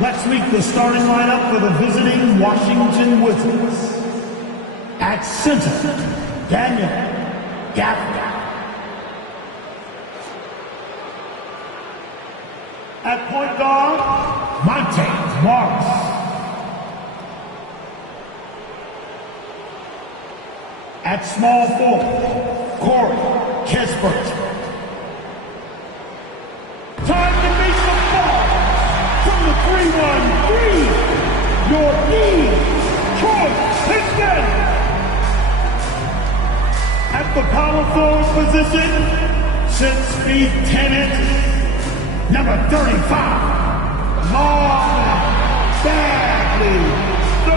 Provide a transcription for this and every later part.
Let's meet the starting lineup for the visiting Washington Wizards. At center, Daniel Gaffney. At point guard, Monte Morris. At small forward, Corey Kispert. Time to make some ball from the 3-1-3. Your Detroit Pistons. At the power forward position, 6 feet 10 inches, number 35, Marvin Bagley III.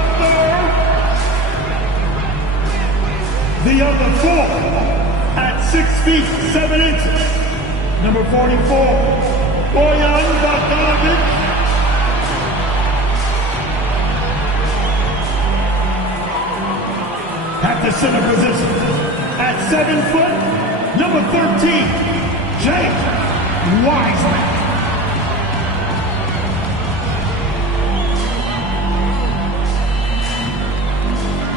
The other 4 at 6 feet 7 inches, number 44, Bojan Bogdanovic. At the center position, at 7 foot, number 13, James Wiseman.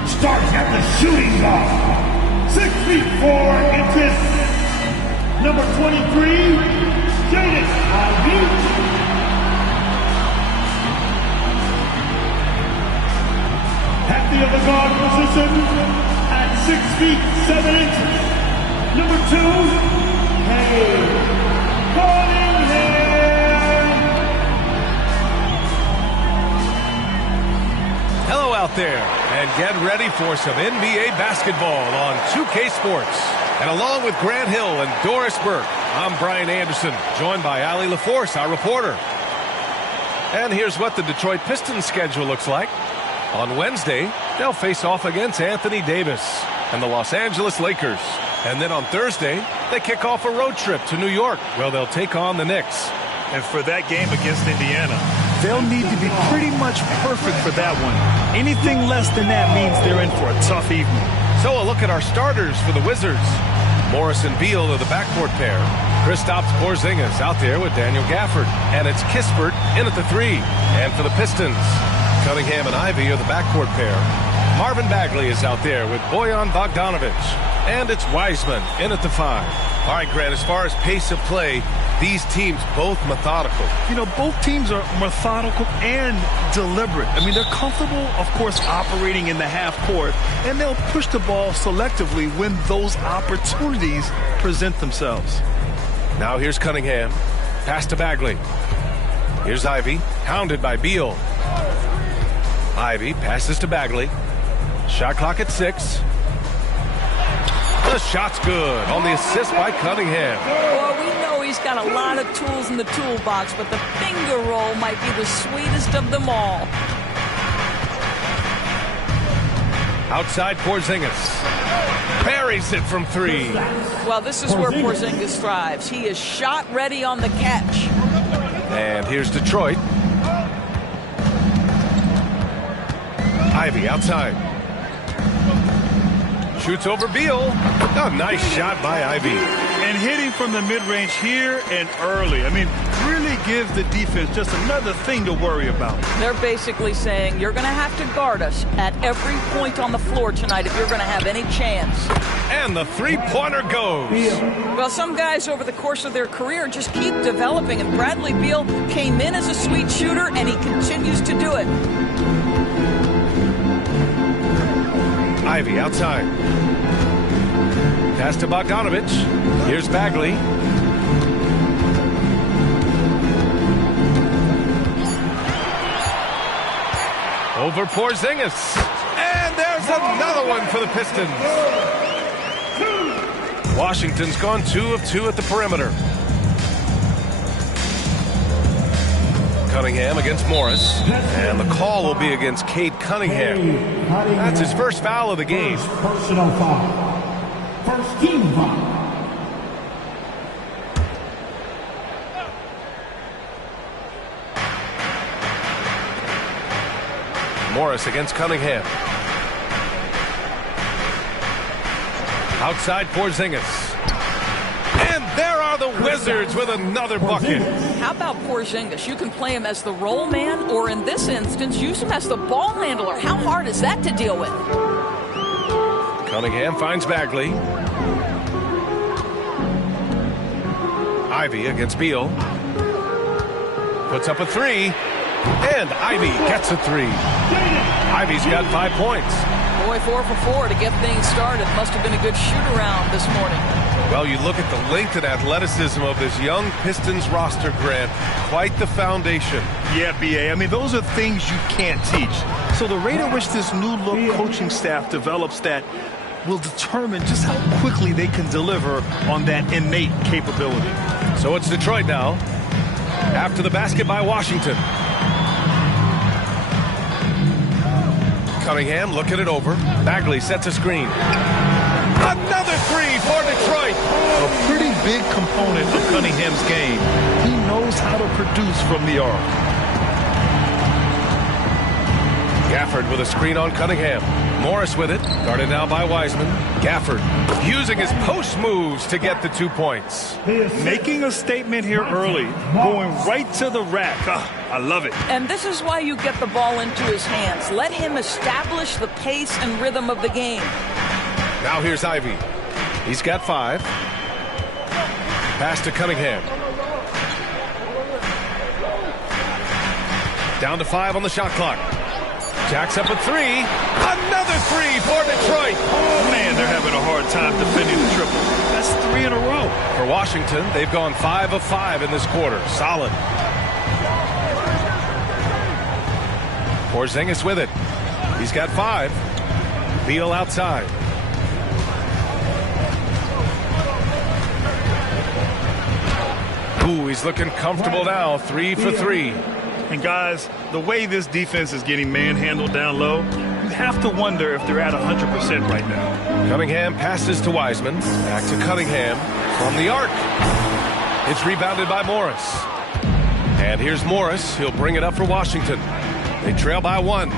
Starting at the shooting guard, 6 feet 4 inches, number 23, Jaden Ivey. At the other guard position, at 6 feet 7 inches, number 2, Cunningham. Hello out there, and get ready for some NBA basketball on 2K Sports. And along with Grant Hill and Doris Burke, I'm Brian Anderson, joined by Ali LaForce, our reporter. And here's what the Detroit Pistons schedule looks like. On Wednesday, they'll face off against Anthony Davis and the Los Angeles Lakers. And then on Thursday, they kick off a road trip to New York, where they'll take on the Knicks. And for that game against Indiana, they'll need to be pretty much perfect for that one. Anything less than that means they're in for a tough evening. So a look at our starters for the Wizards. Morris and Beal are the backcourt pair. Kristaps Porzingis out there with Daniel Gafford. And it's Kispert in at the 3. And for the Pistons, Cunningham and Ivey are the backcourt pair. Marvin Bagley is out there with Bojan Bogdanovic. And it's Wiseman in at the 5. All right, Grant, as far as pace of play, these teams both methodical. You know, both teams are methodical and deliberate. I mean, they're comfortable, of course, operating in the half court, and they'll push the ball selectively when those opportunities present themselves. Now here's Cunningham. Pass to Bagley. Here's Ivey, hounded by Beal. Ivey passes to Bagley. Shot clock at 6. The shot's good on the assist by Cunningham. Well, we know he's got a lot of tools in the toolbox, but the finger roll might be the sweetest of them all. Outside Porzingis. Parries it from 3. Well, this is where Porzingis thrives. He is shot ready on the catch. And here's Detroit. Ivey outside. Shoots over Beal. A nice shot by Ivey. And hitting from the mid-range here and early. I mean, really gives the defense just another thing to worry about. They're basically saying you're going to have to guard us at every point on the floor tonight if you're going to have any chance. And the three-pointer goes. Well, some guys over the course of their career just keep developing, and Bradley Beal came in as a sweet shooter, and he continues to do it. Ivey outside. Pass to Bogdanovic. Here's Bagley. Over Porzingis. And there's another one for the Pistons. Washington's gone 2 of 2 at the perimeter. Cunningham against Morris. And the call will be against Cade Cunningham. That's his first foul of the game. Personal foul. First team foul. Morris against Cunningham. Outside Porzingis. And there are the the Wizards with another bucket. How about Porzingis? You can play him as the roll man, or in this instance, use him as the ball handler. How hard is that to deal with? Cunningham finds Bagley. Ivy against Beal. Puts up a three. And Ivy gets a three. Ivy's got 5 points. Boy, 4 for 4 to get things started. Must have been a good shoot-around this morning. Well, you look at the length and athleticism of this young Pistons roster, Grant. Quite the foundation. Yeah, B.A. I mean, those are things you can't teach. So the rate at which this new-look coaching staff develops that will determine just how quickly they can deliver on that innate capability. So it's Detroit now. After the basket by Washington. Cunningham looking it over. Bagley sets a screen. Another three for Detroit. A pretty big component of Cunningham's game. He knows how to produce from the arc. Gafford with a screen on Cunningham. Morris with it. Guarded now by Wiseman. Gafford using his post moves to get the 2 points. Making a statement here early. Going right to the rack. I love it. And this is why you get the ball into his hands. Let him establish the pace and rhythm of the game. Now here's Ivy. He's got 5. Pass to Cunningham. Down to 5 on the shot clock. Jacks up a 3. Another 3 for Detroit. Oh, man, they're having a hard time defending the triple. That's 3 in a row. For Washington, they've gone 5 of 5 in this quarter. Solid. Porzingis with it. He's got 5. Beal outside. Ooh, he's looking comfortable now. 3 for 3. And guys, the way this defense is getting manhandled down low, you have to wonder if they're at 100% right now. Cunningham passes to Wiseman. Back to Cunningham from the arc. It's rebounded by Morris. And here's Morris. He'll bring it up for Washington. They trail by 1.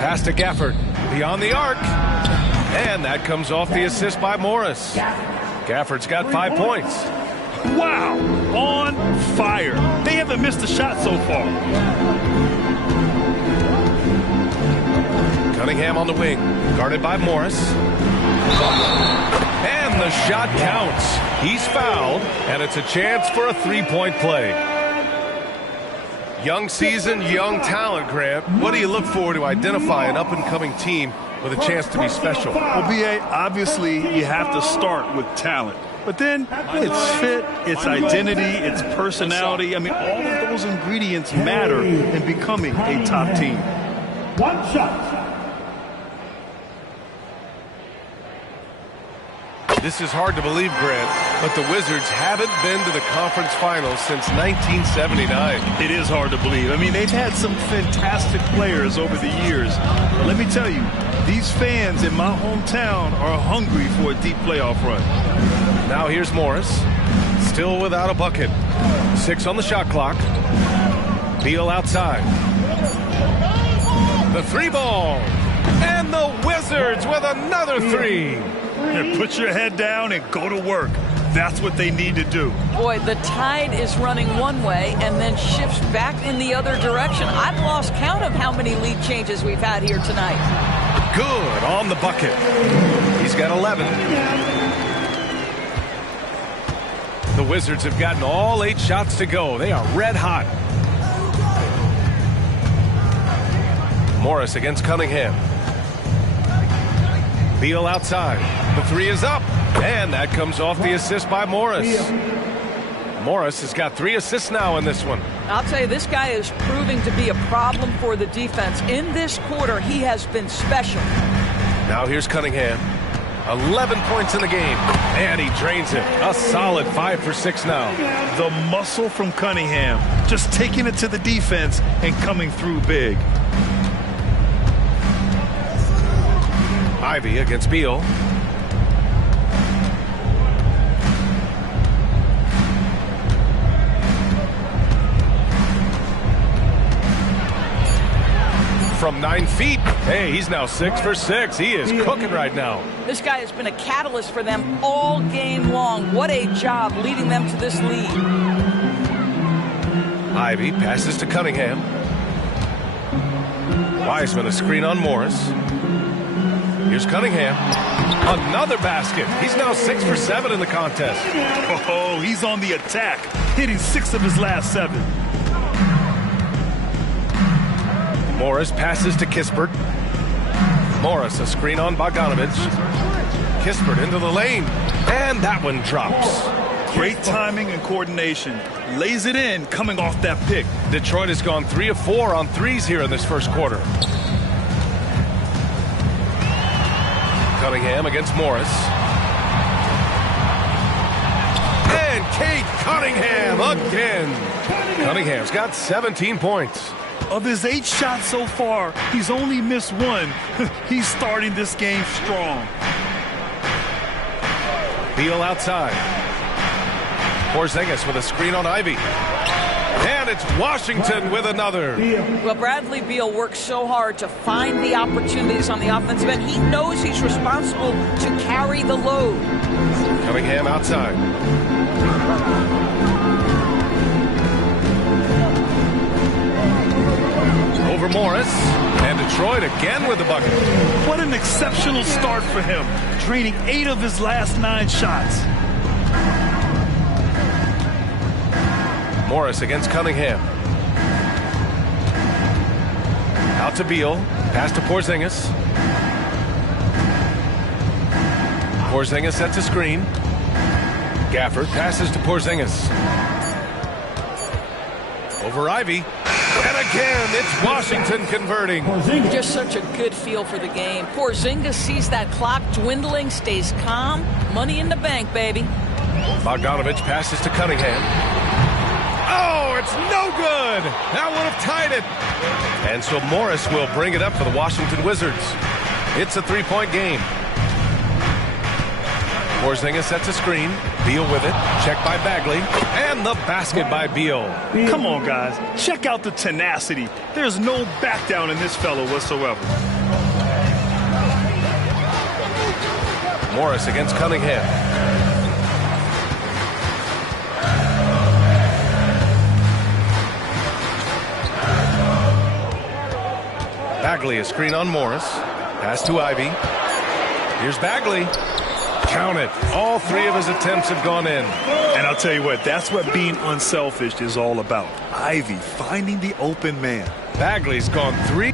Pass to Gafford. Beyond the arc. And that comes off the assist by Morris. Gafford's got 5 points. Wow, on fire. They haven't missed a shot so far. Cunningham on the wing, guarded by Morris. And the shot counts. He's fouled, and it's a chance for a 3-point play. Young season, young talent, Grant. What do you look for to identify an up-and-coming team with a chance to be special? Well, B.A., obviously you have to start with talent. But then it's fit, it's identity, it's personality. I mean, all of those ingredients matter in becoming a top team. 1 shot. This is hard to believe, Grant, but the Wizards haven't been to the conference finals since 1979. It is hard to believe. I mean, they've had some fantastic players over the years. But let me tell you, these fans in my hometown are hungry for a deep playoff run. Now here's Morris, still without a bucket. 6 on the shot clock. Beal outside. The 3 ball. And the Wizards with another 3. And put your head down and go to work. That's what they need to do. Boy, the tide is running one way and then shifts back in the other direction. I've lost count of how many lead changes we've had here tonight. Good on the bucket. He's got 11. The Wizards have gotten all 8 shots to go. They are red hot. Morris against Cunningham. Beal outside. The 3 is up. And that comes off the assist by Morris. Morris has got 3 assists now in this one. I'll tell you, this guy is proving to be a problem for the defense. In this quarter, he has been special. Now here's Cunningham. 11 points in the game. And he drains it. A solid 5 for 6 now. The muscle from Cunningham. Just taking it to the defense and coming through big. Ivy against Beal. from 9 feet. Hey, he's now 6 for 6. He is cooking right now. This guy has been a catalyst for them all game long. What a job leading them to this lead. Ivy passes to Cunningham. Wiseman a screen on Morris. Here's Cunningham. Another basket. He's now 6 for 7 in the contest. Oh, he's on the attack, hitting 6 of his last 7. Morris passes to Kispert. Morris a screen on Bogdanovich. Kispert into the lane. And that one drops. Great timing and coordination. Lays it in coming off that pick. Detroit has gone 3 of 4 on threes here in this first quarter. Cunningham against Morris. And Cade Cunningham again. Cunningham's got 17 points. Of his 8 shots so far, he's only missed 1. He's starting this game strong. Beal outside. Porzingis with a screen on Ivy. And it's Washington with another. Well, Bradley Beal works so hard to find the opportunities on the offensive end. He knows he's responsible to carry the load. Cunningham outside. Over Morris. And Detroit again with the bucket. What an exceptional start for him, draining 8 of his last 9 shots. Morris against Cunningham. Out to Beal. Pass to Porzingis. Porzingis sets a screen. Gafford passes to Porzingis. Over Ivy. And again, it's Washington converting. Just such a good feel for the game. Porzingis sees that clock dwindling, stays calm. Money in the bank, baby. Bogdanovich passes to Cunningham. Oh, it's no good. That would have tied it. And so Morris will bring it up for the Washington Wizards. It's a 3-point game. Porzingis sets a screen. Beal with it. Check by Bagley. And the basket by Beal. Come on, guys. Check out the tenacity. There's no back down in this fellow whatsoever. Morris against Cunningham. Bagley a screen on Morris. Pass to Ivy. Here's Bagley. Count it. All 3 of his attempts have gone in. And I'll tell you what, that's what being unselfish is all about. Ivy finding the open man. Bagley's gone 3.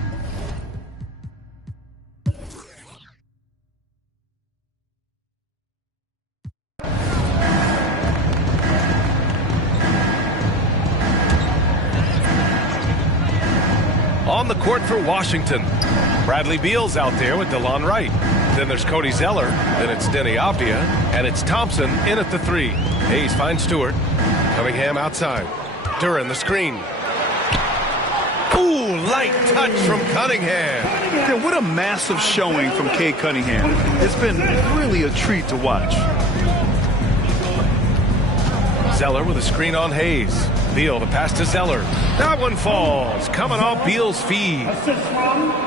On the court for Washington. Bradley Beal's out there with DeLon Wright. Then there's Cody Zeller. Then it's Denny Avdia. And it's Thompson in at the 3. Hayes finds Stewart. Cunningham outside. Duran the screen. Ooh, light touch from Cunningham. Yeah, what a massive showing from Cade Cunningham. It's been really a treat to watch. Zeller with a screen on Hayes. Beal the pass to Zeller. That one falls. Coming off Beal's feed.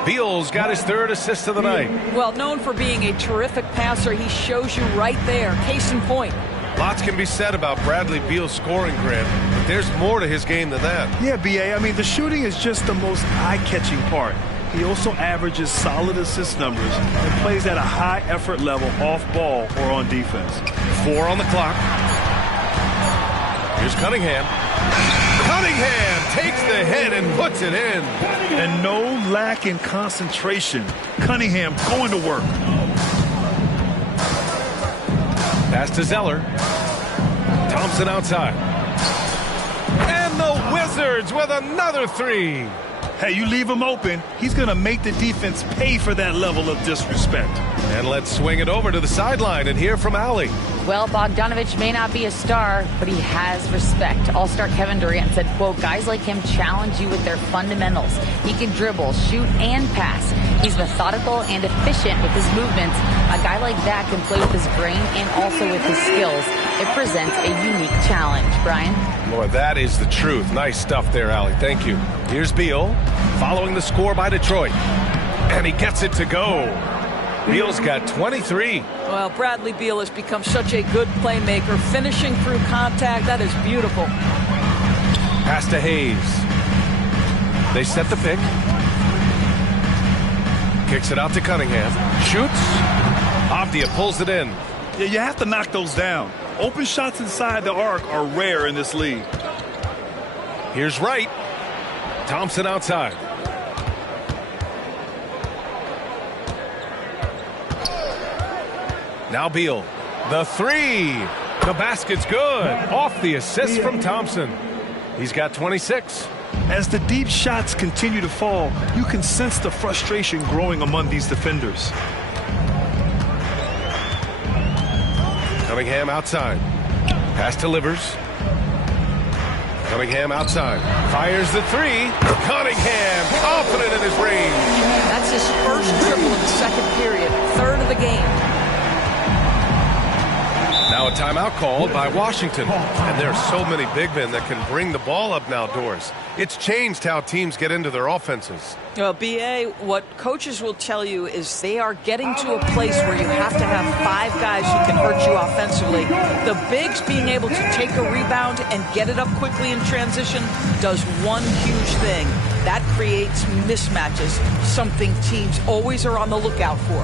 Beal's got his 3rd assist of the night. Well, known for being a terrific passer, he shows you right there. Case in point. Lots can be said about Bradley Beal's scoring, Grant, but there's more to his game than that. Yeah, B.A., I mean, the shooting is just the most eye-catching part. He also averages solid assist numbers and plays at a high effort level off ball or on defense. 4 on the clock. Here's Cunningham. Cunningham takes the hit and puts it in. And no lack in concentration. Cunningham going to work. Pass to Zeller. Thompson outside. And the Wizards with another 3. Hey, you leave him open, he's going to make the defense pay for that level of disrespect. And let's swing it over to the sideline and hear from Allie. Well, Bogdanovich may not be a star, but he has respect. All-star Kevin Durant said, quote, guys like him challenge you with their fundamentals. He can dribble, shoot, and pass. He's methodical and efficient with his movements. A guy like that can play with his brain and also with his skills. It presents a unique challenge. Brian? Boy, that is the truth. Nice stuff there, Allie. Thank you. Here's Beal, following the score by Detroit. And he gets it to go. Beal's got 23. Well, Bradley Beal has become such a good playmaker, finishing through contact. That is beautiful. Pass to Hayes. They set the pick. Kicks it out to Cunningham. Shoots. Avdia pulls it in. Yeah, you have to knock those down. Open shots inside the arc are rare in this league. Here's Wright. Thompson outside. Now Beal. The three. The basket's good. Off the assist from Thompson. He's got 26. As the deep shots continue to fall, you can sense the frustration growing among these defenders. Cunningham outside. Pass to Livers. Cunningham outside. Fires the three. Cunningham confident in his range. That's his first triple in the second period, third of the game. Now a timeout called by Washington. And there are so many big men that can bring the ball up now, Doris. It's changed how teams get into their offenses. Well, B.A., what coaches will tell you is they are getting to a place where you have to have 5 guys who can hurt you offensively. The bigs being able to take a rebound and get it up quickly in transition does one huge thing. That creates mismatches, something teams always are on the lookout for.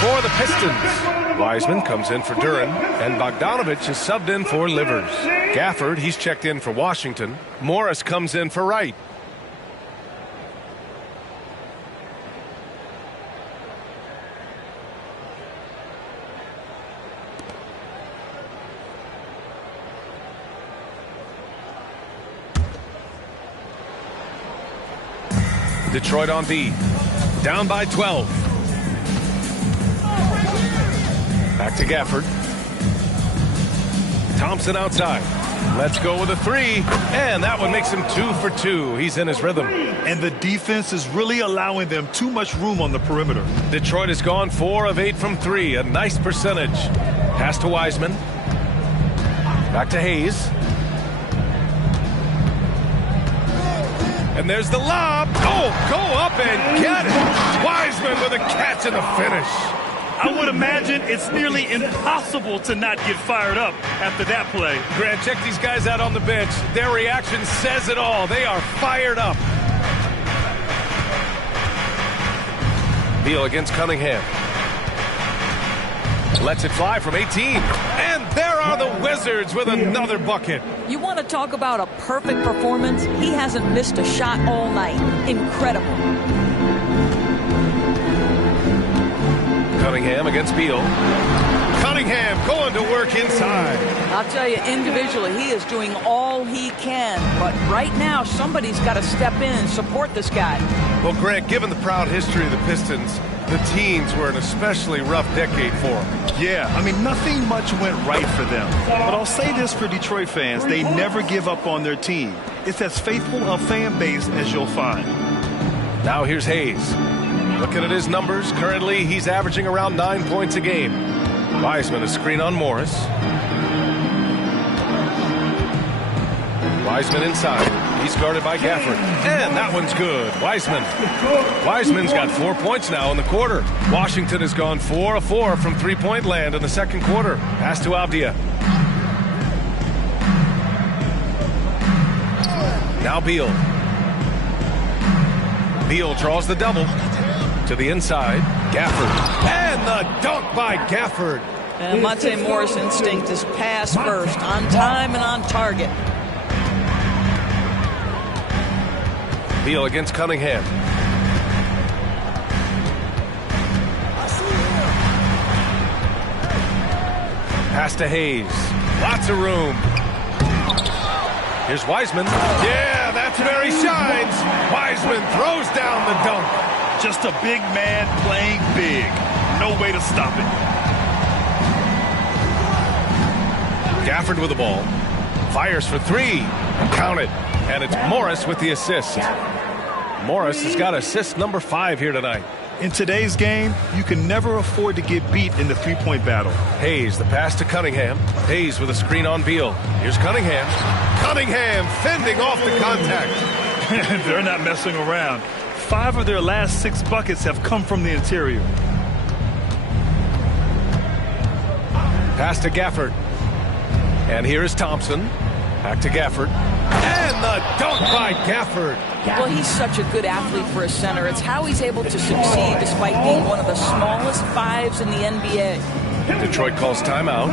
For the Pistons, Wiseman comes in for Duren, and Bogdanovich is subbed in for Livers. Gafford, he's checked in for Washington. Morris comes in for Wright. Detroit on D, down by 12. Back to Gafford. Thompson outside. Let's go with a three. And that one makes him 2 for 2. He's in his rhythm. And the defense is really allowing them too much room on the perimeter. Detroit has gone 4 of 8 from 3. A nice percentage. Pass to Wiseman. Back to Hayes. And there's the lob. Oh, go up and get it. Wiseman with a catch in the finish. I would imagine it's nearly impossible to not get fired up after that play. Grant, check these guys out on the bench. Their reaction says it all. They are fired up. Beal against Cunningham. Lets it fly from 18. And there are the Wizards with another bucket. You want to talk about a perfect performance? He hasn't missed a shot all night. Incredible. Cunningham against Beal. Cunningham going to work inside. I'll tell you, individually, he is doing all he can. But right now, somebody's got to step in and support this guy. Well, Grant, given the proud history of the Pistons, the teens were an especially rough decade for them. Yeah, I mean, nothing much went right for them. But I'll say this for Detroit fans, they never give up on their team. It's as faithful a fan base as you'll find. Now here's Hayes. Looking at his numbers, currently he's averaging around 9 points a game. Wiseman, a screen on Morris. Wiseman inside. He's guarded by Gafford. And that one's good. Wiseman's got 4 points now in the quarter. Washington has gone 4 of 4 from three-point land in the second quarter. Pass to Avdia. Now Beal. Beal draws the double. To the inside, Gafford. And the dunk by Gafford. And Monte Morris' instinct is pass first, on time and on target. Beal against Cunningham. Pass to Hayes. Lots of room. Here's Wiseman. Yeah, that's where he shines. Wiseman throws down the dunk. Just a big man playing big. No way to stop it. Gafford with the ball. Fires for three. Count it. And it's Morris with the assist. Morris has got assist number 5 here tonight. In today's game, you can never afford to get beat in the three-point battle. Hayes, the pass to Cunningham. Hayes with a screen on Beal. Here's Cunningham. Cunningham fending off the contact. They're not messing around. 5 of their last 6 buckets have come from the interior. Pass to Gafford. And here is Thompson. Back to Gafford. And the dunk by Gafford. Well, he's such a good athlete for a center. It's how he's able to succeed despite being one of the smallest 5s in the NBA. Detroit calls timeout.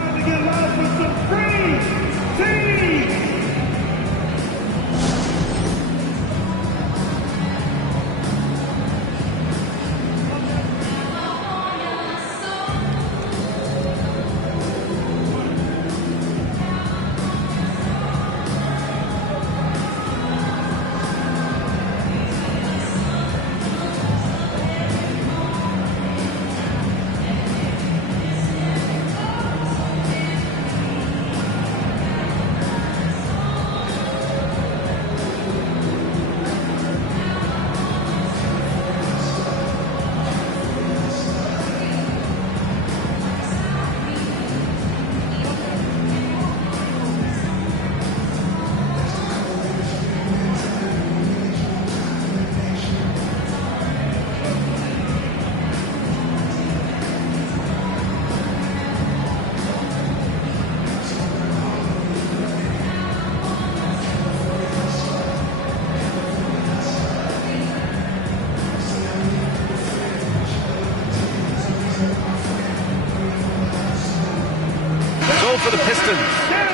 For the Pistons.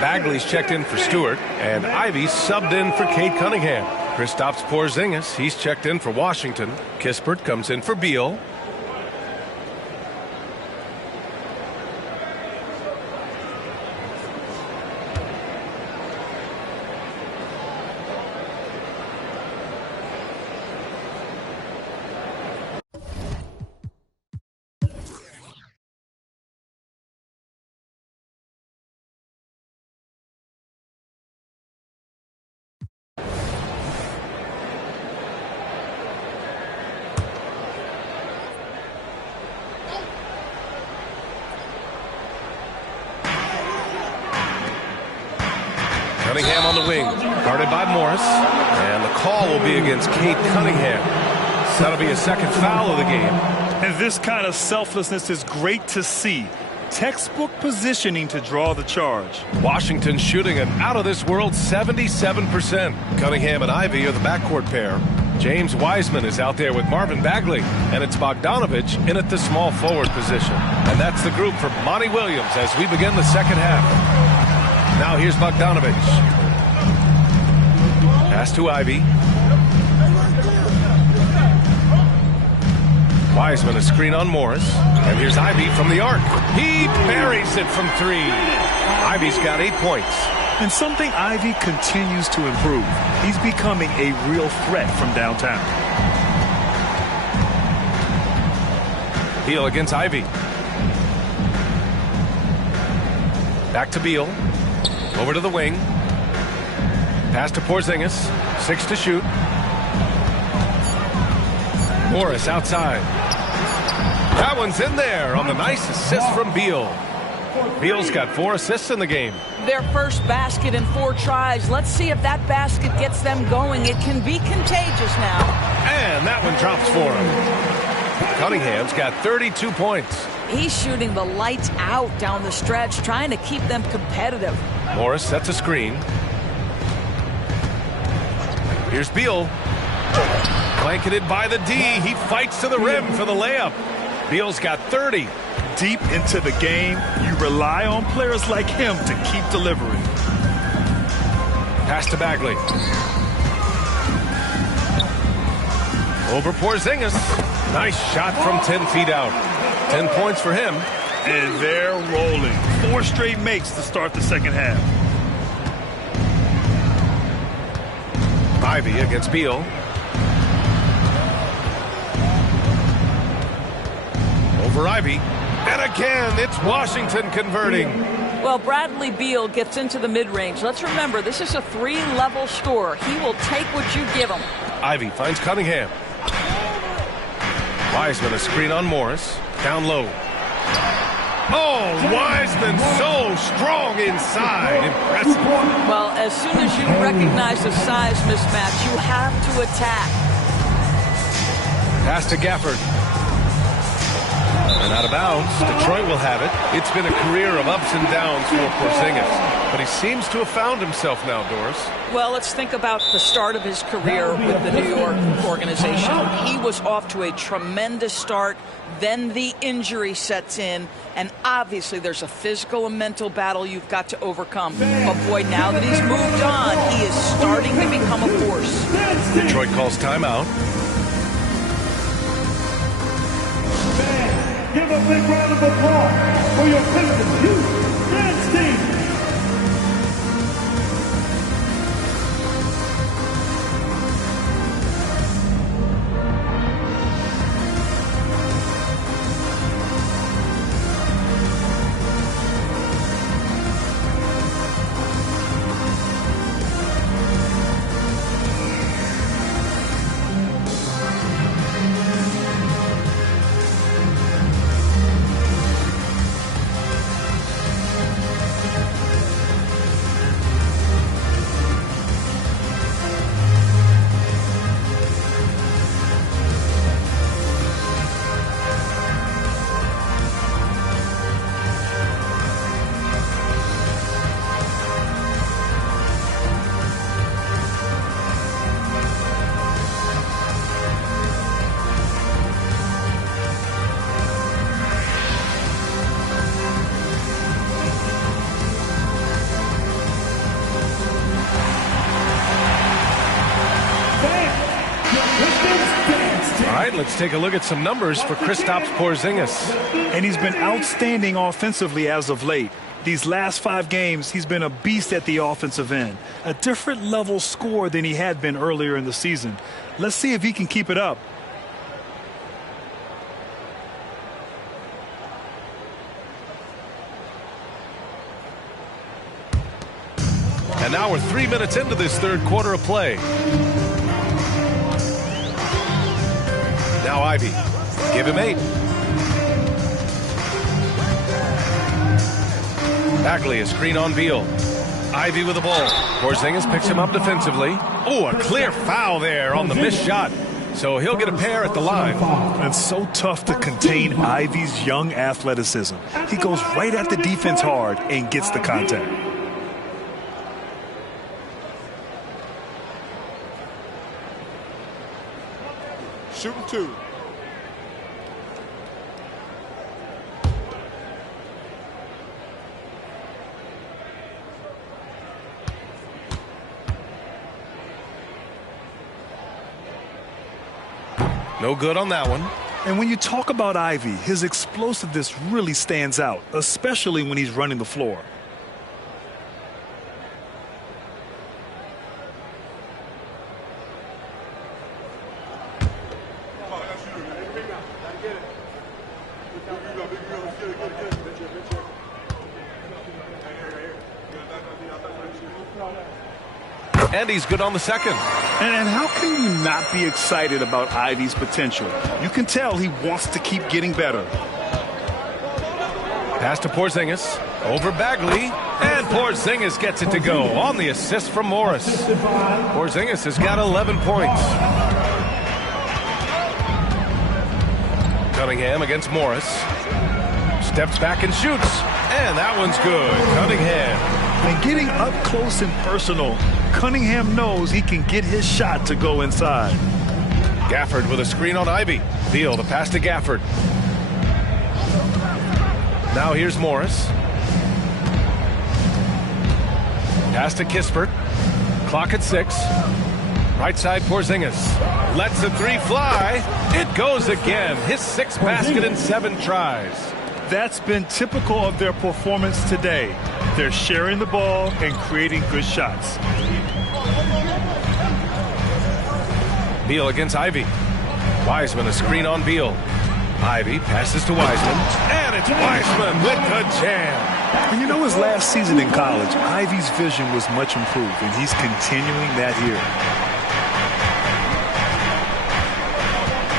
Bagley's checked in for Stewart, and Ivy subbed in for Cade Cunningham. Kristaps Porzingis, he's checked in for Washington. Kispert comes in for Beal. Cunningham on the wing, guarded by Morris, and the call will be against Cade Cunningham. That'll be a second foul of the game. And this kind of selflessness is great to see. Textbook positioning to draw the charge. Washington shooting an out-of-this-world 77%. Cunningham and Ivy are the backcourt pair. James Wiseman is out there with Marvin Bagley, and it's Bogdanovich in at the small forward position. And that's the group for Monty Williams as we begin the second half. Now here's Bogdanovich. Pass to Ivy. Wiseman a screen on Morris. And here's Ivy from the arc. He buries it from 3. Ivy's got 8 points. And something Ivy continues to improve. He's becoming a real threat from downtown. Beal against Ivy. Back to Beal. Over to the wing. Pass to Porzingis. 6 to shoot. Morris outside. That one's in there on the nice assist from Beal. Beal's got 4 assists in the game. Their first basket in 4 tries. Let's see if that basket gets them going. It can be contagious now. And that one drops for him. Cunningham's got 32 points. He's shooting the lights out down the stretch, trying to keep them competitive. Morris sets a screen. Here's Beal. Blanketed by the D. He fights to the rim for the layup. Beal's got 30. Deep into the game, you rely on players like him to keep delivering. Pass to Bagley. Over Porzingis. Nice shot from 10 feet out. 10 points for him. And they're rolling. 4 straight makes to start the second half. Ivy against Beal. Over Ivy. And again, it's Washington converting. Well, Bradley Beal gets into the mid-range. Let's remember, this is a 3-level score. He will take what you give him. Ivy finds Cunningham. Wiseman a screen on Morris. Down low. Oh, Wiseman so strong inside. Impressive. Well, as soon as you recognize the size mismatch, you have to attack. Pass to Gafford. And out of bounds. Detroit will have it. It's been a career of ups and downs for Porzingis. But he seems to have found himself now, Doris. Well, let's think about the start of his career with the New York organization. He was off to a tremendous start. Then the injury sets in. And obviously there's a physical and mental battle you've got to overcome. But boy, now that he's moved on, he is starting to become a force. Detroit calls timeout. Give a big round of applause for your Pistons youth dance team. Let's take a look at some numbers for Kristaps Porzingis. And he's been outstanding offensively as of late. These last 5 games, he's been a beast at the offensive end. A different level score than he had been earlier in the season. Let's see if he can keep it up. And now we're 3 minutes into this third quarter of play. Now Ivy. Give him 8. Bagley a screen on Beal. Ivy with the ball. Porzingis picks him up defensively. Oh, a clear foul there on the missed shot. So he'll get a pair at the line. It's so tough to contain Ivy's young athleticism. He goes right at the defense hard and gets the contact. Shooting 2. No good on that one. And when you talk about Ivy, his explosiveness really stands out, especially when he's running the floor. And he's good on the second. And how can you not be excited about Ivy's potential? You can tell he wants to keep getting better. Pass to Porzingis. Over Bagley. And Porzingis gets it to go on the assist from Morris. Porzingis has got 11 points. Cunningham against Morris. Steps back and shoots. And that one's good. Cunningham. And getting up close and personal, Cunningham knows he can get his shot to go inside. Gafford with a screen on Ivy. Beal the pass to Gafford. Now here's Morris. Pass to Kispert. Clock at 6. Right side Porzingis. Lets the 3 fly. It goes again. His 6th basket in 7 tries. That's been typical of their performance today. They're sharing the ball and creating good shots. Beal against Ivy. Wiseman, a screen on Beal. Ivy passes to Wiseman, and it's Wiseman with the jam. And you know, his last season in college, Ivy's vision was much improved, and he's continuing that here.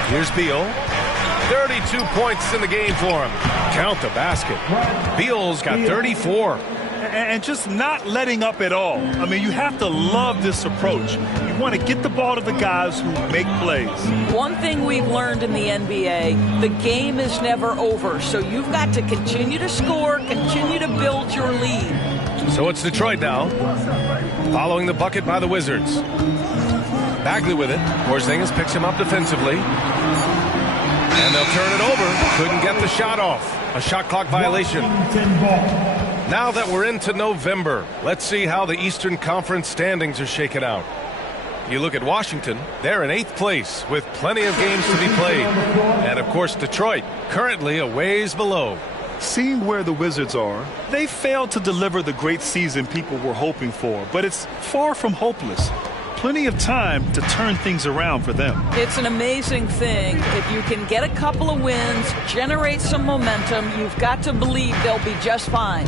Here's Beal. 32 points in the game for him. Count the basket. Beal's got 34. And just not letting up at all. I mean, you have to love this approach. You want to get the ball to the guys who make plays. One thing we've learned in the NBA, the game is never over. So you've got to continue to score, continue to build your lead. So it's Detroit now, following the bucket by the Wizards. Bagley with it. Porzingis picks him up defensively. And they'll turn it over. Couldn't get the shot off. A shot clock violation. Now that we're into November, let's see how the Eastern Conference standings are shaken out. You look at Washington, they're in 8th place with plenty of games to be played. And of course, Detroit, currently a ways below. Seeing where the Wizards are, they failed to deliver the great season people were hoping for, but it's far from hopeless. Plenty of time to turn things around for them. It's an amazing thing. If you can get a couple of wins, generate some momentum, you've got to believe they'll be just fine.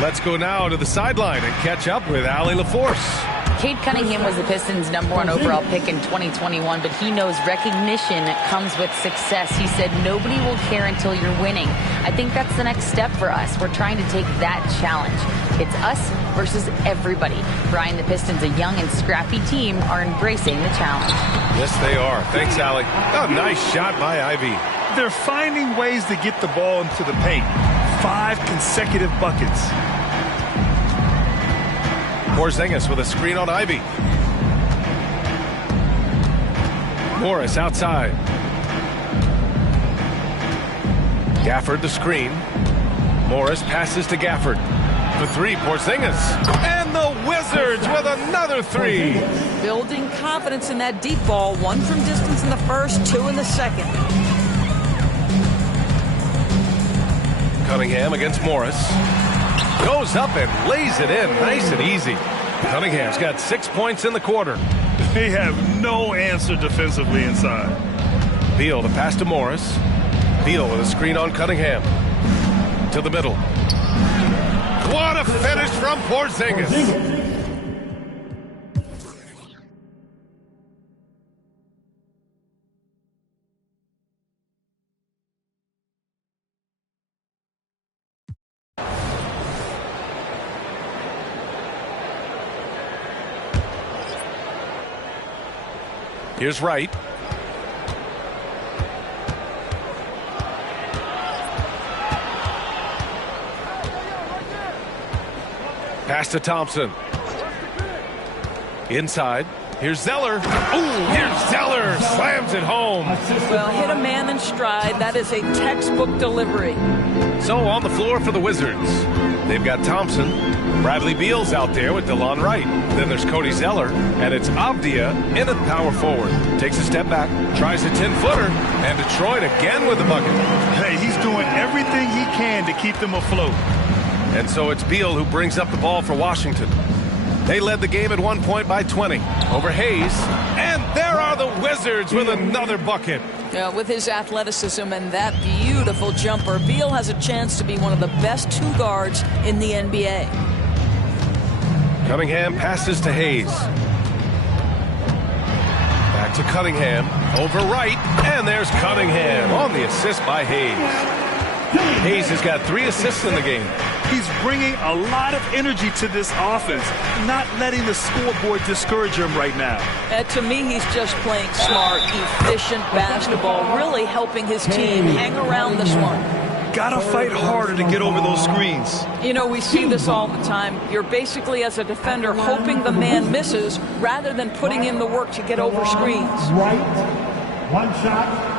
Let's go now to the sideline and catch up with Allie LaForce. Cade Cunningham was the Pistons' #1 overall pick in 2021, but he knows recognition comes with success. He said nobody will care until you're winning. I think that's the next step for us. We're trying to take that challenge. It's us versus everybody. Brian, the Pistons, a young and scrappy team, are embracing the challenge. Yes, they are. Thanks, Allie. A nice shot by Ivy. They're finding ways to get the ball into the paint. 5 consecutive buckets. Porzingis with a screen on Ivy. Morris outside. Gafford the screen. Morris passes to Gafford. For 3, Porzingis. And the Wizards with another 3. Building confidence in that deep ball. 1 from distance in the first, 2 in the second. Cunningham against Morris. Goes up and lays it in nice and easy. Cunningham's got 6 points in the quarter. They have no answer defensively inside. Beal the pass to Morris. Beal with a screen on Cunningham. To the middle. What a finish from Porzingis. Here's Wright. Pass to Thompson. Inside. Here's Zeller. Ooh, here's Zeller. Slams it home. Well, hit a man in stride. That is a textbook delivery. So on the floor for the Wizards, they've got Thompson. Bradley Beal's out there with DeLon Wright. Then there's Cody Zeller, and it's Avdia in at power forward. Takes a step back, tries a 10-footer, and Detroit again with the bucket. Hey, he's doing everything he can to keep them afloat. And so it's Beal who brings up the ball for Washington. They led the game at 1 point by 20 over Hayes. And there are the Wizards with another bucket. Yeah, with his athleticism and that beautiful jumper, Beal has a chance to be one of the best 2 guards in the NBA. Cunningham passes to Hayes. Back to Cunningham. Over Wright. And there's Cunningham on the assist by Hayes. Hayes has got 3 assists in the game. He's bringing a lot of energy to this offense, not letting the scoreboard discourage him right now. To me, he's just playing smart, efficient basketball, really helping his team hang around this one. Gotta fight harder to get over those screens. You know, we see this all the time. You're basically, as a defender, hoping the man misses rather than putting in the work to get over screens. Right. 1 shot.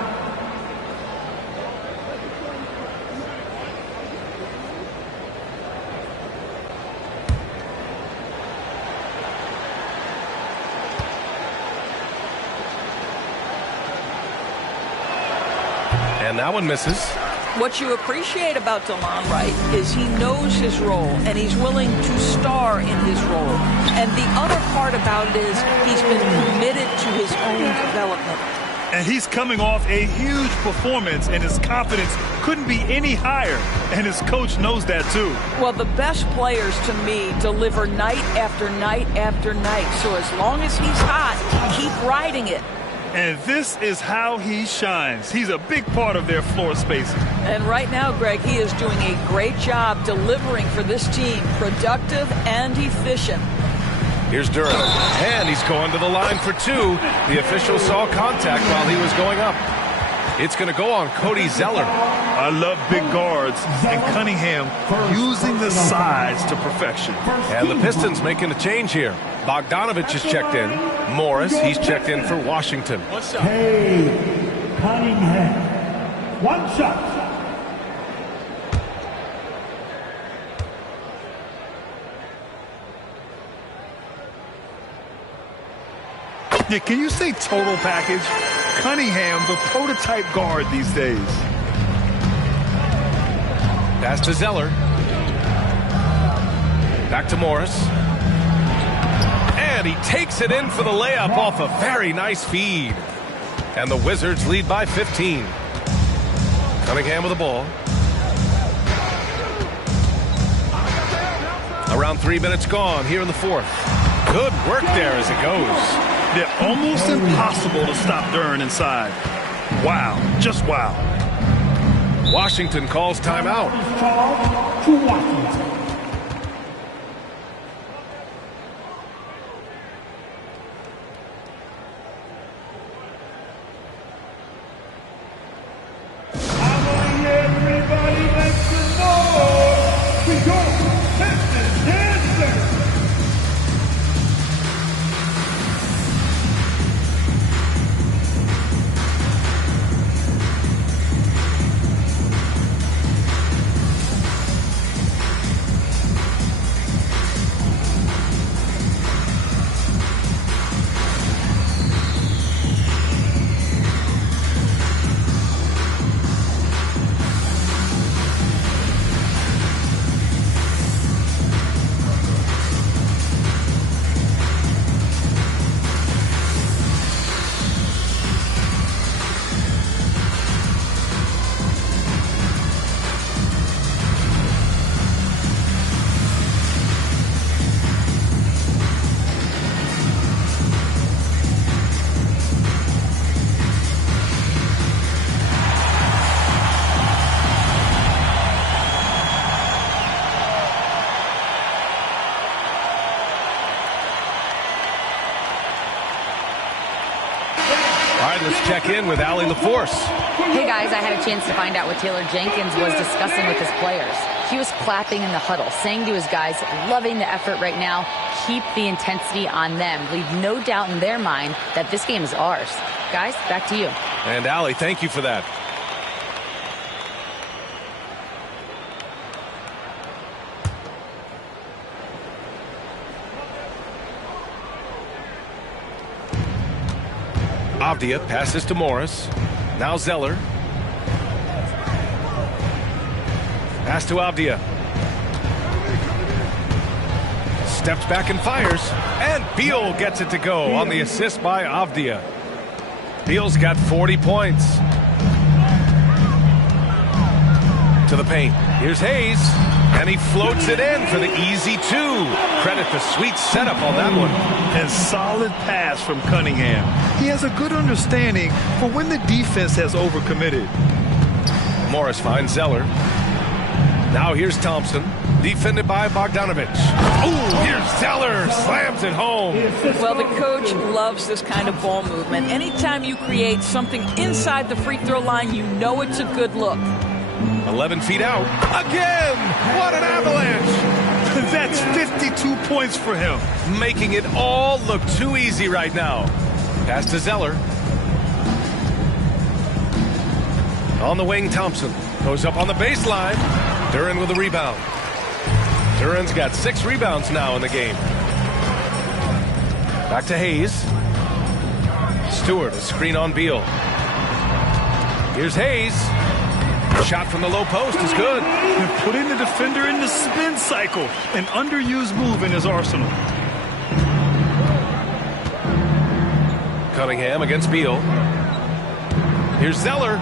And that one misses. What you appreciate about DeLon Wright is he knows his role, and he's willing to star in his role. And the other part about it is he's been committed to his own development. And he's coming off a huge performance, and his confidence couldn't be any higher. And his coach knows that, too. Well, the best players, to me, deliver night after night after night. So as long as he's hot, keep riding it. And this is how he shines. He's a big part of their floor spacing. And right now, Greg, he is doing a great job delivering for this team, productive and efficient. Here's Duran, and he's going to the line for two. The official saw contact while he was going up. It's going to go on Cody Zeller. I love big guards, and Cunningham using the size to perfection. And the Pistons making a change here. Bogdanovich is checked in. Morris, he's checked in for Washington. Hey, Cunningham. One shot. Yeah, can you say total package? Cunningham, the prototype guard these days. Pass to Zeller. Back to Morris. And he takes it in for the layup off a very nice feed. And the Wizards lead by 15. Cunningham with the ball. Around 3 minutes gone here in the fourth. Good work there as it goes. They're almost impossible to stop Duran inside. Wow, just wow. Washington calls timeout. To Washington. Everybody make some noise. We go, Texas dancers. Let's check in with Allie LaForce. Hey guys, I had a chance to find out what Taylor Jenkins was discussing with his players. He was clapping in the huddle, saying to his guys, loving the effort right now, keep the intensity on them. Leave no doubt in their mind that this game is ours. Guys, back to you. And Allie, thank you for that. Avdia passes to Morris. Now Zeller. Pass to Avdia. Steps back and fires. And Beal gets it to go on the assist by Avdia. Beal's got 40 points. To the paint. Here's Hayes. And he floats it in for the easy two. Credit the sweet setup on that one. And solid pass from Cunningham. He has a good understanding for when the defense has overcommitted. Morris finds Zeller. Now here's Thompson. Defended by Bogdanovich. Ooh, here's Zeller. Slams it home. Well, the coach loves this kind of ball movement. Anytime you create something inside the free throw line, you know it's a good look. 11 feet out. Again! What an avalanche! That's 52 points for him. Making it all look too easy right now. Pass to Zeller. On the wing, Thompson. Goes up on the baseline. Duran with a rebound. Duran's got 6 rebounds now in the game. Back to Hayes. Stewart, a screen on Beal. Here's Hayes. Shot from the low post is good. And putting the defender in the spin cycle, an underused move in his arsenal. Cunningham against Beal. Here's Zeller.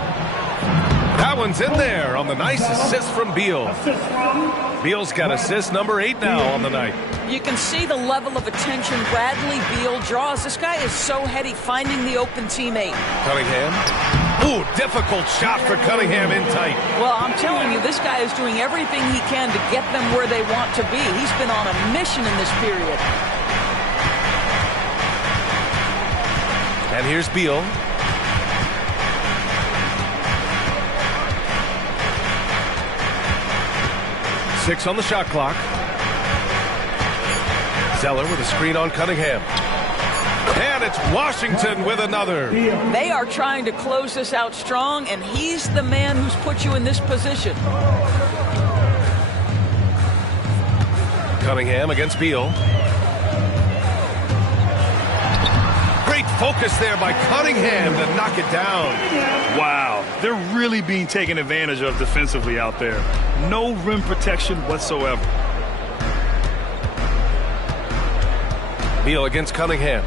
That one's in there on the nice assist from Beal. Beal's got assist number 8 now on the night. You can see the level of attention Bradley Beal draws. This guy is so heady finding the open teammate. Cunningham. Ooh, difficult shot for Cunningham in tight. Well, I'm telling you, this guy is doing everything he can to get them where they want to be. He's been on a mission in this period. And here's Beal. Six on the shot clock. Zeller with a screen on Cunningham. And it's Washington with another. They are trying to close this out strong, and he's the man who's put you in this position. Cunningham against Beal. Great focus there by Cunningham to knock it down. Wow, they're really being taken advantage of defensively out there. No rim protection whatsoever. Beal against Cunningham.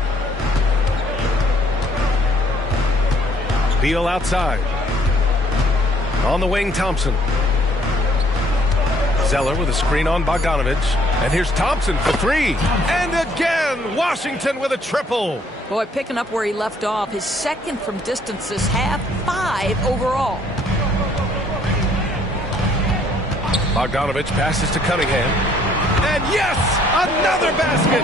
Beal outside. On the wing, Thompson. Zeller with a screen on Bogdanovich. And here's Thompson for 3. And again, Washington with a triple. Boy, picking up where he left off. His second from distance this half, 5 overall. Bogdanovich passes to Cunningham. And yes, another basket.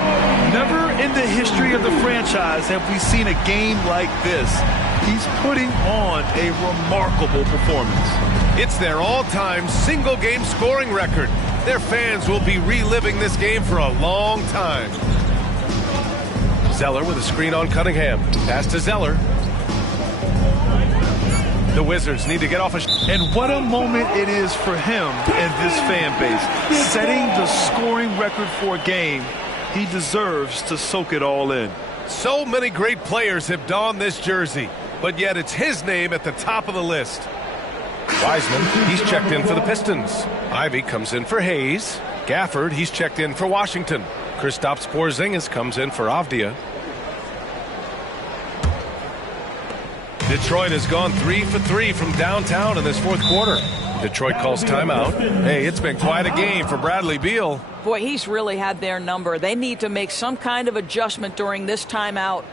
Never in the history of the franchise have we seen a game like this. He's putting on a remarkable performance. It's their all-time single-game scoring record. Their fans will be reliving this game for a long time. Zeller with a screen on Cunningham. Pass to Zeller. The Wizards need to get off a... And what a moment it is for him and this fan base. Setting the scoring record for a game, he deserves to soak it all in. So many great players have donned this jersey, but yet it's his name at the top of the list. Wiseman, he's checked in for the Pistons. Ivy comes in for Hayes. Gafford, he's checked in for Washington. Kristaps Porzingis comes in for Avdia. Detroit has gone 3 for 3 from downtown in this fourth quarter. Detroit calls timeout. Hey, it's been quite a game for Bradley Beal. Boy, he's really had their number. They need to make some kind of adjustment during this timeout.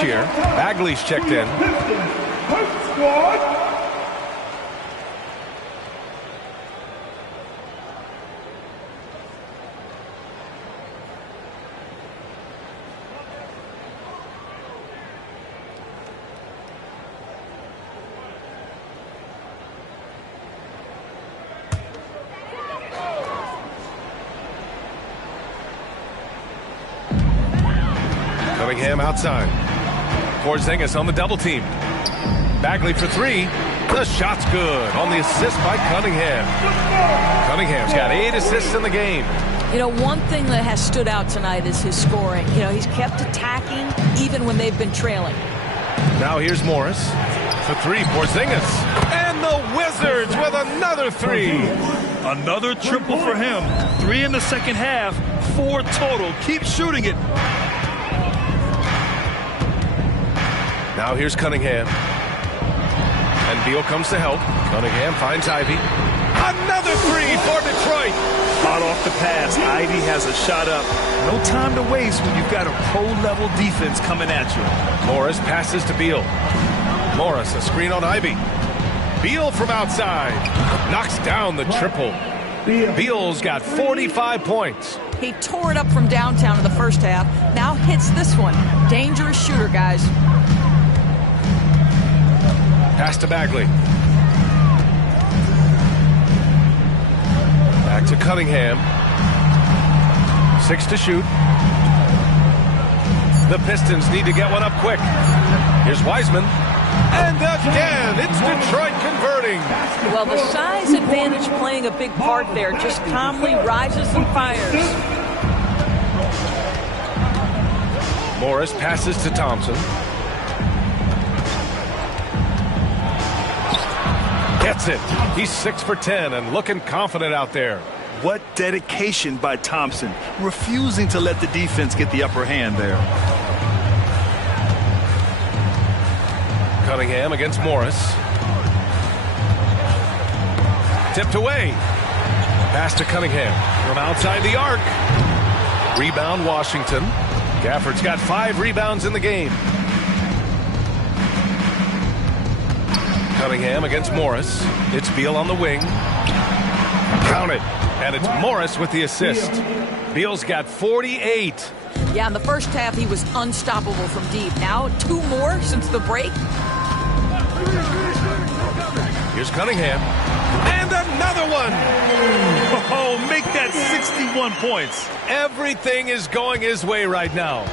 Here, Bagley's checked in. Cunningham outside. Porzingis on the double team. Bagley for 3. The shot's good on the assist by Cunningham. Cunningham's got 8 assists in the game. You know, one thing that has stood out tonight is his scoring. You know, he's kept attacking even when they've been trailing. Now here's Morris. The three, Porzingis. And the Wizards with another three. Another triple for him. 3 in the second half, 4 total. Keep shooting it. Now here's Cunningham. And Beal comes to help. Cunningham finds Ivy. Another three for Detroit. Hot off the pass. Ivy has a shot up. No time to waste when you've got a pro-level defense coming at you. Morris passes to Beal. Morris, a screen on Ivy. Beal from outside. Knocks down the triple. Beal's got 45 points. He tore it up from downtown in the first half. Now hits this one. Dangerous shooter, guys. Pass to Bagley. Back to Cunningham. 6 to shoot. The Pistons need to get one up quick. Here's Wiseman. And again, it's Detroit converting. Well, the size advantage playing a big part there. Just calmly rises and fires. Morris passes to Thompson. Gets it. He's 6 for 10 and looking confident out there. What dedication by Thompson, refusing to let the defense get the upper hand there. Cunningham against Morris. Tipped away. Pass to Cunningham from outside the arc. Rebound Washington. Gafford's got 5 rebounds in the game. Cunningham against Morris. It's Beal on the wing. Count it. And it's Morris with the assist. Beal's got 48. Yeah, in the first half, he was unstoppable from deep. Now, 2 more since the break. Here's Cunningham. And another one. Oh, make that 61 points. Everything is going his way right now.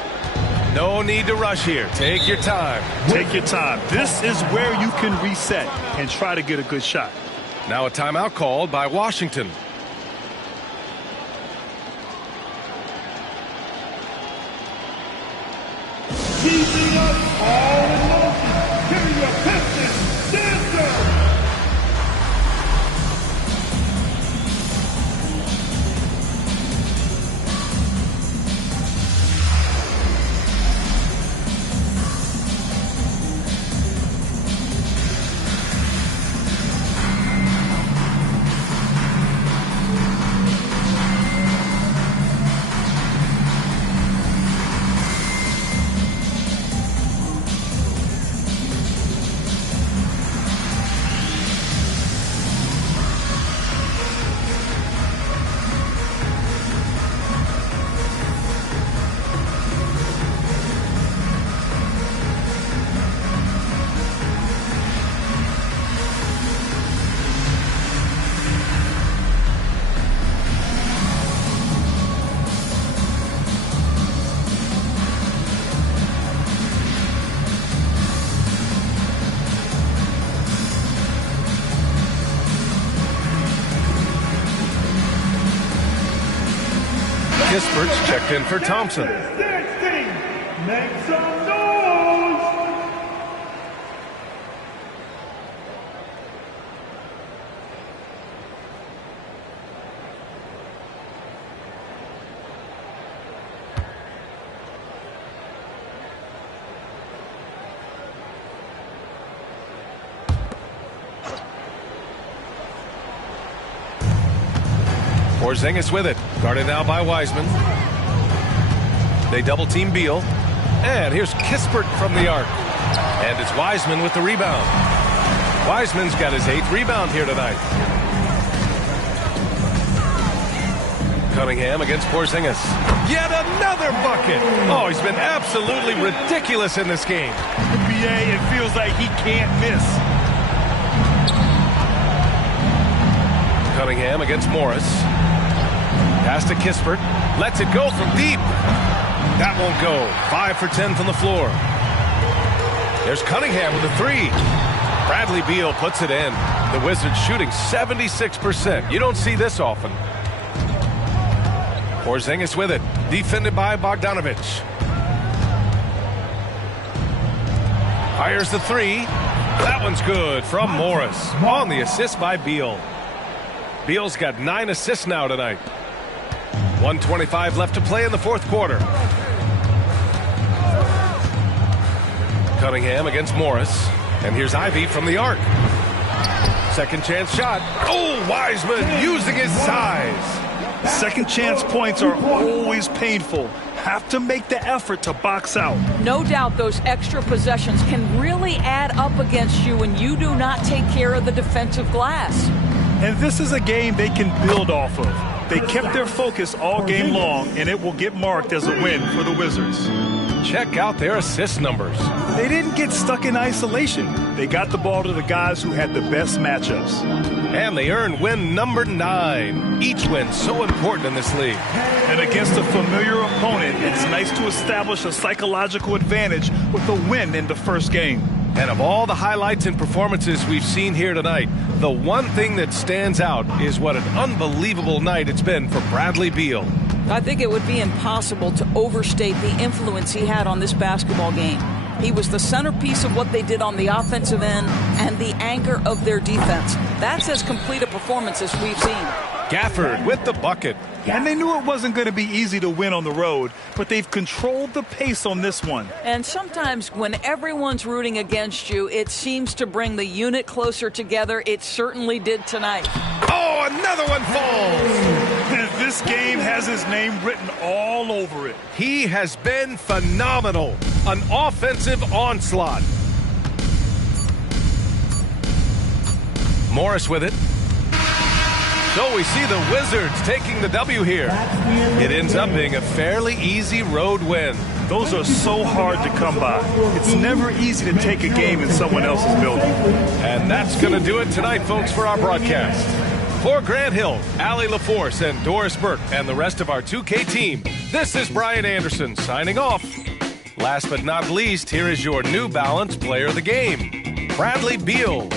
No need to rush here. Take your time. Take your time. This is where you can reset and try to get a good shot. Now a timeout called by Washington. Keeping us all in motion. Here are your Pistons dancers. Kispert's checked in for Thompson. 16. Make some noise. Porzingis with it. Guarded now by Wiseman. They double team Beal. And here's Kispert from the arc. And it's Wiseman with the rebound. Wiseman's got his 8th rebound here tonight. Cunningham against Porzingis. Yet another bucket. Oh, he's been absolutely ridiculous in this game. NBA, it feels like he can't miss. Cunningham against Morris. Pass to Kispert. Lets it go from deep. That won't go. 5 for 10 from the floor. There's Cunningham with a 3. Bradley Beal puts it in. The Wizards shooting 76%. You don't see this often. Porzingis with it. Defended by Bogdanovich. Fires the three. That one's good from Morris. On the assist by Beal. Beal's got 9 assists now tonight. 1:25 left to play in the fourth quarter. Cunningham against Morris. And here's Ivy from the arc. Second chance shot. Oh, Wiseman using his size. Second chance points are always painful. Have to make the effort to box out. No doubt those extra possessions can really add up against you when you do not take care of the defensive glass. And this is a game they can build off of. They kept their focus all game long, and it will get marked as a win for the Wizards. Check out their assist numbers. They didn't get stuck in isolation. They got the ball to the guys who had the best matchups. And they earned win number 9. Each win so important in this league. And against a familiar opponent, it's nice to establish a psychological advantage with a win in the first game. And of all the highlights and performances we've seen here tonight, the one thing that stands out is what an unbelievable night it's been for Bradley Beal. I think it would be impossible to overstate the influence he had on this basketball game. He was the centerpiece of what they did on the offensive end and the anchor of their defense. That's as complete a performance as we've seen. Gafford with the bucket. And they knew it wasn't going to be easy to win on the road, but they've controlled the pace on this one. And sometimes when everyone's rooting against you, it seems to bring the unit closer together. It certainly did tonight. Oh, another one falls. This game has his name written all over it. He has been phenomenal. An offensive onslaught. Morris with it. So we see the Wizards taking the W here. It ends up being a fairly easy road win. Those are so hard to come by. It's never easy to take a game in someone else's building. And that's going to do it tonight, folks, for our broadcast. For Grant Hill, Allie LaForce, and Doris Burke, and the rest of our 2K team, this is Brian Anderson signing off. Last but not least, here is your New Balance player of the game, Bradley Beal.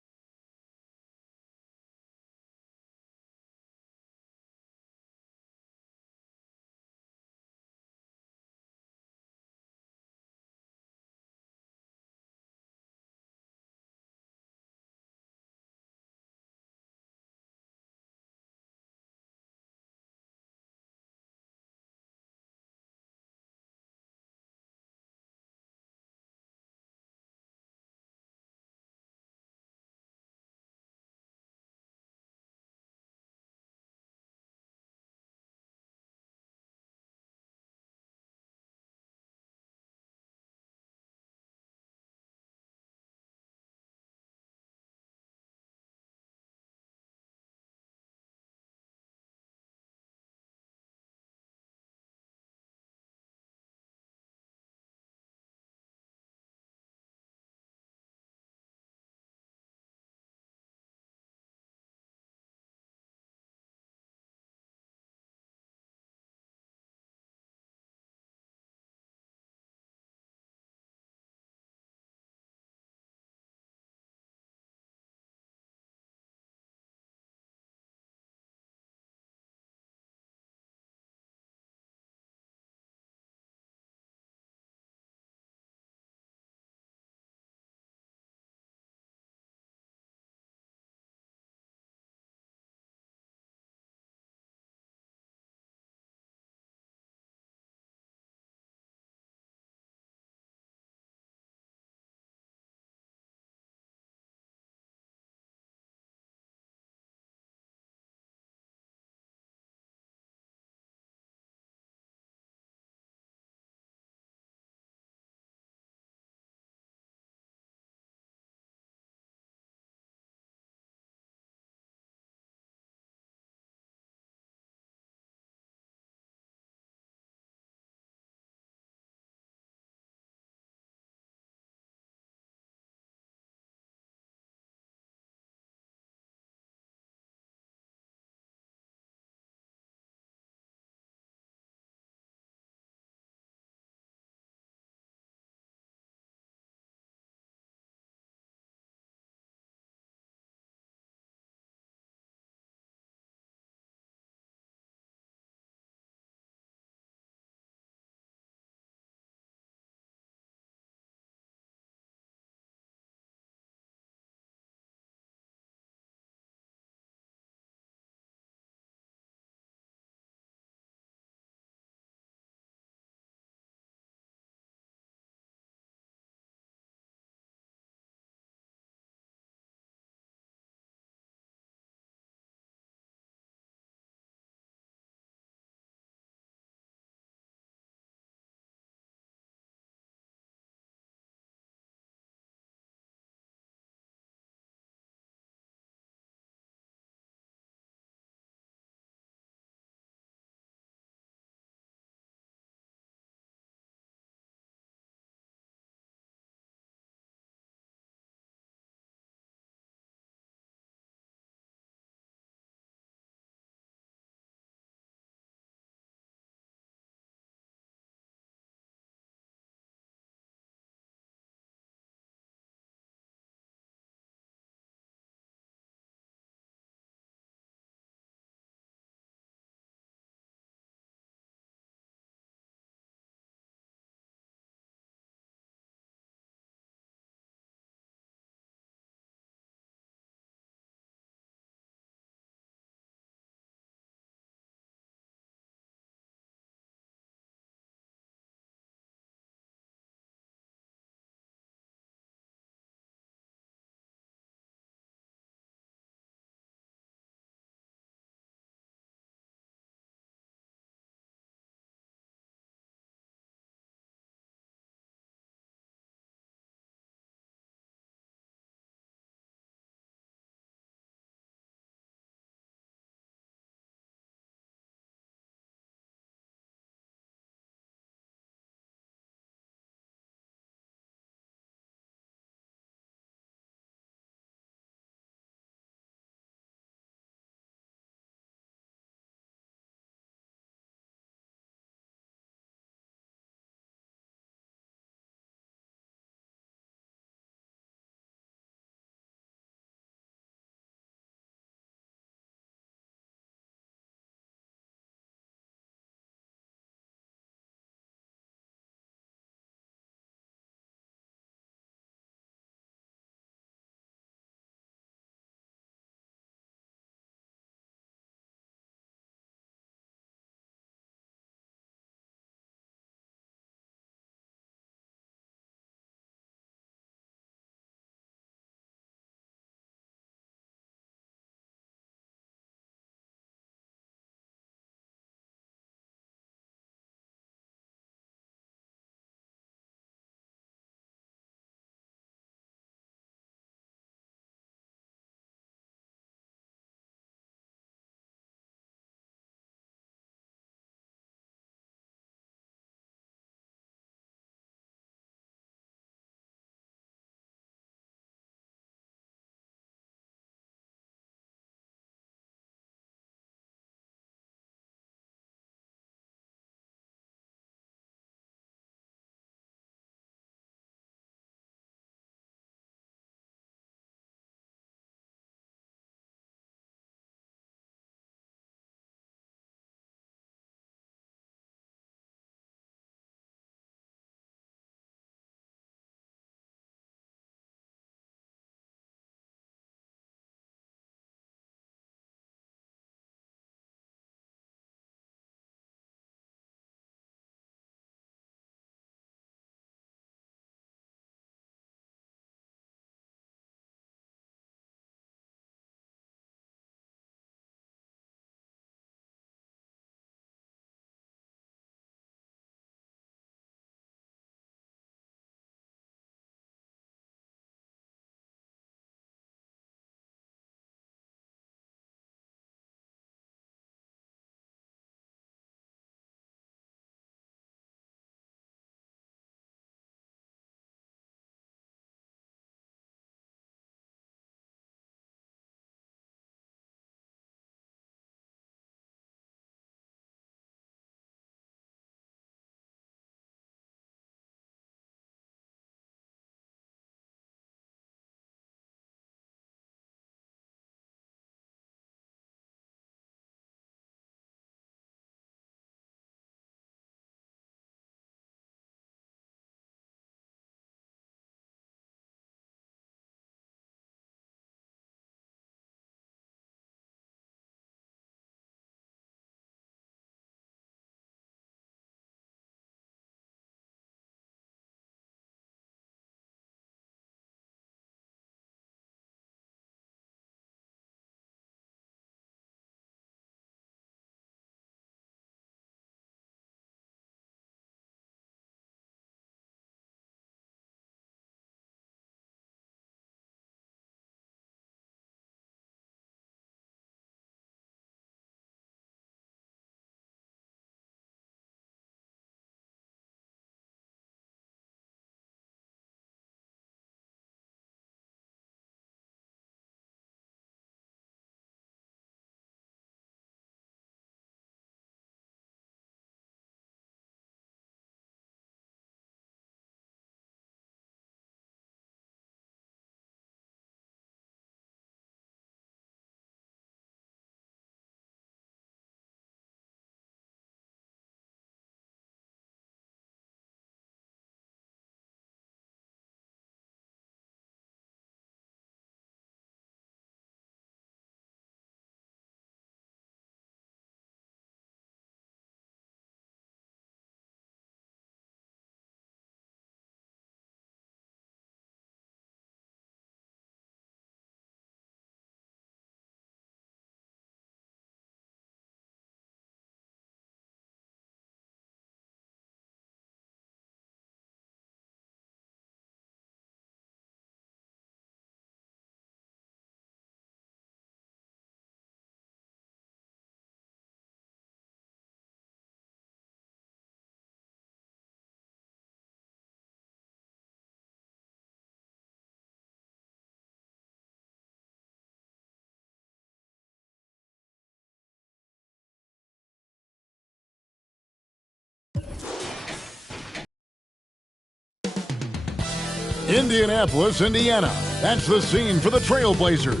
Indianapolis, Indiana. That's the scene for the Trailblazers.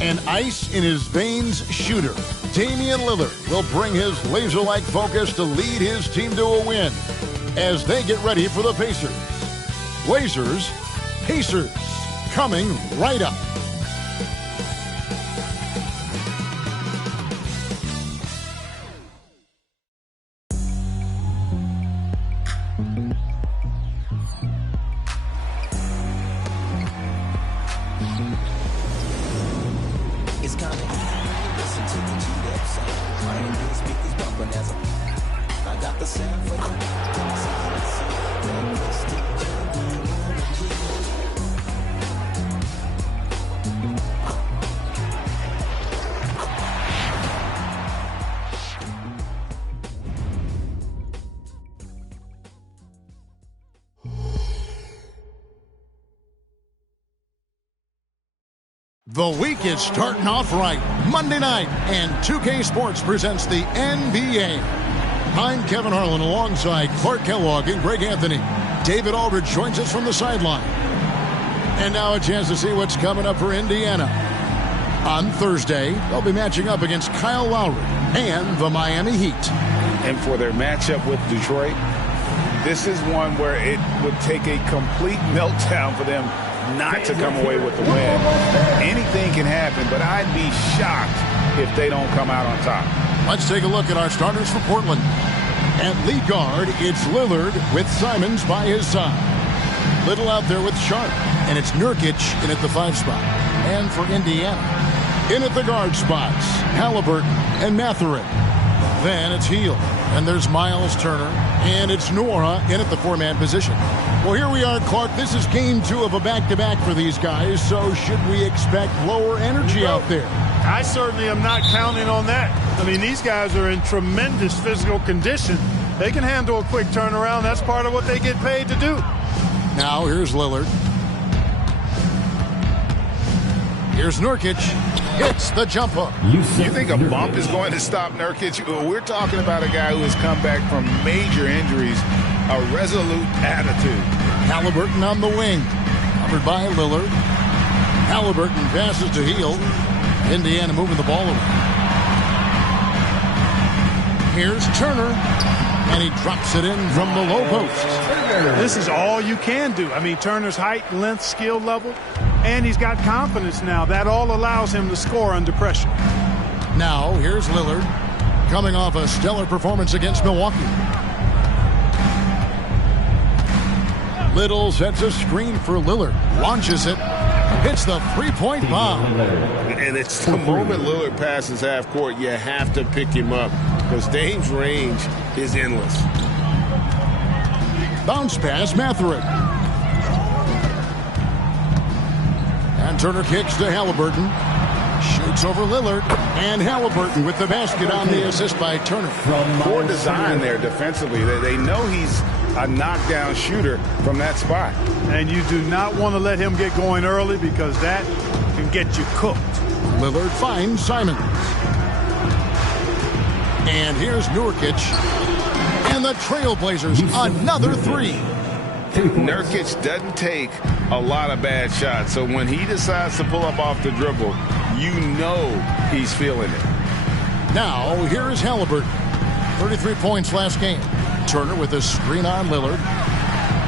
An ice in his veins shooter, Damian Lillard, will bring his laser-like focus to lead his team to a win as they get ready for the Pacers. Blazers, Pacers, coming right up. The week is starting off right. Monday night, and 2K Sports presents the NBA. I'm Kevin Harlan alongside Clark Kellogg and Greg Anthony. David Aldridge joins us from the sideline. And now a chance to see what's coming up for Indiana. On Thursday, they'll be matching up against Kyle Lowry and the Miami Heat. And for their matchup with Detroit, this is one where it would take a complete meltdown for them not to come away with the win. Anything can happen, but I'd be shocked if they don't come out on top. Let's take a look at our starters for Portland. At lead guard, it's Lillard with Simons by his side. Little out there with Sharp, and it's Nurkic in at the 5 spot. And for Indiana, in at the guard spots, Halliburton and Mathurin. Then it's Hield, and there's Miles Turner, and it's Nora in at the 4-man position. Well, here we are, Clark. This is game 2 of a back-to-back for these guys, so should we expect lower energy out there? I certainly am not counting on that. I mean, these guys are in tremendous physical condition. They can handle a quick turnaround. That's part of what they get paid to do. Now, here's Lillard. Here's Nurkic. Hits the jump hook. You think a bump is going to stop Nurkic? We're talking about a guy who has come back from major injuries. A resolute attitude. Halliburton on the wing. Covered by Lillard. Halliburton passes to Hield. Indiana moving the ball away. Here's Turner. And he drops it in from the low post. This is all you can do. I mean, Turner's height, length, skill level. And he's got confidence now. That all allows him to score under pressure. Now, here's Lillard. Coming off a stellar performance against Milwaukee. Little sets a screen for Lillard. Launches it. Hits the three-point bomb. And it's the moment Lillard passes half court, you have to pick him up because Dame's range is endless. Bounce pass, Mathurin. And Turner kicks to Halliburton. Shoots over Lillard. And Halliburton with the basket on the assist by Turner. Poor design there defensively. They know he's a knockdown shooter from that spot. And you do not want to let him get going early because that can get you cooked. Lillard finds Simons. And here's Nurkic. And the Trailblazers, another 3. Nurkic doesn't take a lot of bad shots, so when he decides to pull up off the dribble, you know he's feeling it. Now, here is Halliburton. 33 points last game. Turner with a screen on Lillard.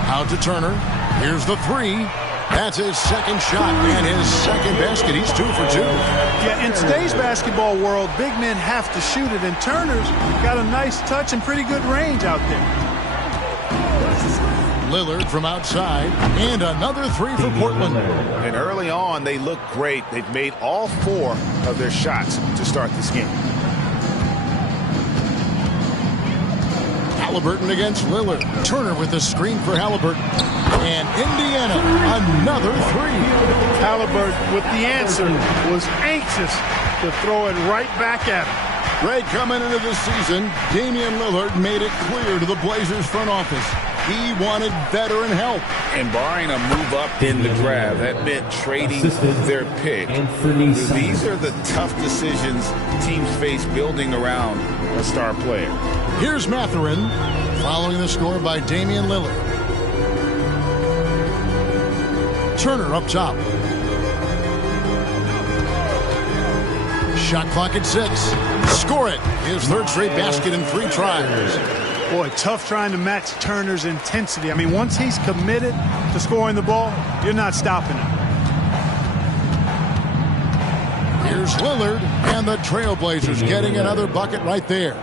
Out to Turner. Here's the 3. That's his second shot and his second basket. He's 2 for 2. Yeah, in today's basketball world, big men have to shoot it, and Turner's got a nice touch and pretty good range out there. Lillard from outside, and another 3 for Portland. And early on, they look great. They've made all 4 of their shots to start this game. Halliburton against Lillard. Turner with a screen for Halliburton. And Indiana, another 3. Halliburton with the answer was anxious to throw it right back at him. Greg, coming into the season, Damian Lillard made it clear to the Blazers front office he wanted veteran help. And barring a move up in the draft, that meant trading their pick. These are the tough decisions teams face building around a star player. Here's Mathurin, following the score by Damian Lillard. Turner up top. Shot clock at 6. Score it. His third straight basket in 3 tries. Boy, tough trying to match Turner's intensity. I mean, once he's committed to scoring the ball, you're not stopping him. Here's Lillard, and the Trailblazers getting another bucket right there.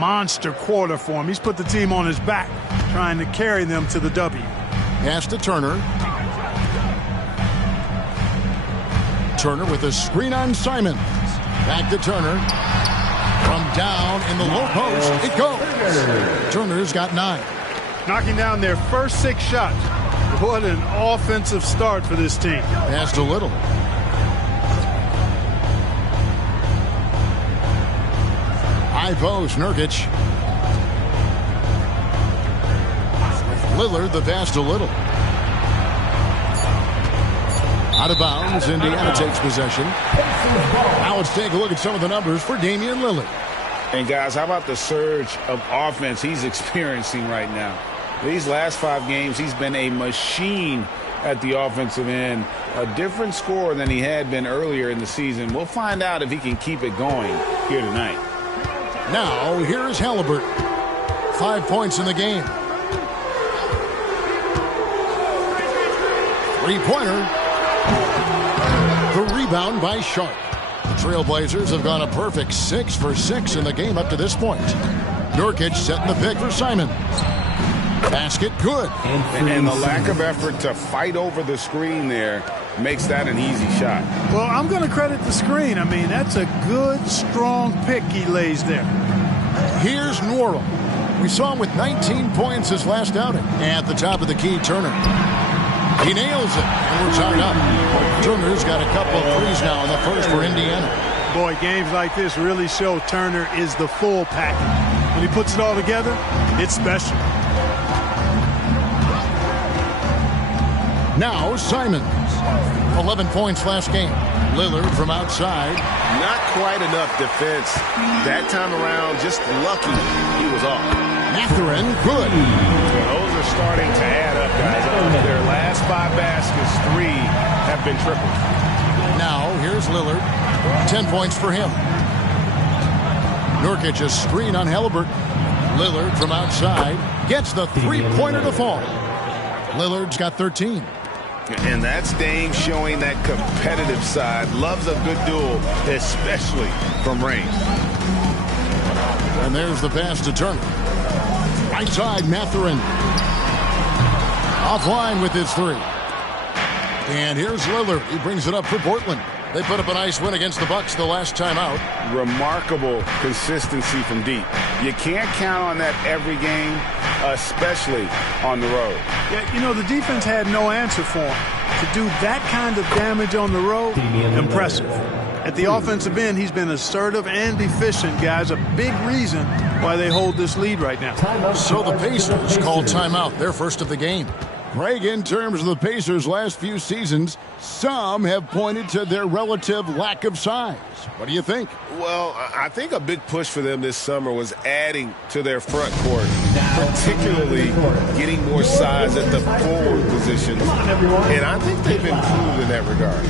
Monster quarter for him. He's put the team on his back, trying to carry them to the W. Pass to Turner. Turner with a screen on Simons. Back to Turner. From down in the low post, it goes. Turner's got 9. Knocking down their first 6 shots. What an offensive start for this team. Pass to Little. High post, Nurkic. Lillard, the pass to Little. Out of bounds, Indiana takes possession. Now let's take a look at some of the numbers for Damian Lillard. And guys, how about the surge of offense he's experiencing right now? These last 5 games, he's been a machine at the offensive end. A different scorer than he had been earlier in the season. We'll find out if he can keep it going here tonight. Now, here is Halliburton. 5 points in the game. 3-pointer. The rebound by Sharp. The Trailblazers have gone a perfect 6 for 6 in the game up to this point. Nurkic setting the pick for Simons. Basket good. And the lack of effort to fight over the screen there makes that an easy shot. Well, I'm going to credit the screen. I mean, that's a good, strong pick he lays there. Here's Norrell. We saw him with 19 points his last outing. At the top of the key, Turner. He nails it, and we're tied up. Turner's got a couple of threes now in the first for Indiana. Boy, games like this really show Turner is the full package. When he puts it all together, it's special. Now Simons. 11 points last game. Lillard from outside. Not quite enough defense. That time around, just lucky he was off. Mathurin, good. Those are starting to add up, guys. Their last 5 baskets, 3 have been triples. Now, here's Lillard. 10 points for him. Nurkic a screen on Halliburton. Lillard from outside gets the 3-pointer to fall. Lillard's got 13. And that's Dame showing that competitive side. Loves a good duel, especially from range. And there's the pass to Turner. Right side, Mathurin. Offline with his 3. And here's Lillard. He brings it up for Portland. They put up a nice win against the Bucks the last time out. Remarkable consistency from deep. You can't count on that every game, especially on the road. Yeah, you know, the defense had no answer for him. To do that kind of damage on the road, impressive. At the offensive end, he's been assertive and efficient, guys. A big reason why they hold this lead right now. So the Pacers called timeout, their first of the game. Greg, in terms of the Pacers' last few seasons, some have pointed to their relative lack of size. What do you think? Well, I think a big push for them this summer was adding to their front court, particularly getting more size at the forward positions. And I think they've improved in that regard.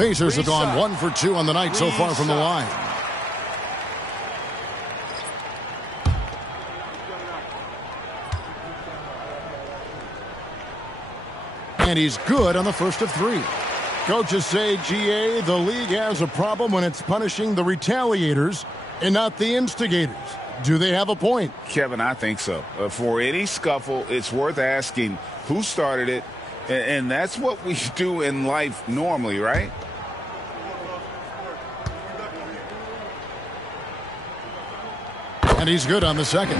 Pacers have gone 1 for 2 on the night so far from the line. And he's good on the first of 3. Coaches say, GA, the league has a problem when it's punishing the retaliators and not the instigators. Do they have a point? Kevin, I think so. For any scuffle, it's worth asking who started it, and that's what we do in life normally, right? And he's good on the second.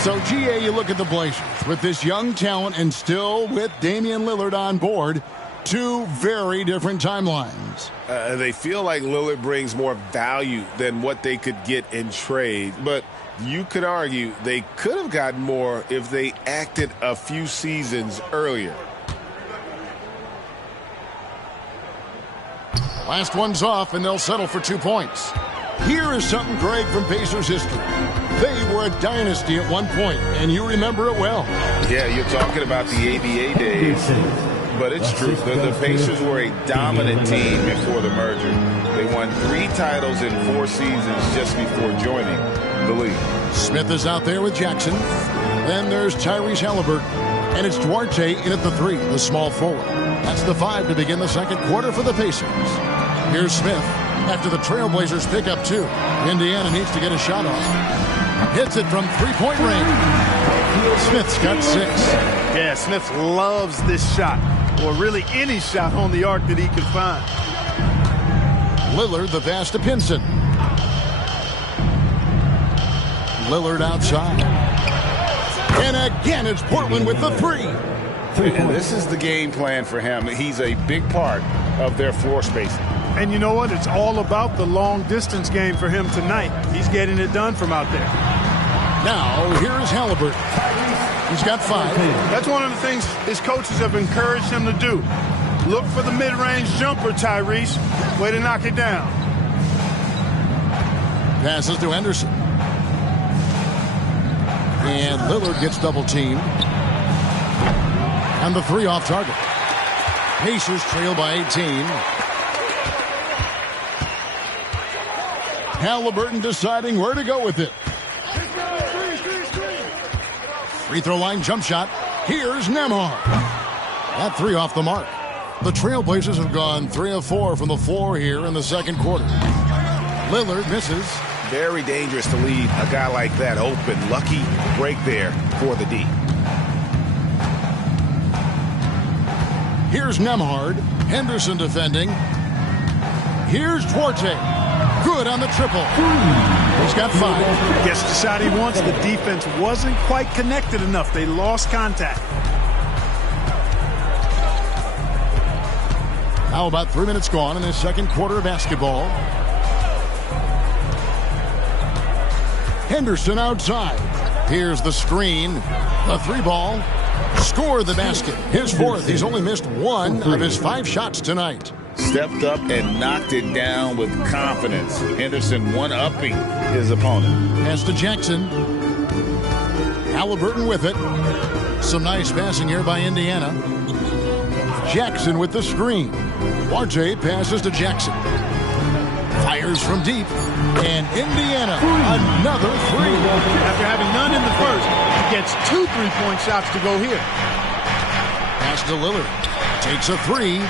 So, GA, you look at the Blazers with this young talent and still with Damian Lillard on board. 2 very different timelines. They feel like Lillard brings more value than what they could get in trade, but you could argue they could have gotten more if they acted a few seasons earlier. Last one's off, and they'll settle for 2 points. Here is something, Greg, from Pacers history. They were a dynasty at one point, and you remember it well. Yeah, you're talking about the ABA days. But it's true. The Pacers were a dominant team before the merger. They won 3 titles in 4 seasons just before joining the league. Smith is out there with Jackson. Then there's Tyrese Halliburton. And it's Duarte in at the 3, the small forward. That's the 5 to begin the second quarter for the Pacers. Here's Smith after the Trailblazers pick up 2. Indiana needs to get a shot off. Hits it from 3-point range. Smith's got 6. Yeah, Smith loves this shot, or really any shot on the arc that he can find. Lillard the pass to Pinson. Lillard outside. And again, it's Portland with the 3. And this is the game plan for him. He's a big part of their floor spacing. And you know what? It's all about the long-distance game for him tonight. He's getting it done from out there. Now, here's Halliburton. He's got 5. That's one of the things his coaches have encouraged him to do. Look for the mid-range jumper, Tyrese. Way to knock it down. Passes to Henderson. And Lillard gets double-teamed. And the 3 off target. Pacers trail by 18. Halliburton deciding where to go with it. Free throw line jump shot. Here's Nembhard. That 3 off the mark. The Trailblazers have gone 3 of 4 from the floor here in the second quarter. Lillard misses. Very dangerous to leave a guy like that open. Lucky break there for the D. Here's Nembhard. Henderson defending. Here's Duarte. Good on the triple. He's got 5. Gets the shot he wants. The defense wasn't quite connected enough. They lost contact. Now about 3 minutes gone in this second quarter of basketball. Henderson outside. Here's the screen. The 3 ball. Score the basket. His 4th. He's only missed 1 of his 5 shots tonight. Stepped up and knocked it down with confidence. Henderson one-upping his opponent. Pass to Jackson. Halliburton with it. Some nice passing here by Indiana. Jackson with the screen. Duarte passes to Jackson. Fires from deep. And Indiana, another 3. After having none in the first, he gets 2 3-point shots to go here. Pass to Lillard. Takes a 3.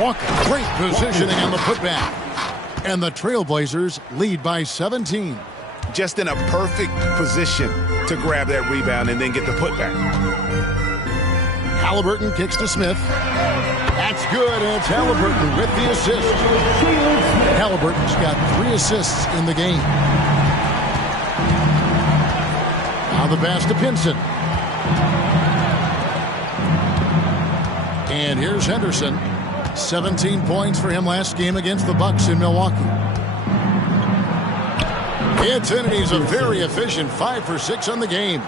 Walker, great positioning on the putback. And the Trailblazers lead by 17. Just in a perfect position to grab that rebound and then get the putback. Halliburton kicks to Smith. That's good, and it's Halliburton with the assist. Halliburton's got 3 assists in the game. Now the pass to Pinson. And here's Henderson. 17 points for him last game against the Bucks in Milwaukee. He's a very efficient 5 for 6 on the game.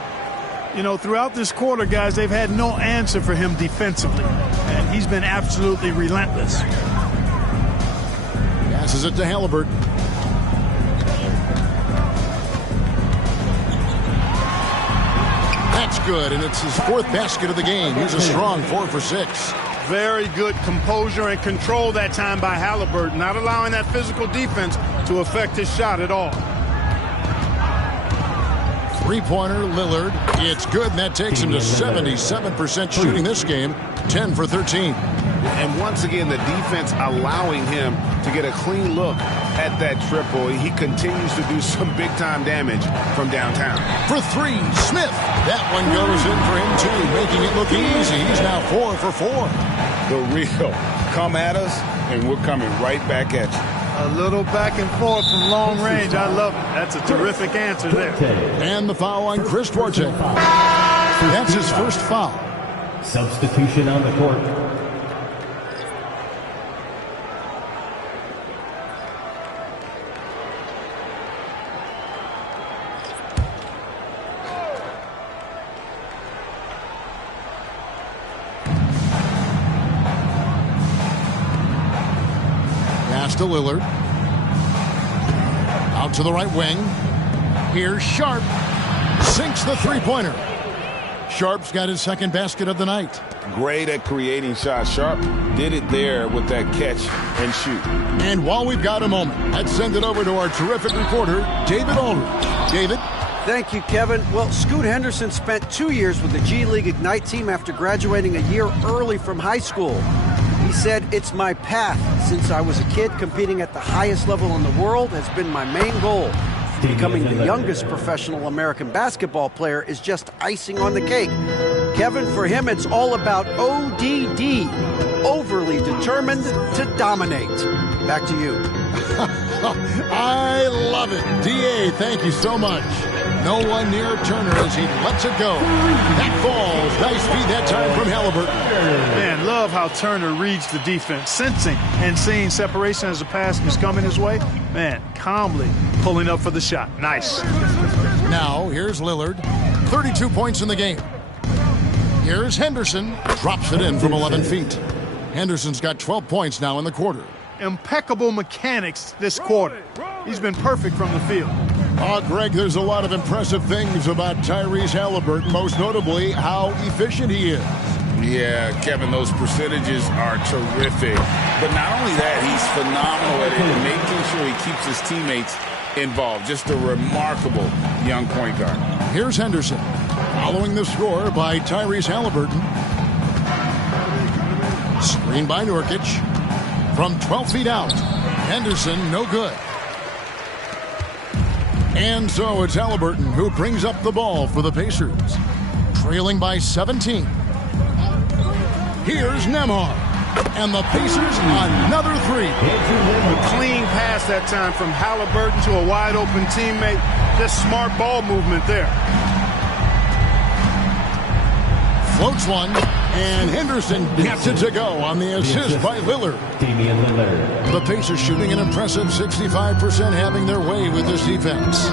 You know, throughout this quarter, guys, they've had no answer for him defensively. And he's been absolutely relentless. Passes it to Halliburton. That's good, and it's his 4th basket of the game. He's a strong 4 for 6. Very good composure and control that time by Halliburton, not allowing that physical defense to affect his shot at all. Three-pointer, Lillard. It's good, and that takes him to 77% shooting this game, 10 for 13. And once again, the defense allowing him to get a clean look at that triple. He continues to do some big-time damage from downtown. For three, Smith. That one goes in for him, too, making it look easy. He's now 4 for 4. The real come at us, and we're coming right back at you. A little back and forth from long range. I love it. That's a terrific answer there. And the foul on Chris Duarte. That's his first foul. Substitution on the court. To Lillard. Out to the right wing. Here's Sharp. Sinks the three-pointer. Sharp's got his second basket of the night. Great at creating shots. Sharp did it there with that catch and shoot. And while we've got a moment, let's send it over to our terrific reporter, David Aldridge. David? Thank you, Kevin. Well, Scoot Henderson spent 2 years with the G League Ignite team after graduating a year early from high school. He said, "It's my path. Since I was a kid, competing at the highest level in the world has been my main goal. Becoming the youngest professional American basketball player is just icing on the cake." Kevin, for him, it's all about ODD, overly determined to dominate. Back to you. I love it. DA, thank you so much. No one near Turner as he lets it go. That falls. Nice feed that time from Halliburton. Man, love how Turner reads the defense, sensing and seeing separation as the pass is coming his way. Man, calmly pulling up for the shot. Nice. Now, here's Lillard. 32 points in the game. Here's Henderson. Drops it in from 11 feet. Henderson's got 12 points now in the quarter. Impeccable mechanics this quarter. He's been perfect from the field. Oh, Greg, there's a lot of impressive things about Tyrese Halliburton, most notably how efficient he is. Yeah, Kevin, those percentages are terrific. But not only that, he's phenomenal at it and making sure he keeps his teammates involved. Just a remarkable young point guard. Here's Henderson, following the score by Tyrese Halliburton. Screen by Nurkic. From 12 feet out. Henderson, no good. And so it's Halliburton who brings up the ball for the Pacers. Trailing by 17. Here's Nembhard. And the Pacers another three. A clean pass that time from Halliburton to a wide open teammate. Just smart ball movement there. Floats one. And Henderson gets it to go on the assist by Lillard. Damian Lillard. The Pacers shooting an impressive 65%, having their way with this defense.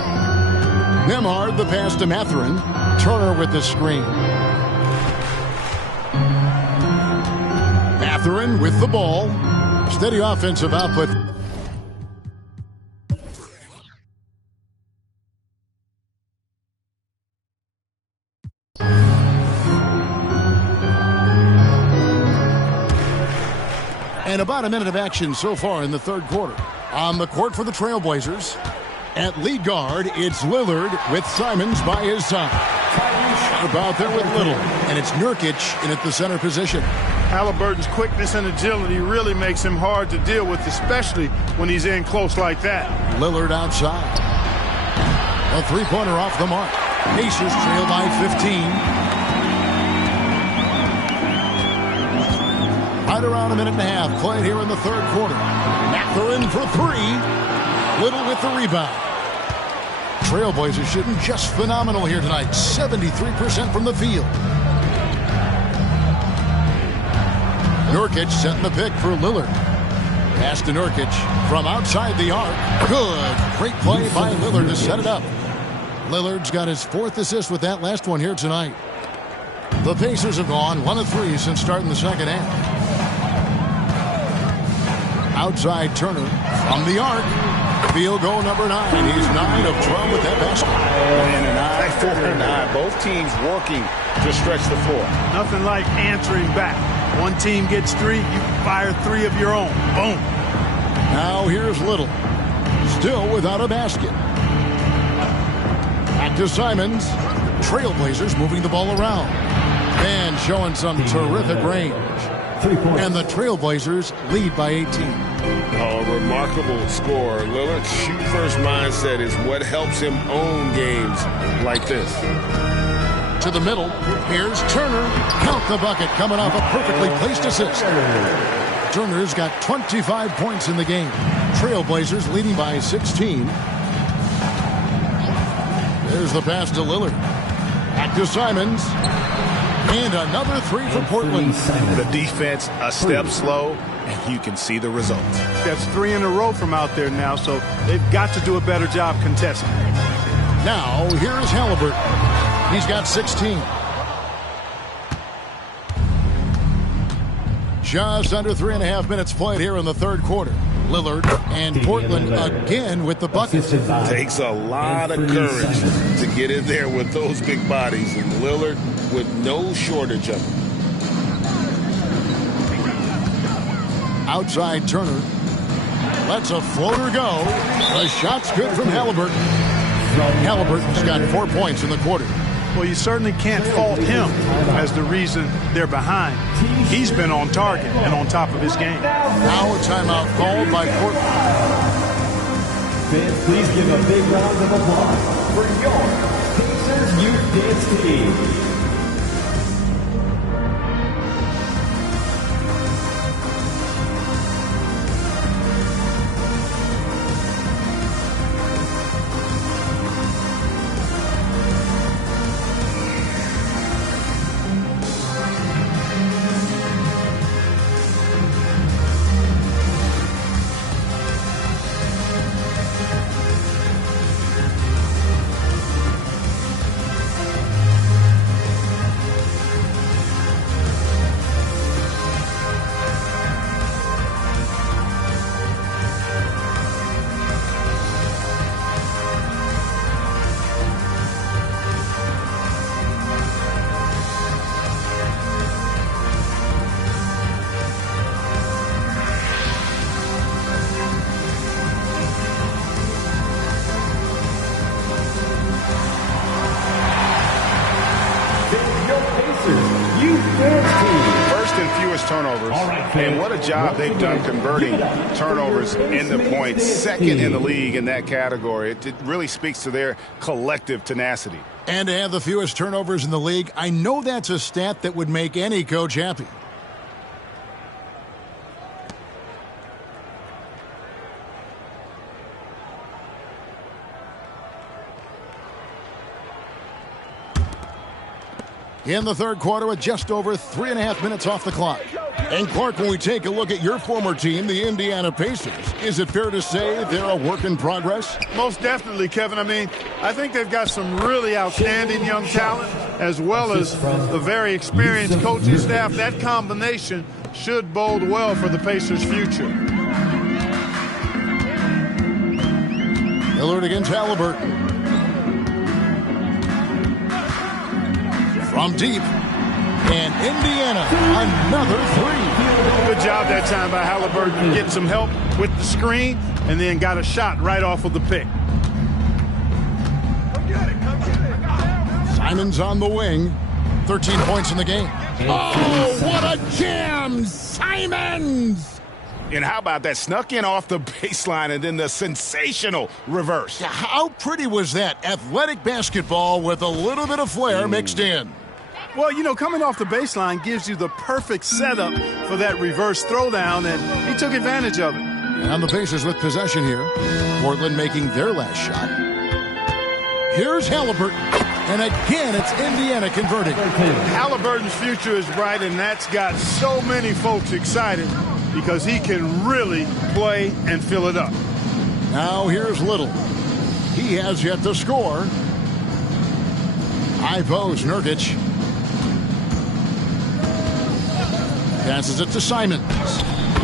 Nembhard, the pass to Mathurin. Turner with the screen. Mathurin with the ball. Steady offensive output. And about a minute of action so far in the third quarter. On the court for the Trailblazers. At lead guard, it's Lillard with Simons by his side. About there with Little. And it's Nurkic in at the center position. Halliburton's quickness and agility really makes him hard to deal with, especially when he's in close like that. Lillard outside. A three-pointer off the mark. Pacers trail by 15. Right around a minute and a half played here in the third quarter. Mathurin for three. Little with the rebound. Trailblazers shooting just phenomenal here tonight. 73% from the field. Nurkic setting the pick for Lillard. Pass to Nurkic from outside the arc. Good. Great play by Lillard to set it up. Lillard's got his fourth assist with that last one here tonight. The Pacers have gone 1 of 3 since starting the second half. Outside Turner from the arc. Field goal number 9. He's 9 of 12 with that basket. And an eye for an eye. Both teams working to stretch the floor. Nothing like answering back. One team gets 3, you fire 3 of your own. Boom. Now here's Little. Still without a basket. Back to Simons. Trailblazers moving the ball around. And showing some terrific range. And the Trailblazers lead by 18. Oh, remarkable score. Lillard's shoot-first mindset is what helps him own games like this. To the middle. Here's Turner. Count the bucket coming off a perfectly placed assist. Turner's got 25 points in the game. Trailblazers leading by 16. There's the pass to Lillard. Back to Simons. And another 3 for Portland. The defense a step slow, and you can see the result. That's 3 in a row from out there now, so they've got to do a better job contesting. Now, here's Halliburton. He's got 16. Just under 3.5 minutes played here in the third quarter. Lillard and Portland again with the bucket. Takes a lot of courage to get in there with those big bodies, and Lillard with no shortage of them. Outside Turner. Lets a floater go. The shot's good from Halliburton. Halliburton's got 4 points in the quarter. Well, you certainly can't fault him as the reason they're behind. He's been on target and on top of his game. Now a timeout called by Portland. Fans, please give a big round of applause for your Pacers Youth Dance Team. First and fewest turnovers, and what a job they've done converting turnovers into points. Second in the league in that category. It really speaks to their collective tenacity. And to have the fewest turnovers in the league, I know that's a stat that would make any coach happy. In the third quarter with just over 3.5 minutes off the clock. And Clark, when we take a look at your former team, the Indiana Pacers, is it fair to say they're a work in progress? Most definitely, Kevin. I mean, I think they've got some really outstanding young talent as well as the very experienced coaching staff. That combination should bode well for the Pacers' future. Lillard against Halliburton. From deep, and Indiana, another 3. Good job that time by Halliburton, getting some help with the screen, and then got a shot right off of the pick. Come get it. Simons on the wing, 13 points in the game. Oh, what a jam, Simons! And how about that? Snuck in off the baseline and then the sensational reverse. Yeah, how pretty was that? Athletic basketball with a little bit of flair mixed in. Well, you know, coming off the baseline gives you the perfect setup for that reverse throwdown, and he took advantage of it. And the Pacers with possession here. Portland making their last shot. Here's Halliburton. And again, it's Indiana converting. Halliburton's future is bright, and that's got so many folks excited because he can really play and fill it up. Now here's Little. He has yet to score. High post, Nurkic. Passes it to Simons.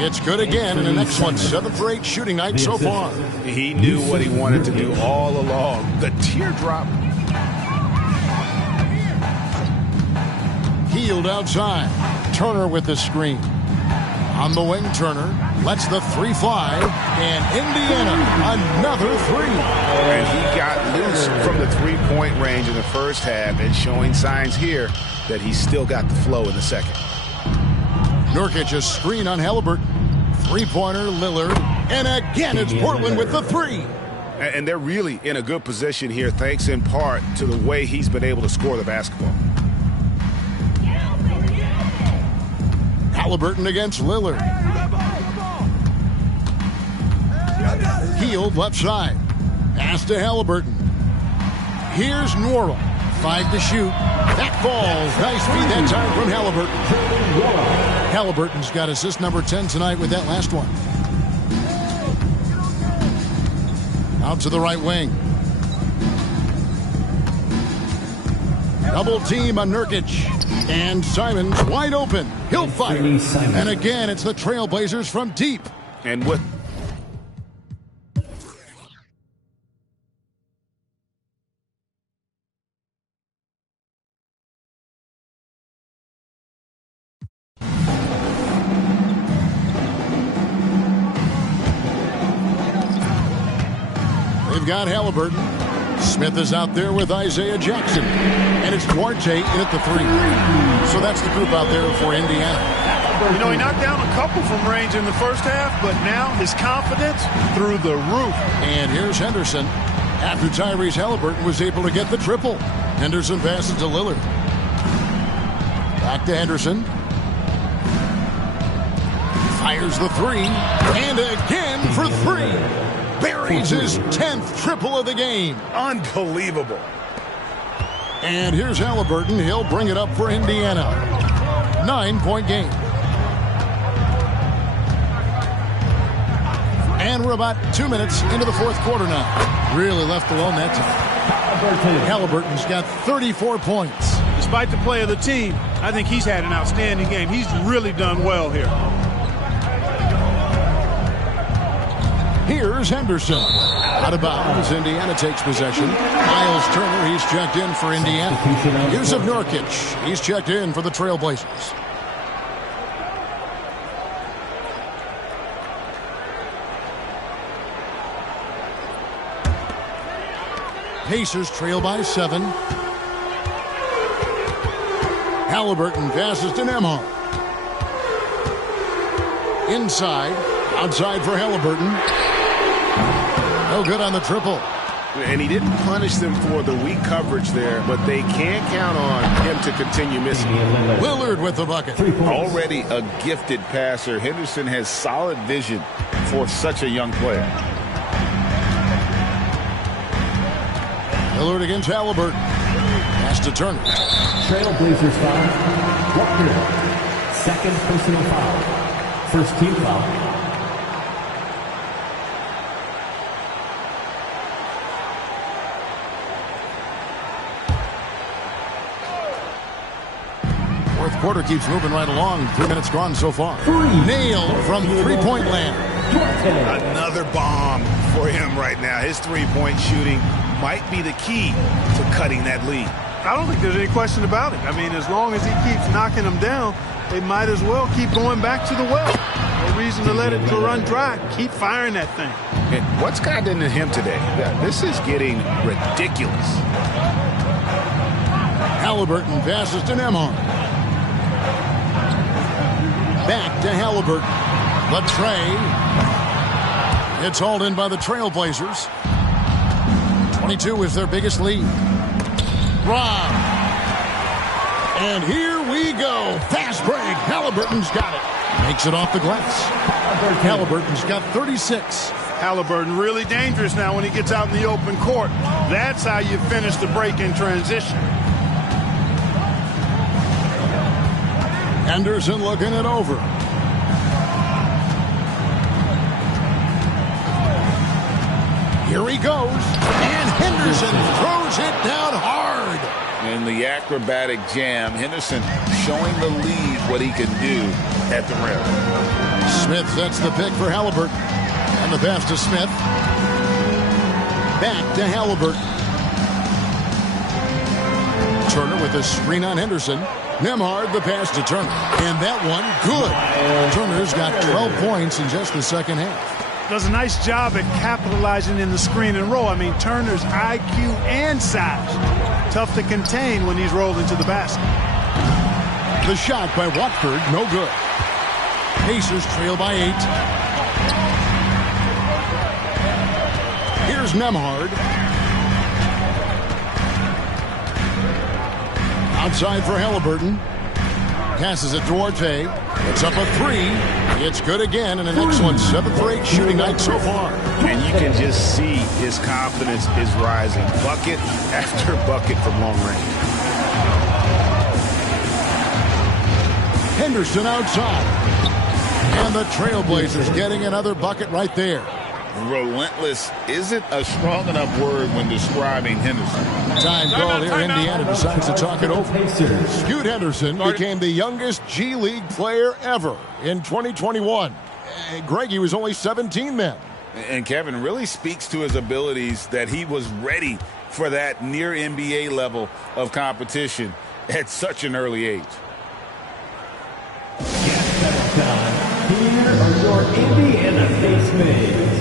It's good again, and an excellent 7 for 8 shooting night so far. He knew what he wanted to do all along. The teardrop. He Hield outside. Turner with the screen. On the wing, Turner lets the three fly, and Indiana, another three. And he got loose from the three-point range in the first half and showing signs here that he's still got the flow in the second. Nurkic a screen on Halliburton. Three-pointer, Lillard, and again it's Portland with the three. And they're really in a good position here, thanks in part to the way he's been able to score the basketball. Halliburton against Lillard. Hield left side. Pass to Halliburton. Here's Norrell. 5 to shoot. That falls. Nice feed that time from Halliburton. Halliburton's got assist number 10 tonight with that last one. Out to the right wing. Double team on Nurkic. And Simons wide open. He'll fire. And again, it's the Trailblazers from deep. And with they've got Halliburton. Smith is out there with Isaiah Jackson. And it's Duarte in at the three. So that's the group out there for Indiana. You know, he knocked down a couple from range in the first half, but now his confidence through the roof. And here's Henderson. After Tyrese Halliburton was able to get the triple. Henderson passes to Lillard. Back to Henderson. Fires the three. And again for three. Buries his 10th triple of the game. unbelievable. And here's Halliburton. He'll bring it up for Indiana. 9-point game. And we're about 2 minutes into the fourth quarter now. Really left alone that time. Halliburton's got 34 points. Despite the play of the team, I think he's had an outstanding game. He's really done well here. Here's Henderson. Out of bounds. Indiana takes possession. Miles Turner, he's checked in for Indiana. Yusuf Nurkic, he's checked in for the Trailblazers. Pacers trail by 7. Halliburton passes to Nembhard. Inside. Outside for Halliburton. No good on the triple. And he didn't punish them for the weak coverage there, but they can't count on him to continue missing. Lillard with the bucket. Already a gifted passer, Henderson has solid vision for such a young player. Lillard against Halliburton. Pass to Turner. Trailblazers foul. Walker. Second personal foul. First team foul. Fourth quarter keeps moving right along. 3 minutes gone so far. Nailed from three-point land. Another bomb for him right now. His three-point shooting might be the key to cutting that lead. I don't think there's any question about it. I mean, as long as he keeps knocking them down, they might as well keep going back to the well. No reason to let it run dry. Keep firing that thing. And what's gotten into him today? This is getting ridiculous. Halliburton passes to Nembhard. Back to Halliburton. The tray. It's hauled in by the Trailblazers. 22 is their biggest lead. Rob. And here we go. Fast break. Halliburton's got it. Makes it off the glass. Halliburton's got 36. Halliburton really dangerous now when he gets out in the open court. That's how you finish the break in transition. Henderson looking it over. Here he goes. And Henderson throws it down hard. In the acrobatic jam, Henderson showing the lead what he can do at the rim. Smith sets the pick for Halliburton. And the pass to Smith. Back to Halliburton. Turner with a screen on Henderson. Nembhard, the pass to Turner. And that one, good. Turner's got 12 points in just the second half. Does a nice job at capitalizing in the screen and roll. I mean, Turner's IQ and size. Tough to contain when he's rolled into the basket. The shot by Watford, no good. Pacers trail by 8. Here's Nembhard. Outside for Halliburton. Passes it to Duarte. It's up a 3. It's good again, and an excellent 7 for 8 shooting night so far. And you can just see his confidence is rising. Bucket after bucket from long range. Henderson outside. And the Trailblazers getting another bucket right there. Relentless isn't a strong enough word when describing Henderson. Time call here. Indiana decides to talk it over. Scoot Henderson became the youngest G League player ever in 2021. Greg, he was only 17 then. And Kevin really speaks to his abilities that he was ready for that near NBA level of competition at such an early age. Here are your Indiana face mates.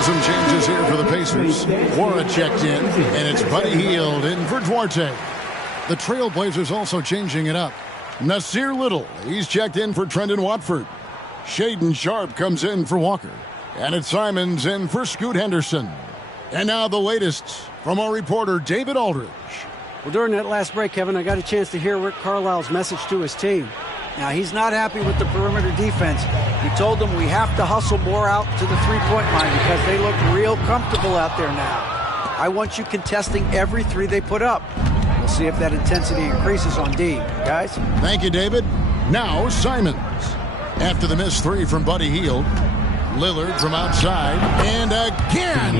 Some changes here for the Pacers. Wara checked in, and it's Buddy Hield in for Duarte. The Trailblazers also changing it up. Nasir Little, he's checked in for Trendon Watford. Shaedon Sharpe comes in for Walker. And it's Simons in for Scoot Henderson. And now the latest from our reporter, David Aldridge. Well, during that last break, Kevin, I got a chance to hear Rick Carlisle's message to his team. Now, he's not happy with the perimeter defense. He told them we have to hustle more out to the three-point line because they look real comfortable out there now. I want you contesting every 3 they put up. We'll see if that intensity increases on D. Guys? Thank you, David. Now, Simons. After the missed 3 from Buddy Hield, Lillard from outside, and again.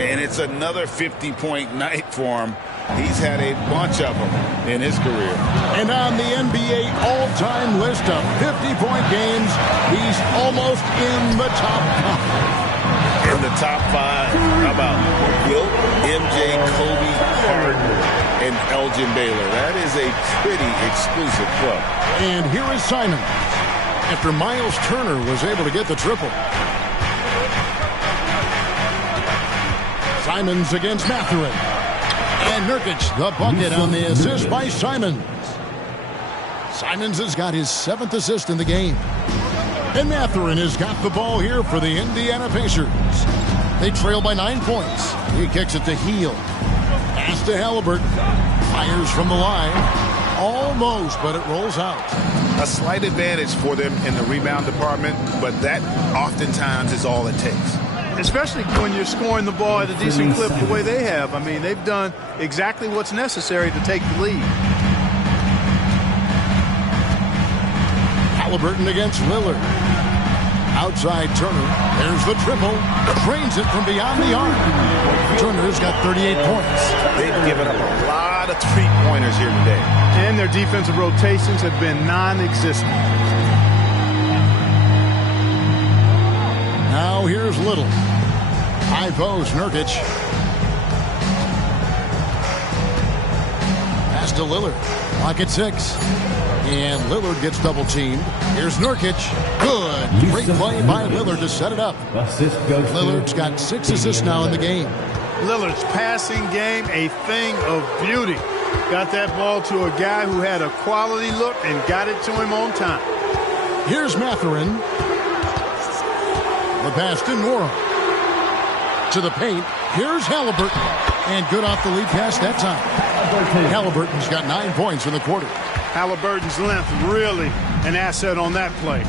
And it's another 50-point night for him. He's had a bunch of them in his career. And on the NBA all-time list of 50-point games, he's almost in the top 5. In the top 5, how about Wilt, MJ, Kobe, Harden, and Elgin Baylor? That is a pretty exclusive club. And here is Simons. After Miles Turner was able to get the triple. Simons against Mathurin. And Nurkic, the bucket on the assist by Simons. Simons has got his 7th assist in the game. And Mathurin has got the ball here for the Indiana Pacers. They trail by 9 points. He kicks it to Hield. Pass to Halliburton. Fires from the line. Almost, but it rolls out. A slight advantage for them in the rebound department, but that oftentimes is all it takes. Especially when you're scoring the ball at a decent clip the way they have. I mean, they've done exactly what's necessary to take the lead. Halliburton against Lillard. Outside Turner. There's the triple. Drains it from beyond the arc. Turner's got 38 points. They've given up a lot of three-pointers here today. And their defensive rotations have been non-existent. Now here's Little. High post, Nurkic. Pass to Lillard. Clock at 6. And Lillard gets double teamed. Here's Nurkic. Good. Great play by Lillard to set it up. Lillard's got 6 assists now in the game. Lillard's passing game, a thing of beauty. Got that ball to a guy who had a quality look and got it to him on time. Here's Mathurin. The pass to Nora. To the paint. Here's Halliburton. And good off the lead pass that time. Halliburton's got 9 points in the quarter. Halliburton's length really an asset on that play.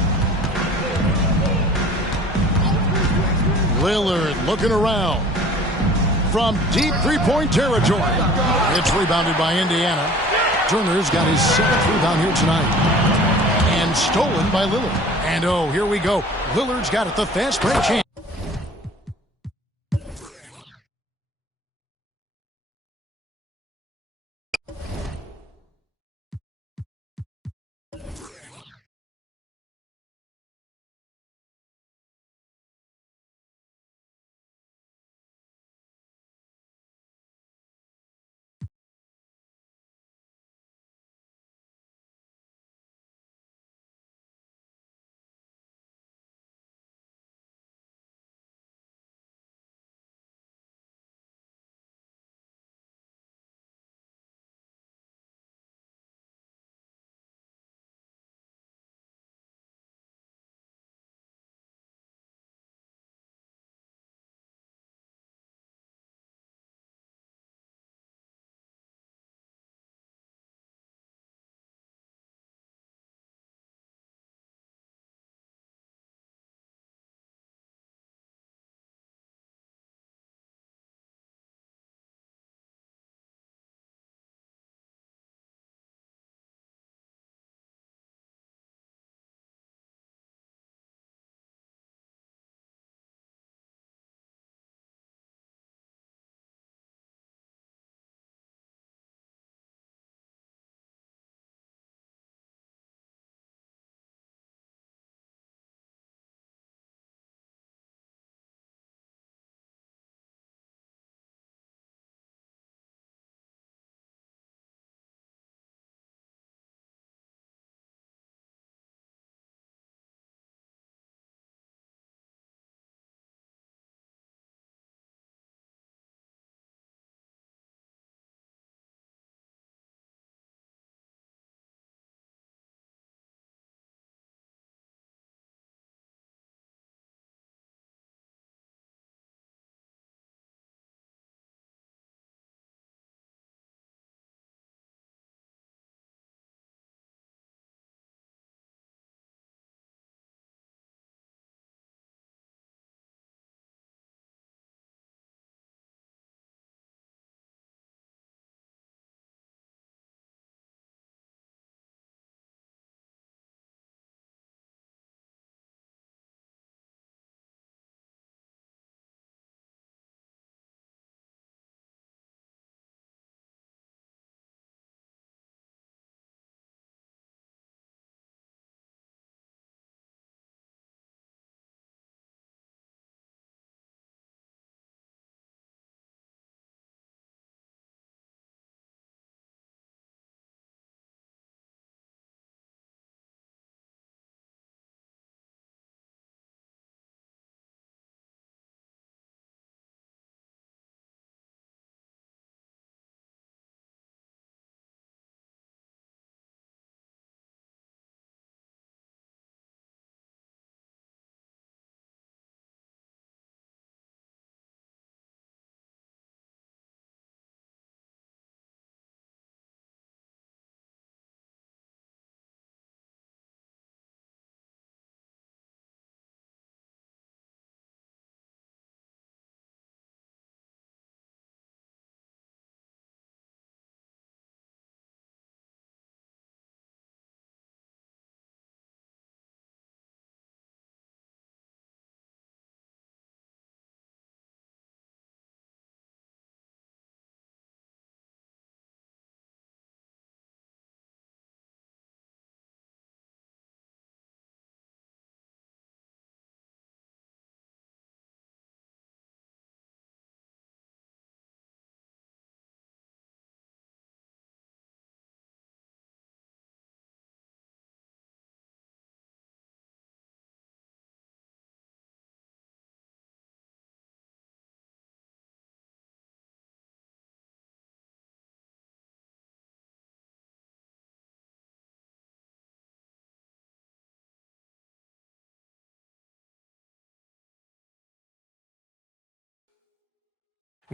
Lillard looking around. from deep three-point territory. It's rebounded by Indiana. Turner's got his 7th rebound here tonight. And stolen by Lillard. And oh, here we go. Lillard's got it, the fast break chance.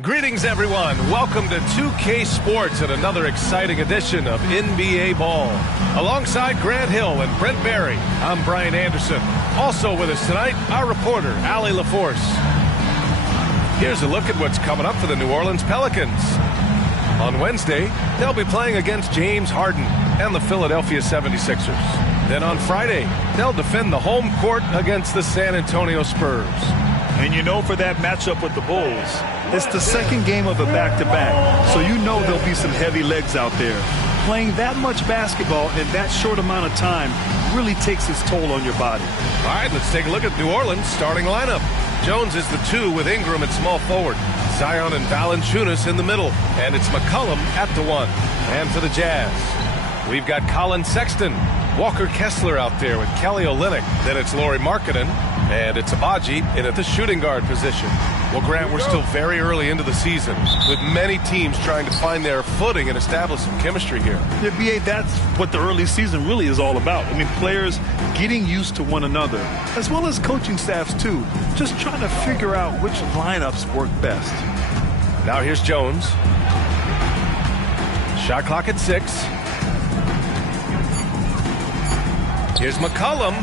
Greetings, everyone. Welcome to 2K Sports and another exciting edition of NBA Ball. Alongside Grant Hill and Brent Barry, I'm Brian Anderson. Also with us tonight, our reporter, Allie LaForce. Here's a look at what's coming up for the New Orleans Pelicans. On Wednesday, they'll be playing against James Harden and the Philadelphia 76ers. Then on Friday, they'll defend the home court against the San Antonio Spurs. And you know, for that matchup with the Bulls, it's the second game of a back-to-back, so you know there'll be some heavy legs out there. Playing that much basketball in that short amount of time really takes its toll on your body. All right, let's take a look at New Orleans' starting lineup. Jones is the 2 with Ingram at small forward. Zion and Valanciunas in the middle. And it's McCollum at the 1. And for the Jazz, we've got Colin Sexton, Walker Kessler out there with Kelly Olynyk. Then it's Lauri Markkanen, and it's Abaji in at the shooting guard position. Well, Grant, we're still very early into the season, with many teams trying to find their footing and establish some chemistry here. Yeah, B.A., that's what the early season really is all about. I mean, players getting used to one another, as well as coaching staffs, too. Just trying to figure out which lineups work best. Now here's Jones. Shot clock at 6. Here's McCollum,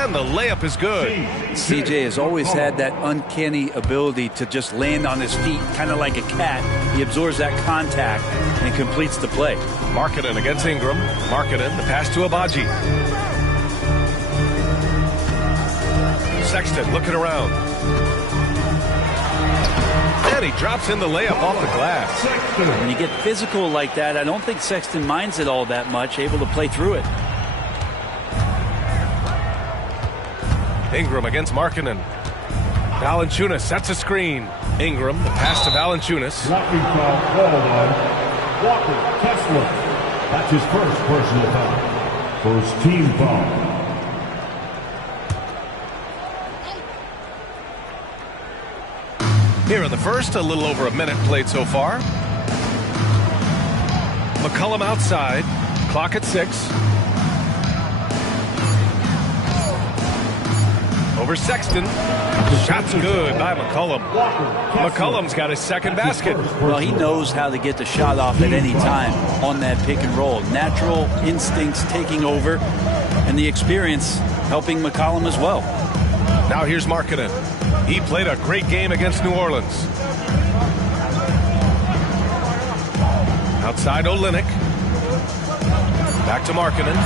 and the layup is good. CJ has always had that uncanny ability to just land on his feet, kind of like a cat. He absorbs that contact and completes the play. Markkanen against Ingram. Markkanen, the pass to Abaji. Sexton looking around. And he drops in the layup off the glass. When you get physical like that, I don't think Sexton minds it all that much, able to play through it. Ingram against Markkanen. Valanciunas sets a screen. Ingram, the pass to Valanciunas. Blocking foul called on Walker Kessler. That's his first personal foul. First team foul. Here in the first, a little over a minute played so far. McCollum outside. Clock at 6. Over Sexton. Shot's good by McCollum. McCollum's got his second basket. Well, he knows how to get the shot off at any time on that pick and roll. Natural instincts taking over, and the experience helping McCollum as well. Now here's Markkanen. He played a great game against New Orleans. Outside Olynyk. Back to Markkanen.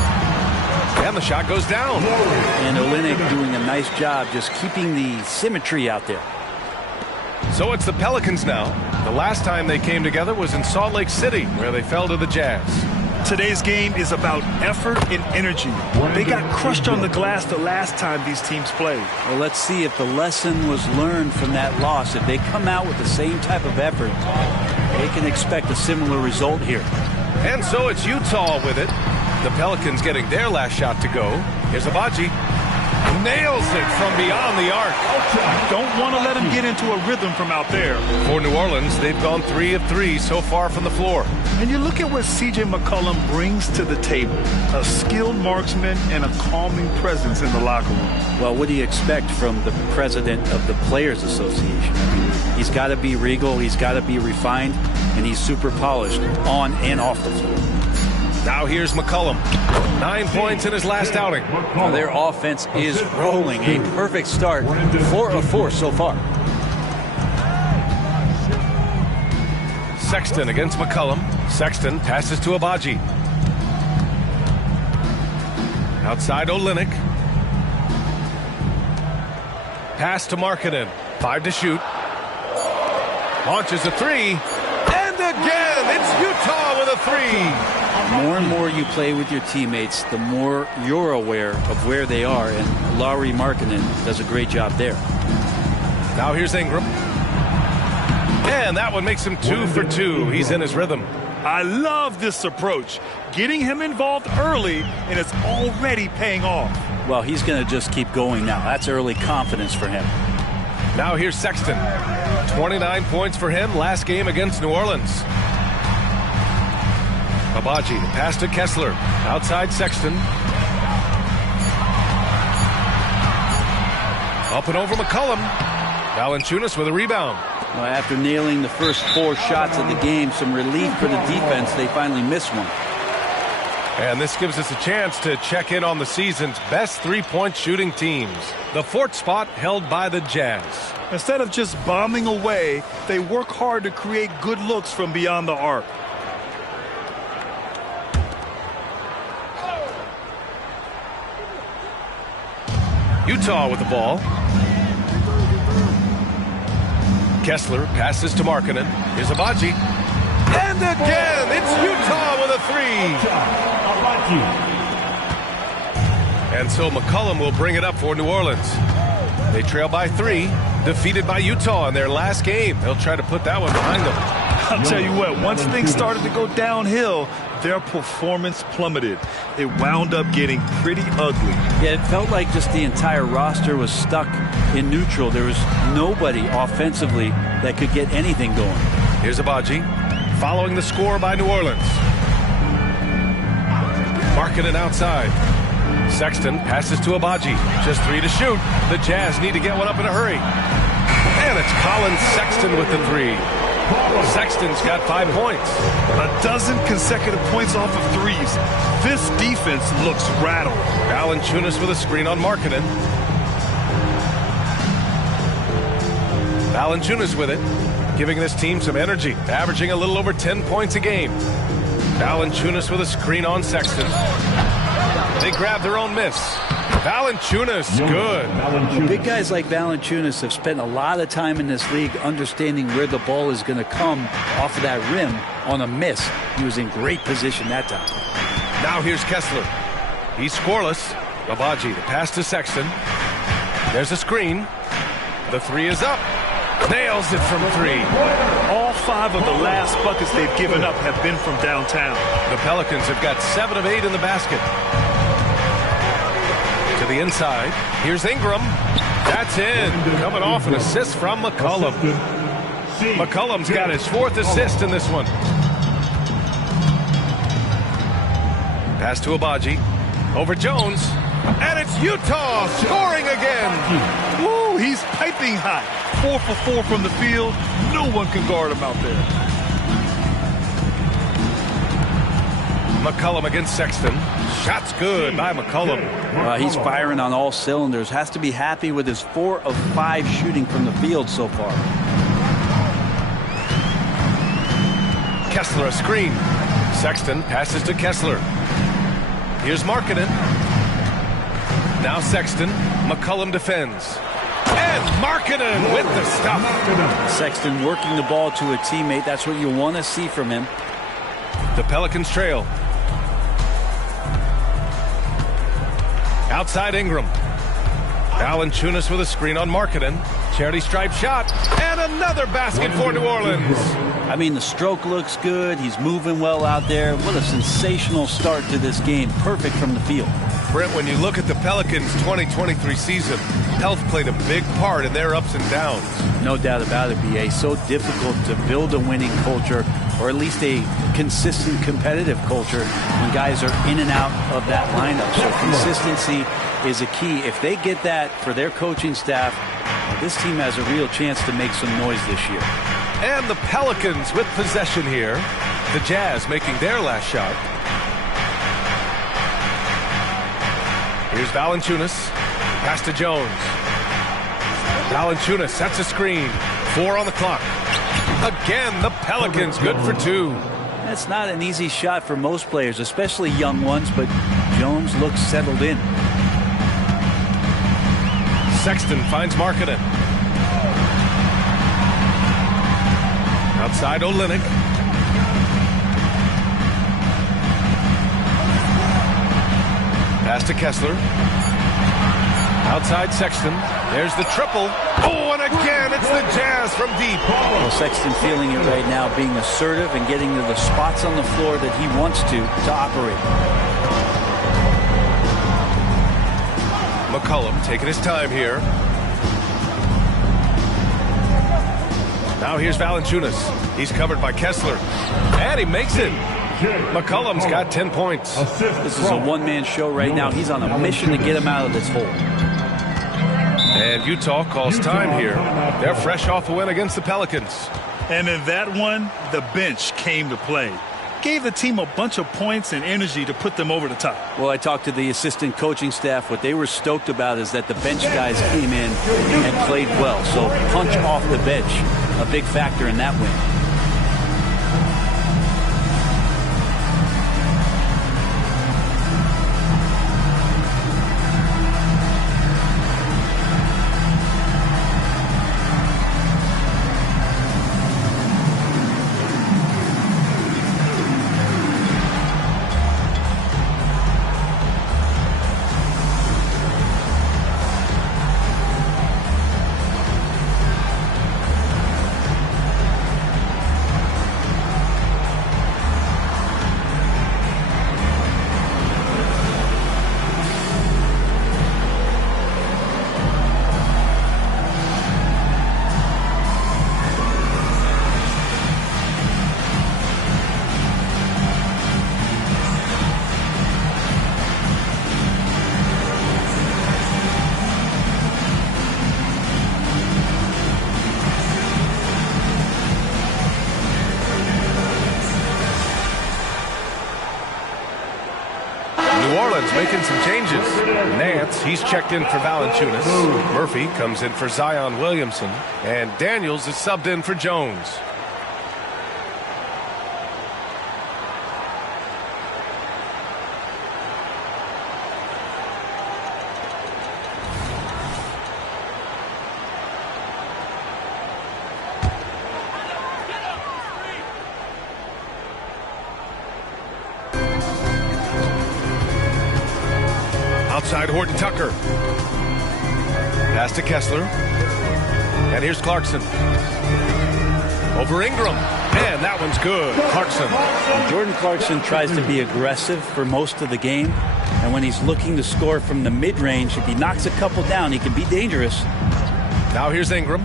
And the shot goes down. And Olynyk doing a nice job just keeping the symmetry out there. So it's the Pelicans now. The last time they came together was in Salt Lake City, where they fell to the Jazz. Today's game is about effort and energy. They got crushed on the glass the last time these teams played. Well, let's see if the lesson was learned from that loss. If they come out with the same type of effort, they can expect a similar result here. And so it's Utah with it. The Pelicans getting their last shot to go. Here's Abaji. Nails it from beyond the arc. Don't want to let him get into a rhythm from out there. For New Orleans, they've gone 3 of 3 so far from the floor. And you look at what C.J. McCollum brings to the table. A skilled marksman and a calming presence in the locker room. Well, what do you expect from the president of the Players Association? He's got to be regal, he's got to be refined, and he's super polished on and off the floor. Now here's McCollum. 9 points in his last outing. Well, their offense is rolling. A perfect start. 4 of 4 so far. Sexton against McCollum. Sexton passes to Abaji. Outside Olynyk. Pass to Markkanen. 5 to shoot. Launches a 3. And again, it's Utah with a 3. More and more you play with your teammates, the more you're aware of where they are, and Lauri Markkanen does a great job there. Now here's Ingram. And that one makes him 2 for 2. He's in his rhythm. I love this approach. Getting him involved early, and it's already paying off. Well, he's going to just keep going now. That's early confidence for him. Now here's Sexton. 29 points for him last game against New Orleans. Abaji, the pass to Kessler. Outside Sexton. Up and over McCollum. Valanciunas with a rebound. Well, after nailing the first 4 shots of the game, some relief for the defense. They finally missed one. And this gives us a chance to check in on the season's best three-point shooting teams. The fourth spot held by the Jazz. Instead of just bombing away, they work hard to create good looks from beyond the arc. Utah with the ball. Kessler passes to Markkanen. Here's Abaji. And again, it's Utah with a three. And so McCollum will bring it up for New Orleans. They trail by 3, defeated by Utah in their last game. They'll try to put that one behind them. I'll tell you what, once things started to go downhill, their performance plummeted. It wound up getting pretty ugly. Yeah, it felt like just the entire roster was stuck in neutral. There was nobody offensively that could get anything going. Here's Abaji, following the score by New Orleans. Markkanen outside. Sexton passes to Abaji. Just 3 to shoot. The Jazz need to get one up in a hurry. And it's Colin Sexton with the 3. Sexton's got 5 points. A dozen consecutive points off of threes. This defense looks rattled. Valanciunas with a screen on Markkanen. Valanciunas with it, giving this team some energy, averaging a little over 10 points a game. Valanciunas with a screen on Sexton. They grab their own miss. Valanciunas, good. Big guys like Valanciunas have spent a lot of time in this league understanding where the ball is going to come off of that rim on a miss. He was in great position that time. Now here's Kessler. He's scoreless. Abaji, the pass to Sexton. There's a screen. The 3 is up. Nails it from 3. All 5 of the last buckets they've given up have been from downtown. The Pelicans have got 7 of 8 in the basket. To the inside. Here's Ingram. That's in. Coming off an assist from McCollum. McCollum's got his 4th assist in this one. Pass to Abaji. Over Jones. And it's Utah scoring again. Woo, he's piping hot. 4 for 4 from the field. No one can guard him out there. McCollum against Sexton. Shot's good by McCollum. He's firing on all cylinders. Has to be happy with his 4 of 5 shooting from the field so far. Kessler a screen. Sexton passes to Kessler. Here's Markkanen. Now Sexton. McCollum defends. And Markkanen with the stop. Sexton working the ball to a teammate. That's what you want to see from him. The Pelicans trail. Outside Ingram. Valanciunas with a screen on Markkanen. Charity stripe shot. And another basket for New Orleans. I mean, the stroke looks good. He's moving well out there. What a sensational start to this game. Perfect from the field. Brent, when you look at the Pelicans' 2023 season, health played a big part in their ups and downs. No doubt about it, B.A. So difficult to build a winning culture, or at least a consistent competitive culture, when guys are in and out of that lineup. So consistency is a key. If they get that for their coaching staff, this team has a real chance to make some noise this year. And the Pelicans with possession here. The Jazz making their last shot. Here's Valanciunas. Pass to Jones. Valanciunas sets a screen. 4 on the clock. Again, the Pelicans good for 2. That's not an easy shot for most players, especially young ones, but Jones looks settled in. Sexton finds Markkanen. Outside Olynyk. Pass to Kessler. Outside Sexton. There's the triple. Oh, and again, it's the Jazz from deep. Well, Sexton feeling it right now, being assertive and getting to the spots on the floor that he wants to operate. McCollum taking his time here. Now here's Valanciunas. He's covered by Kessler. And he makes it. McCollum's got 10 points. This is a one-man show right now. He's on a mission to get him out of this hole. And Utah calls time here. They're fresh off a win against the Pelicans. And in that one, the bench came to play. gave the team a bunch of points and energy to put them over the top. Well, I talked to the assistant coaching staff. What they were stoked about is that the bench guys came in and played well. So punch off the bench, a big factor in that win. Making some changes. Nance, he's checked in for Valanciunas. Murphy comes in for Zion Williamson. And Daniels is subbed in for Jones. Outside Horton Tucker. Pass to Kessler. And here's Clarkson. Over Ingram. And that one's good. Clarkson. And Jordan Clarkson tries to be aggressive for most of the game. And when he's looking to score from the mid-range, if he knocks a couple down, he can be dangerous. Now here's Ingram.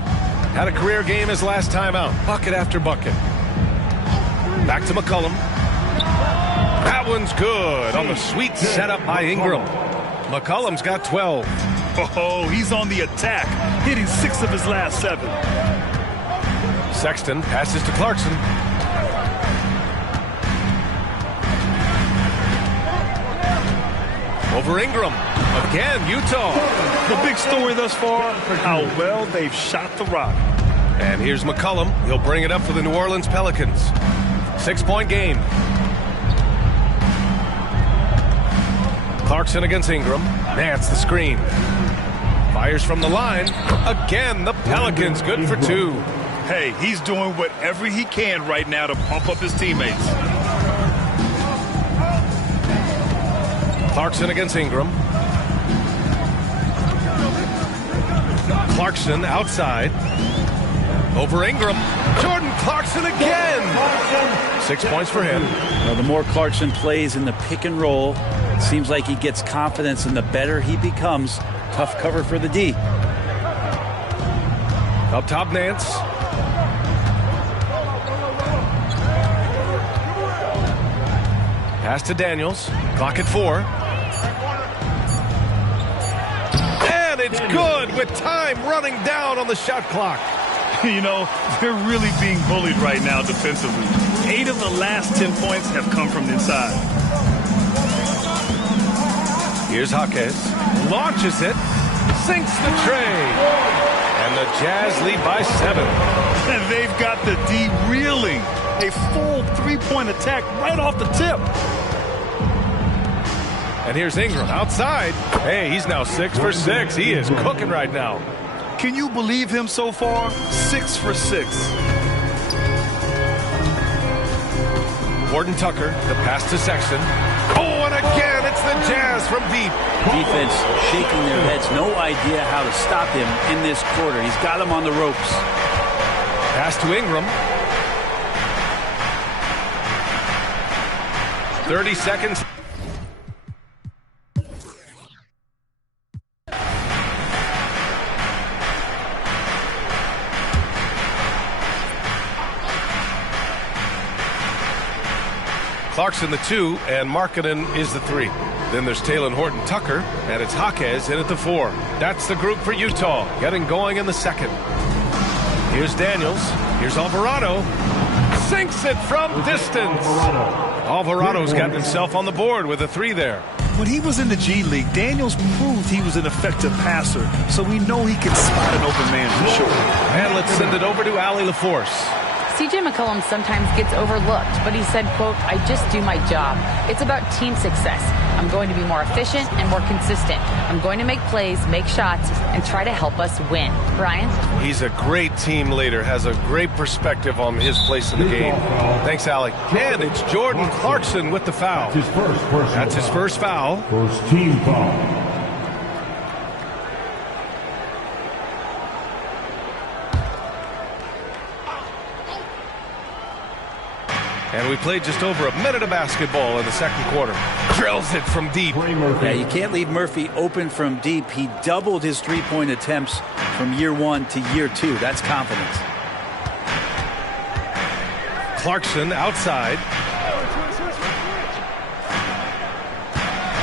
Had a career game his last time out. Bucket after bucket. Back to McCollum. That one's good on the sweet setup by Ingram. McCollum's got 12. Oh, he's on the attack, hitting 6 of his last 7. Sexton passes to Clarkson. Over Ingram. Again, Utah. The big story thus far, how well they've shot the rock. And here's McCollum. He'll bring it up for the New Orleans Pelicans. 6-point game. Clarkson against Ingram. Nance the screen. Fires from the line. Again, the Pelicans good for 2. Hey, he's doing whatever he can right now to pump up his teammates. Clarkson against Ingram. Clarkson outside. Over Ingram. Jordan Clarkson again. 6 points for him. Well, the more Clarkson plays in the pick and roll, it seems like he gets confidence, and the better he becomes. Tough cover for the D. Up top, Nance. Pass to Daniels. Clock at 4. And it's good with time running down on the shot clock. You know, they're really being bullied right now defensively. 8 of the last 10 points have come from the inside. Here's Jaquez. Launches it. Sinks the tray. And the Jazz lead by 7. And they've got the D reeling. A full 3-point attack right off the tip. And here's Ingram outside. Hey, he's now 6 for 6. He is cooking right now. Can you believe him so far? 6 for 6. Horton Tucker, the pass to Sexton. Oh, and again, it's the Jazz from deep. Defense shaking their heads. No idea how to stop him in this quarter. He's got him on the ropes. Pass to Ingram. 30 seconds. Clarkson the 2, and Markkanen is the 3. Then there's Talen Horton Tucker, and it's Jaquez in at the 4. That's the group for Utah, getting going in the second. Here's Daniels. Here's Alvarado. sinks it from distance. Alvarado's gotten himself on the board with a 3 there. When he was in the G League, Daniels proved he was an effective passer, so we know he can spot an open man for sure. And let's send it over to Allie LaForce. C.J. McCollum sometimes gets overlooked, but he said, quote, "I just do my job. It's about team success. I'm going to be more efficient and more consistent. I'm going to make plays, make shots, and try to help us win." Brian? He's a great team leader, has a great perspective on his place in the game. Thanks, Allie. And it's Jordan Clarkson with the foul. That's his first foul. First team foul. And we played just over a minute of basketball in the second quarter. Drills it from deep. Yeah, you can't leave Murphy open from deep. He doubled his three-point attempts from year 1 to year 2. That's confidence. Clarkson outside.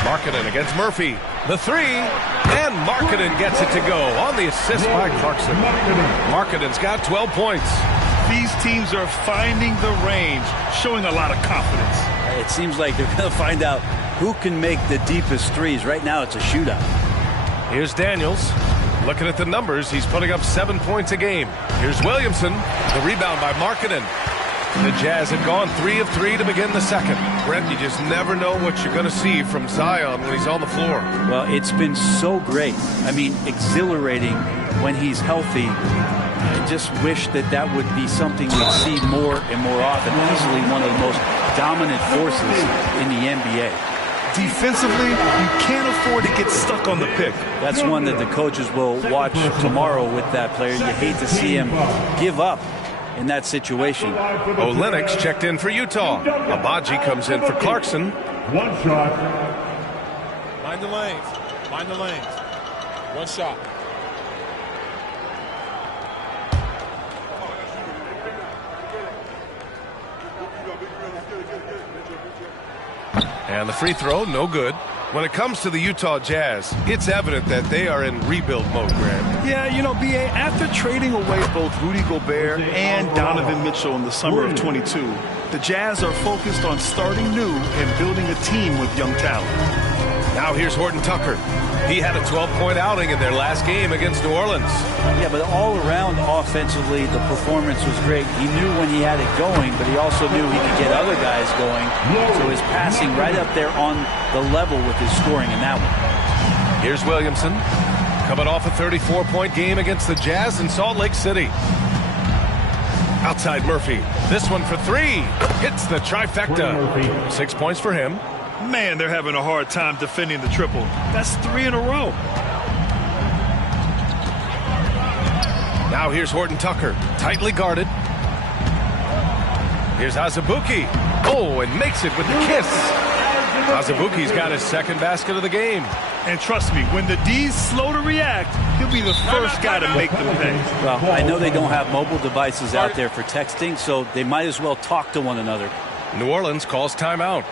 Markkanen against Murphy. The 3. And Markkanen gets it to go on the assist by Clarkson. Markkanen's got 12 points. These teams are finding the range, showing a lot of confidence. It seems like they're going to find out who can make the deepest threes. Right now, it's a shootout. Here's Daniels. Looking at the numbers, he's putting up 7 points a game. Here's Williamson. The rebound by Markkanen. The Jazz had gone 3 of 3 to begin the second. Brent, you just never know what you're going to see from Zion when he's on the floor. Well, it's been so great. I mean, exhilarating when he's healthy. I just wish that would be something we'd see more and more often. Easily one of the most dominant forces in the NBA. Defensively, you can't afford to get stuck on the pick. That's one that the coaches will watch tomorrow with that player. You hate to see him give up in that situation. Olenek checked in for Utah. Abaji comes in for Clarkson. One shot. Mind the lanes. Mind the lanes. One shot. And the free throw, no good. When it comes to the Utah Jazz, it's evident that they are in rebuild mode, Grant. Yeah, you know, B.A., after trading away both Rudy Gobert and Donovan Mitchell in the summer of 22, the Jazz are focused on starting new and building a team with young talent. Now here's Horton Tucker. He had a 12-point outing in their last game against New Orleans. Yeah, but all around offensively, the performance was great. He knew when he had it going, but he also knew he could get other guys going. So his passing right up there on the level with his scoring in that one. Here's Williamson, coming off a 34-point game against the Jazz in Salt Lake City. Outside Murphy. This one for 3. Hits the trifecta. 6 points for him. Man, they're having a hard time defending the triple. That's 3 in a row. Now here's Horton Tucker, tightly guarded. Here's Azubuike. Oh, and makes it with the kiss. Azubuike's got his second basket of the game. And trust me, when the D's slow to react, he'll be the first guy to make them pay. Well, I know they don't have mobile devices out there for texting, so they might as well talk to one another. New Orleans calls timeout.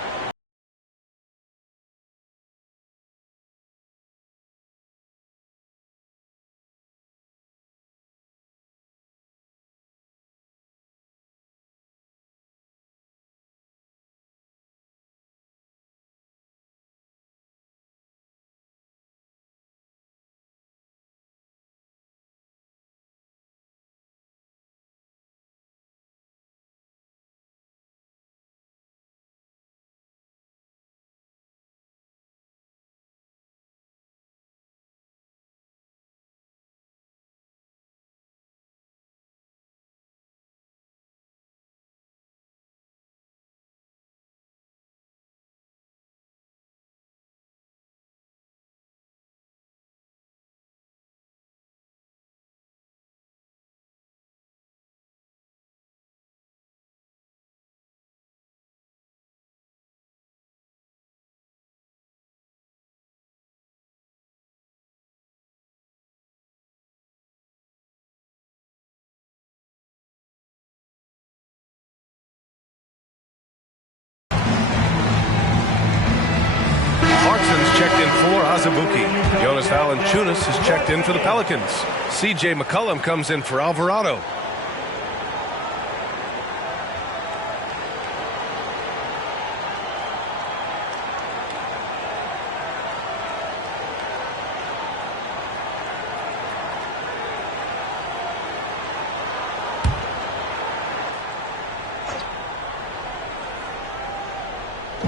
Clarkson's checked in for Azubuike. Jonas Valanciunas has checked in for the Pelicans. C.J. McCollum comes in for Alvarado.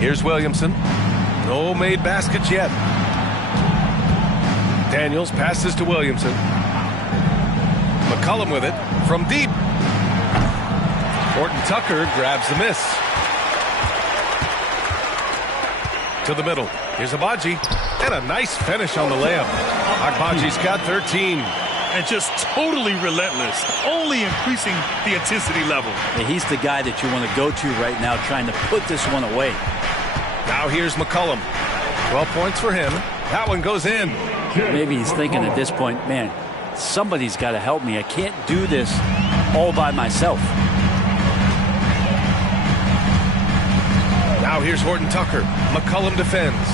Here's Williamson. No made baskets yet. Daniels passes to Williamson. McCollum with it from deep. Horton Tucker grabs the miss. To the middle. Here's Agbaji. And a nice finish on the layup. Agbaji's got 13. And just totally relentless, only increasing the intensity level. Yeah, he's the guy that you want to go to right now, trying to put this one away. Now here's McCollum. 12 points for him. That one goes in. Maybe he's thinking at this point, man, somebody's got to help me. I can't do this all by myself. Now here's Horton Tucker. McCollum defends.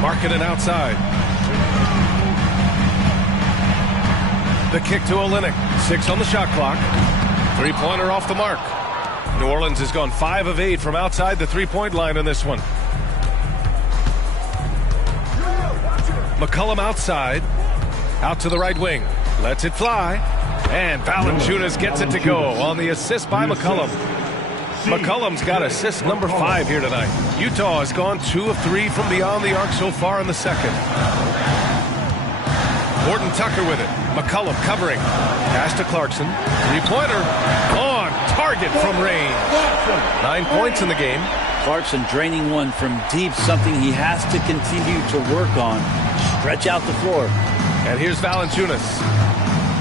Markkanen outside. The kick to Olynyk. 6 on the shot clock. Three-pointer off the mark. New Orleans has gone 5 of 8 from outside the three-point line in this one. McCollum outside. Out to the right wing. Lets it fly. And Valanciunas gets it to go on the assist by McCollum. McCollum's got assist number 5 here tonight. Utah has gone 2 of 3 from beyond the arc so far in the second. Horton Tucker with it. McCollum covering. Pass to Clarkson. Three-pointer on target from range. 9 points in the game. Clarkson draining one from deep, something he has to continue to work on. Stretch out the floor. And here's Valanciunas.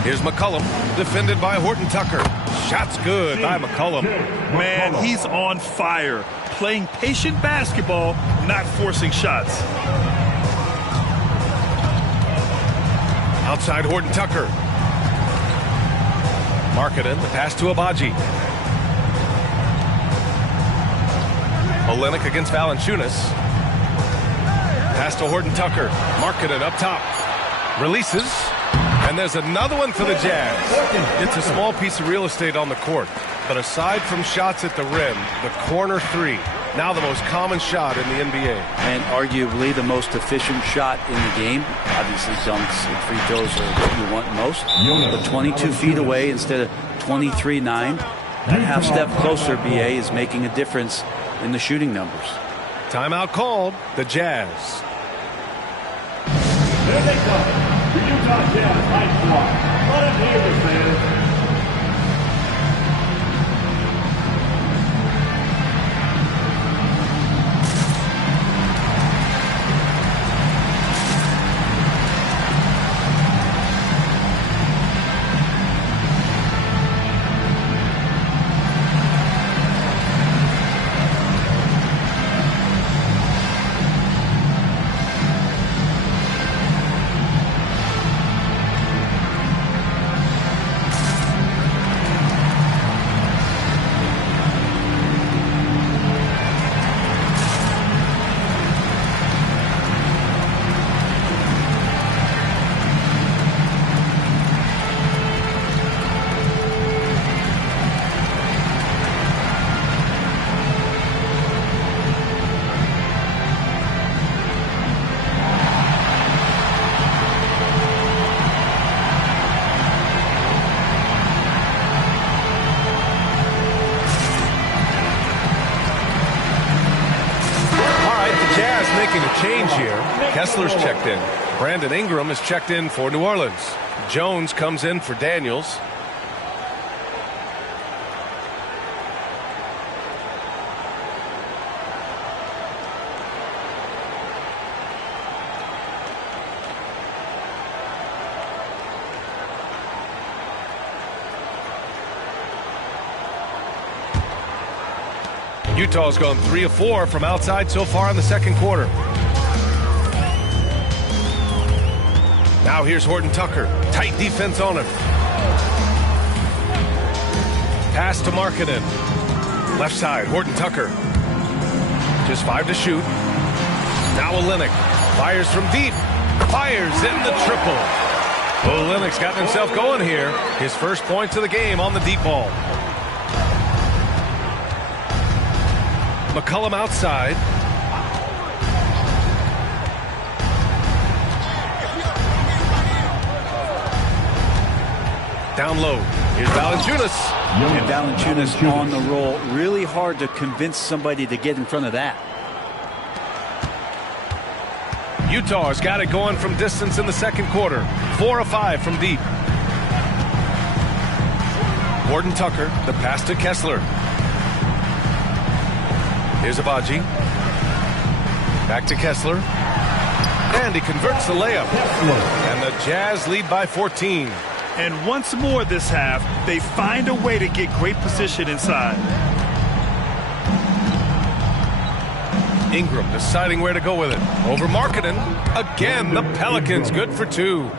Here's McCollum, defended by Horton Tucker. Shot's good by McCollum. Man, he's on fire. Playing patient basketball, not forcing shots. Outside Horton Tucker. Markkanen, the pass to Agbaji. Olynyk against Valanciunas. Pass to Horton Tucker. Markkanen up top. Releases. And there's another one for the Jazz. It's a small piece of real estate on the court. But aside from shots at the rim, the corner three, now the most common shot in the NBA. And arguably the most efficient shot in the game. Obviously dunks and free throws are what you want most. But 22 feet away instead of 23-9. That half step closer, BA, is making a difference in the shooting numbers. Timeout called. The Jazz. There they come. The Utah Jazz high squad. Let him hear it, man. Kessler's checked in. Brandon Ingram is checked in for New Orleans. Jones comes in for Daniels. Utah's gone 3 of 4 from outside so far in the second quarter. Now here's Horton Tucker. Tight defense on him. Pass to Markkanen. Left side, Horton Tucker. Just 5 to shoot. Now Olynyk. Fires from deep. Fires in the triple. Olynyk's got himself going here. His first points of the game on the deep ball. McCollum outside. Down low. Here's Valanciunas. And Valanciunas on the roll. Really hard to convince somebody to get in front of that. Utah has got it going from distance in the second quarter. 4 of 5 from deep. Gordon Tucker, the pass to Kessler. Here's Abaji. Back to Kessler. And he converts the layup. And the Jazz lead by 14. And once more this half, they find a way to get great position inside. Ingram deciding where to go with it. Over Markkanen. Again, the Pelicans good for 2.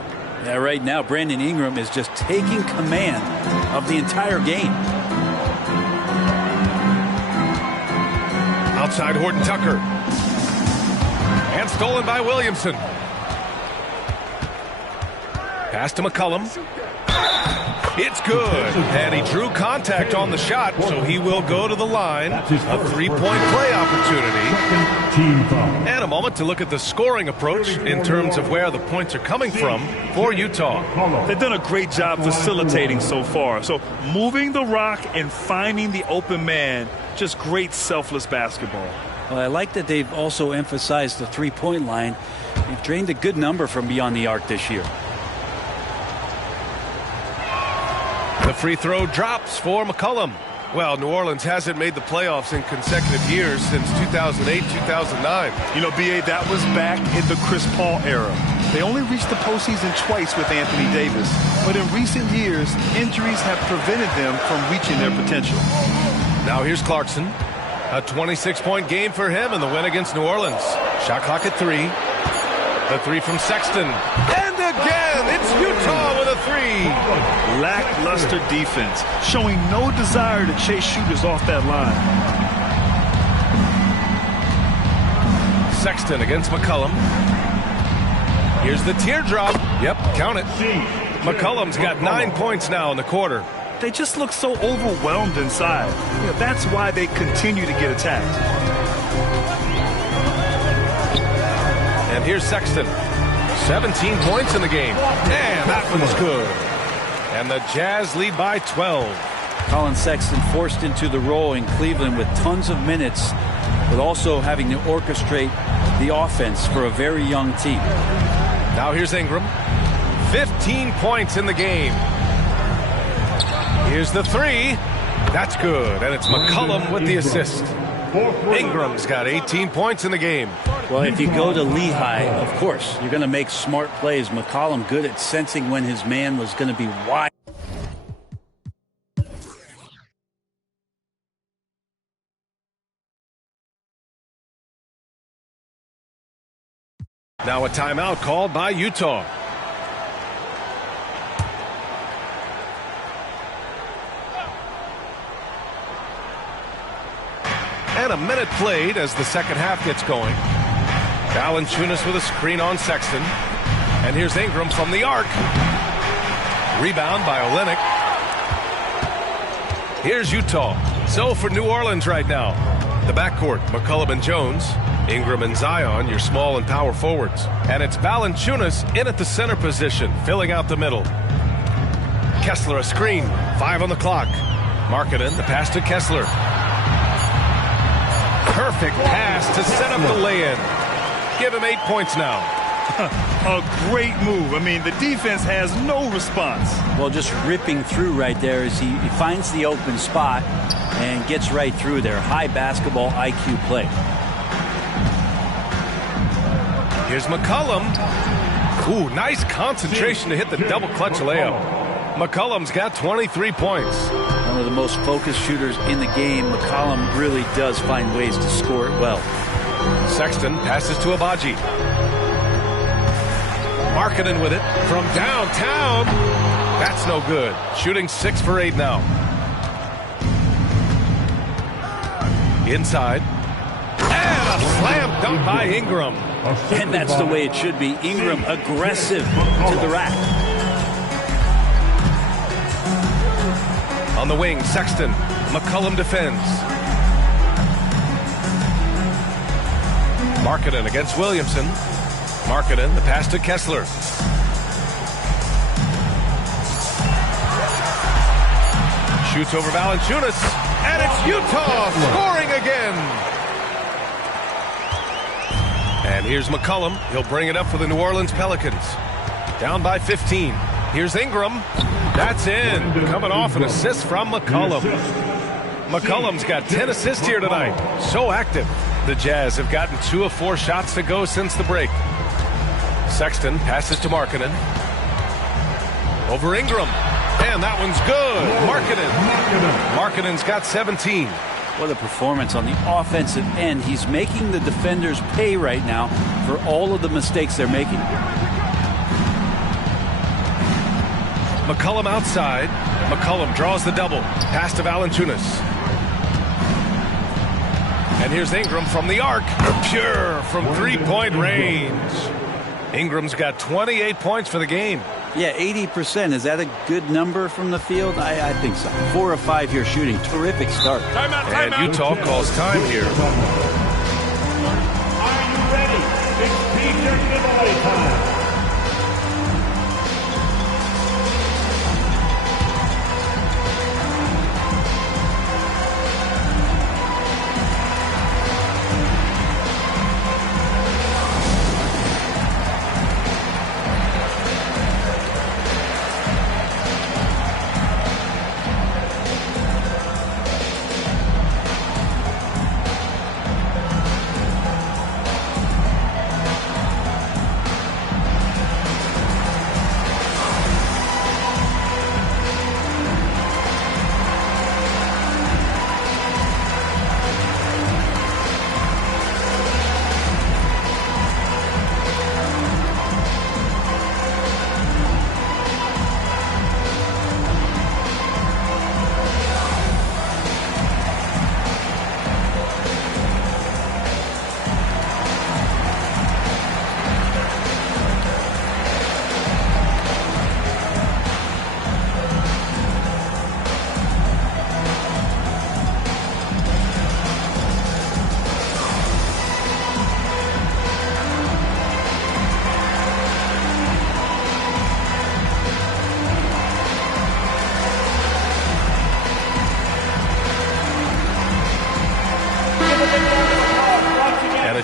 Yeah, right now, Brandon Ingram is just taking command of the entire game. Outside Horton Tucker. And stolen by Williamson. Pass to McCollum. It's good. And he drew contact on the shot, so he will go to the line. A 3-point play opportunity. And a moment to look at the scoring approach in terms of where the points are coming from for Utah. They've done a great job facilitating so far. So moving the rock and finding the open man, just great selfless basketball. Well, I like that they've also emphasized the three-point line. They've drained a good number from beyond the arc this year. The free throw drops for McCollum. Well, New Orleans hasn't made the playoffs in consecutive years since 2008, 2009. You know, B.A., that was back in the Chris Paul era. They only reached the postseason twice with Anthony Davis. But in recent years, injuries have prevented them from reaching their potential. Now here's Clarkson. A 26-point game for him in the win against New Orleans. Shot clock at 3. The 3 from Sexton. And again, it's Utah with a 3. Lackluster defense, showing no desire to chase shooters off that line. Sexton against McCollum. Here's the teardrop. Yep, count it. McCollum's got 9 points now in the quarter. They just look so overwhelmed inside. You know, that's why they continue to get attacked. And here's Sexton. 17 points in the game. And that one's good. And the Jazz lead by 12. Colin Sexton forced into the role in Cleveland with tons of minutes, but also having to orchestrate the offense for a very young team. Now here's Ingram. 15 points in the game. Here's the 3. That's good. And it's McCollum with the assist. Ingram's got 18 points in the game. Well, if you go to Lehigh, of course, you're going to make smart plays. McCollum good at sensing when his man was going to be wide. Now a timeout called by Utah. And a minute played as the second half gets going. Valanciunas with a screen on Sexton. And here's Ingram from the arc. Rebound by Olynyk. Here's Utah. So for New Orleans right now, the backcourt, McCollum and Jones. Ingram and Zion, your small and power forwards. And it's Valanciunas in at the center position, filling out the middle. Kessler a screen. 5 on the clock. Markkanen, the pass to Kessler. Perfect pass to set up the lay-in. Give him 8 points now. A great move. I mean, the defense has no response. Well, just ripping through right there as he finds the open spot and gets right through there. High basketball IQ play. Here's McCollum. Ooh, nice concentration to hit the double clutch layup. McCollum's got 23 points. One of the most focused shooters in the game. McCollum really does find ways to score it well. Sexton passes to Abaji. Markkanen with it from downtown. That's no good. Shooting 6 for 8 now. Inside. And a slam dunk by Ingram. And that's the way it should be. Ingram aggressive to the rack. On the wing, Sexton. McCollum defends. Markkanen against Williamson. Markkanen, the pass to Kessler. Shoots over Valanciunas. And it's Utah scoring again. And And here's McCollum. He'll bring it up for the New Orleans Pelicans. Down by 15. Here's Ingram. That's in. Coming off an assist from McCollum. McCollum's got 10 assists here tonight. So active. The Jazz have gotten 2 of 4 shots to go since the break. Sexton passes to Markkanen. Over Ingram. And that one's good. Markkanen's got 17. What a performance on the offensive end. He's making the defenders pay right now for all of the mistakes they're making. McCollum outside. McCollum draws the double. Pass to Valanciunas. And here's Ingram from the arc. Pure from three-point range. Ingram's got 28 points for the game. Yeah, 80%. Is that a good number from the field? I think so. 4 of 5 here shooting. Terrific start. And Utah calls time here. Are you ready? It's Peter Nbalive time.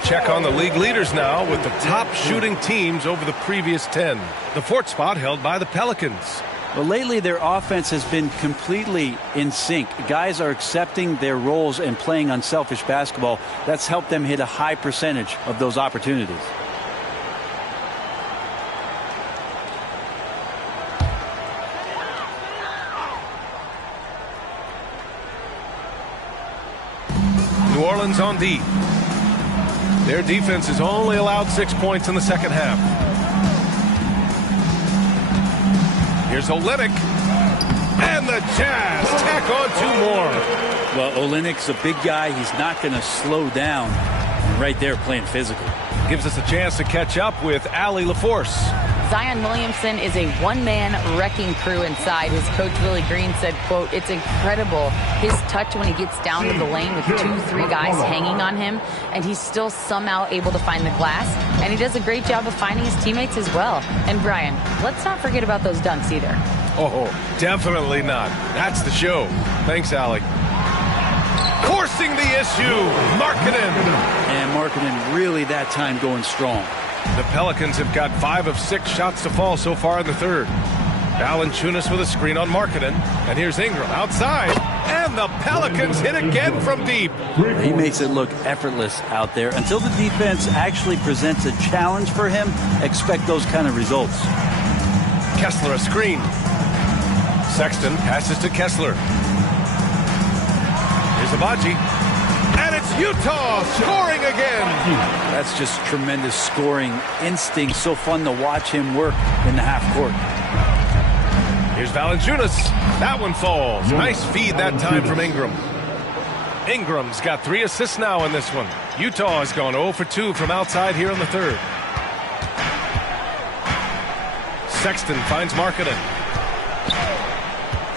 Check on the league leaders now with the top shooting teams over the previous 10. The 4th spot held by the Pelicans. Well, lately their offense has been completely in sync. Guys are accepting their roles and playing unselfish basketball. That's helped them hit a high percentage of those opportunities. New Orleans on D. Their defense has only allowed 6 points in the second half. Here's Olynyk. And the Jazz tack on 2 more. Well, Olynyk's a big guy. He's not going to slow down. Right there playing physical. Gives us a chance to catch up with Allie LaForce. Zion Williamson is a one-man wrecking crew inside. His coach, Willie Green, said, quote, "It's incredible his touch when he gets down to the lane with 2-3 guys hanging on him, and he's still somehow able to find the glass, and he does a great job of finding his teammates as well." And Brian, let's not forget about those dunks either. Oh, definitely not. That's the show. Thanks, Allie. Forcing the issue, Markkanen. And Markkanen really that time going strong. The Pelicans have got 5 of 6 shots to fall so far in the third. Valanciunas with a screen on Markkanen. And here's Ingram outside. And the Pelicans hit again from deep. He makes it look effortless out there. Until the defense actually presents a challenge for him, expect those kind of results. Kessler a screen. Sexton passes to Kessler. Here's Abaji. And it's Utah scoring again. That's just tremendous scoring instinct. So fun to watch him work in the half court. Here's Valanciunas. That one falls. Nice feed that time from Ingram. Ingram's got 3 assists now in this one. Utah has gone 0 for 2 from outside here in the third. Sexton finds Markkanen.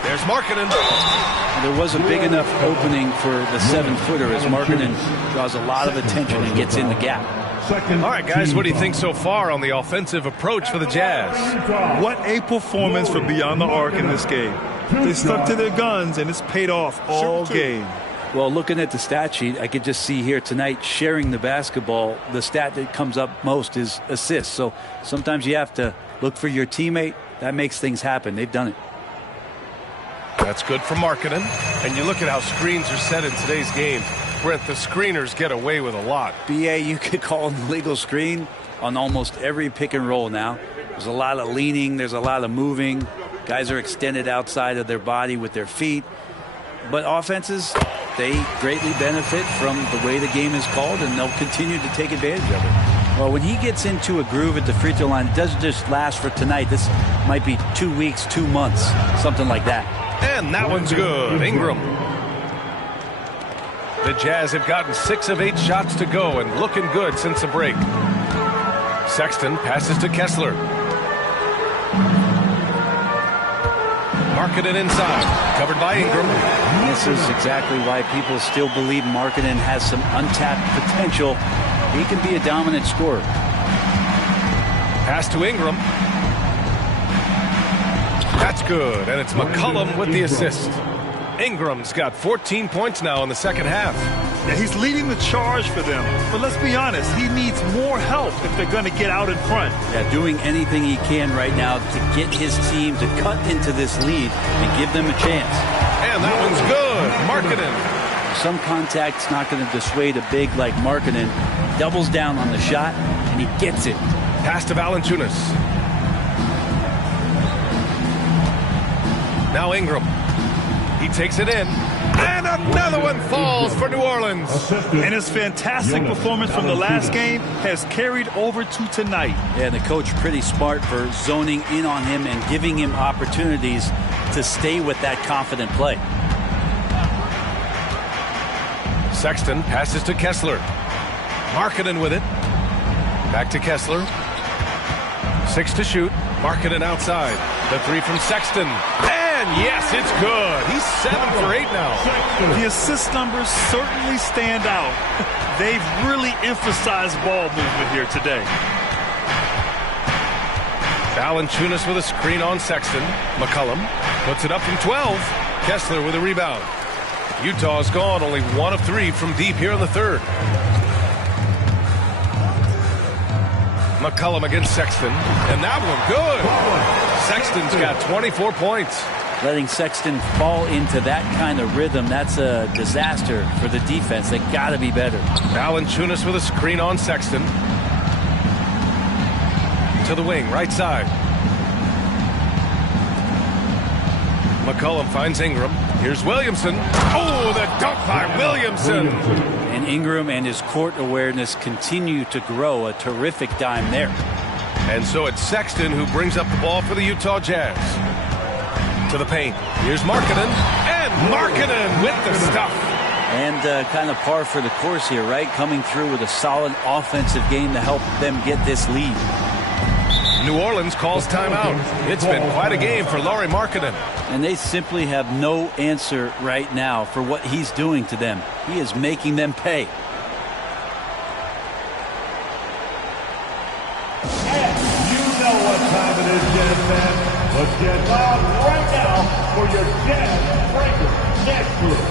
There's Markkanen. There was a big enough opening for the 7-footer as Markkanen draws a lot of attention and gets in the gap. All right, guys, what do you think so far on the offensive approach for the Jazz? What a performance for Beyond the Arc in this game. They stuck to their guns, and it's paid off all game. Well, looking at the stat sheet, I could just see here tonight sharing the basketball. The stat that comes up most is assists. So sometimes you have to look for your teammate. That makes things happen. They've done it. That's good for Markkanen. And you look at how screens are set in today's game. Brent, the screeners get away with a lot. BA, you could call an illegal screen on almost every pick and roll now. There's a lot of leaning. There's a lot of moving. Guys are extended outside of their body with their feet. But offenses, they greatly benefit from the way the game is called, and they'll continue to take advantage of it. Well, when he gets into a groove at the free throw line, it doesn't just last for tonight. This might be 2 weeks, 2 months, something like that. And that one's good. Ingram. The Jazz have gotten 6 of 8 shots to go and looking good since the break. Sexton passes to Kessler. Markkanen inside, covered by Ingram. This is exactly why people still believe Markkanen has some untapped potential. He can be a dominant scorer. Pass to Ingram. That's good, and it's McCollum with the assist. Ingram's got 14 points now in the second half. Yeah, he's leading the charge for them. But let's be honest, he needs more help if they're going to get out in front. Yeah, doing anything he can right now to get his team to cut into this lead and give them a chance. And that one's good. Markkanen. Some contact's not going to dissuade a big like Markkanen. Doubles down on the shot, and he gets it. Pass to Valanciunas. Now Ingram. He takes it in. And another one falls for New Orleans. And his fantastic performance from the last game has carried over to tonight. Yeah, the coach pretty smart for zoning in on him and giving him opportunities to stay with that confident play. Sexton passes to Kessler. Markkanen with it. Back to Kessler. 6 to shoot. Markkanen outside. The 3 from Sexton. And yes, it's good. He's 7 for 8 now. The assist numbers certainly stand out. They've really emphasized ball movement here today. Valanciunas with a screen on Sexton. McCollum puts it up from 12. Kessler with a rebound. Utah's gone only 1 of 3 from deep here in the third. McCollum against Sexton. And that one good. Sexton's got 24 points. Letting Sexton fall into that kind of rhythm, that's a disaster for the defense. They got to be better. Valanciunas with a screen on Sexton. To the wing, right side. McCollum finds Ingram. Here's Williamson. Oh, the dunk by Williamson. And Ingram and his court awareness continue to grow. A terrific dime there. And so it's Sexton who brings up the ball for the Utah Jazz. To the paint. Here's Markkanen. And Markkanen with the stuff. And kind of par for the course here, right? Coming through with a solid offensive game to help them get this lead. New Orleans calls timeout. It's been quite a game for Lauri Markkanen. And they simply have no answer right now for what he's doing to them. He is making them pay. And you know what time it is, Jazz fans. Let's get on right now for your Jazz Breaker next group.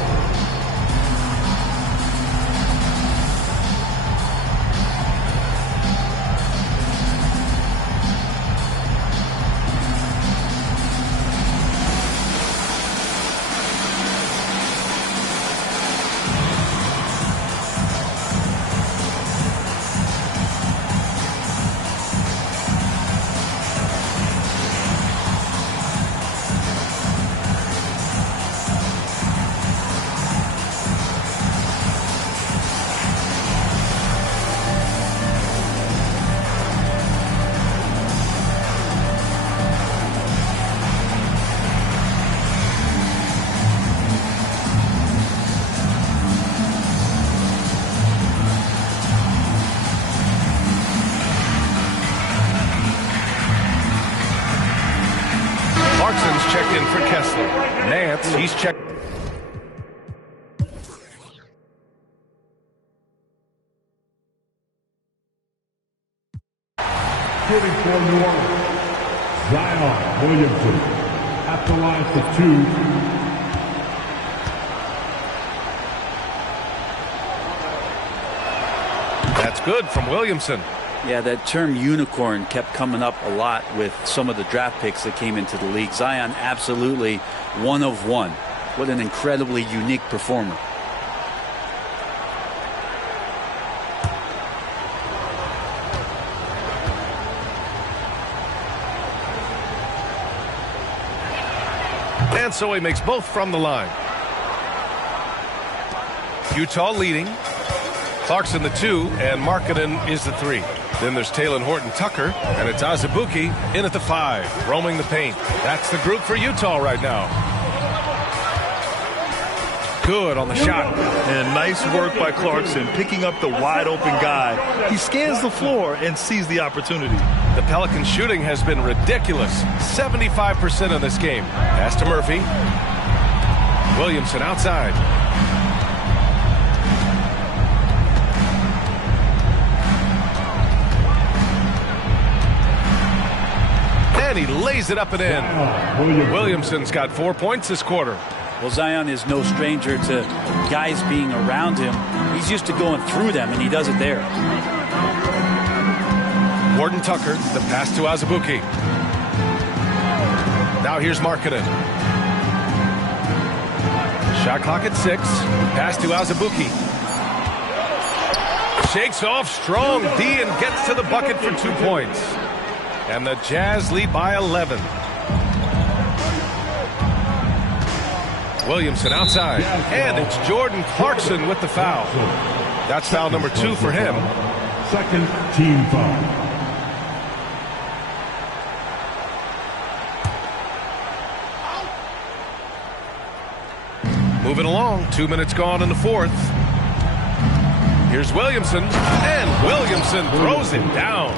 Checked in for Kessler. Nance, he's checked. Shooting for New Orleans, Zion Williamson. At the line for 2. good from Williamson. Yeah, that term unicorn kept coming up a lot with some of the draft picks that came into the league. Zion, absolutely one of one. What an incredibly unique performer. And so he makes both from the line. Utah leading. Clarkson the 2, and Markkanen is the 3. Then there's Talen Horton-Tucker, and it's Azubuike in at the 5, roaming the paint. That's the group for Utah right now. Good on the shot. And nice work by Clarkson, picking up the wide-open guy. He scans the floor and sees the opportunity. The Pelicans' shooting has been ridiculous. 75% in this game. Pass to Murphy. Williamson outside. And he lays it up and in. Williamson's got 4 points this quarter. Well, Zion is no stranger to guys being around him. He's used to going through them, and he does it there. Horton-Tucker, the pass to Azubuike. Now here's Markkanen. Shot clock at 6. Pass to Azubuike. Shakes off strong D and gets to the bucket for 2 points. And the Jazz lead by 11. Williamson outside. And it's Jordan Clarkson with the foul. That's foul number 2 for him. Second team foul. Moving along. 2 minutes gone in the 4th. Here's Williamson, and Williamson throws it down.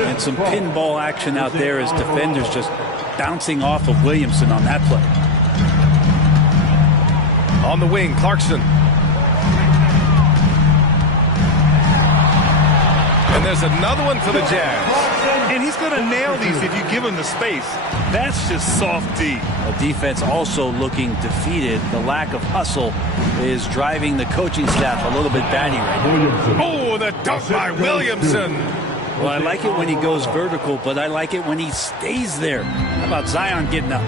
And some pinball action out there as defenders just bouncing off of Williamson on that play. On the wing, Clarkson. And there's another one for the Jazz. And he's going to nail these if you give him the space. That's just soft D. A defense also looking defeated. The lack of hustle is driving the coaching staff a little bit batty right now. Oh, the dunk by Williamson. Well, I like it when he goes vertical, but I like it when he stays there. How about Zion getting up?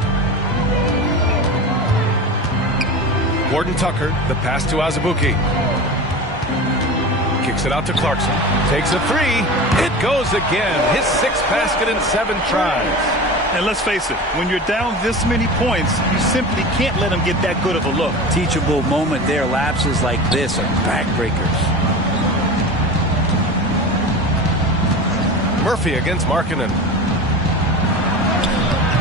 Horton-Tucker, the pass to Azubuike. Kicks it out to Clarkson. Takes a 3. It goes again. His 6th basket in 7 tries. And let's face it, when you're down this many points, you simply can't let him get that good of a look. Teachable moment there. Lapses like this are backbreakers. Murphy against Markkanen.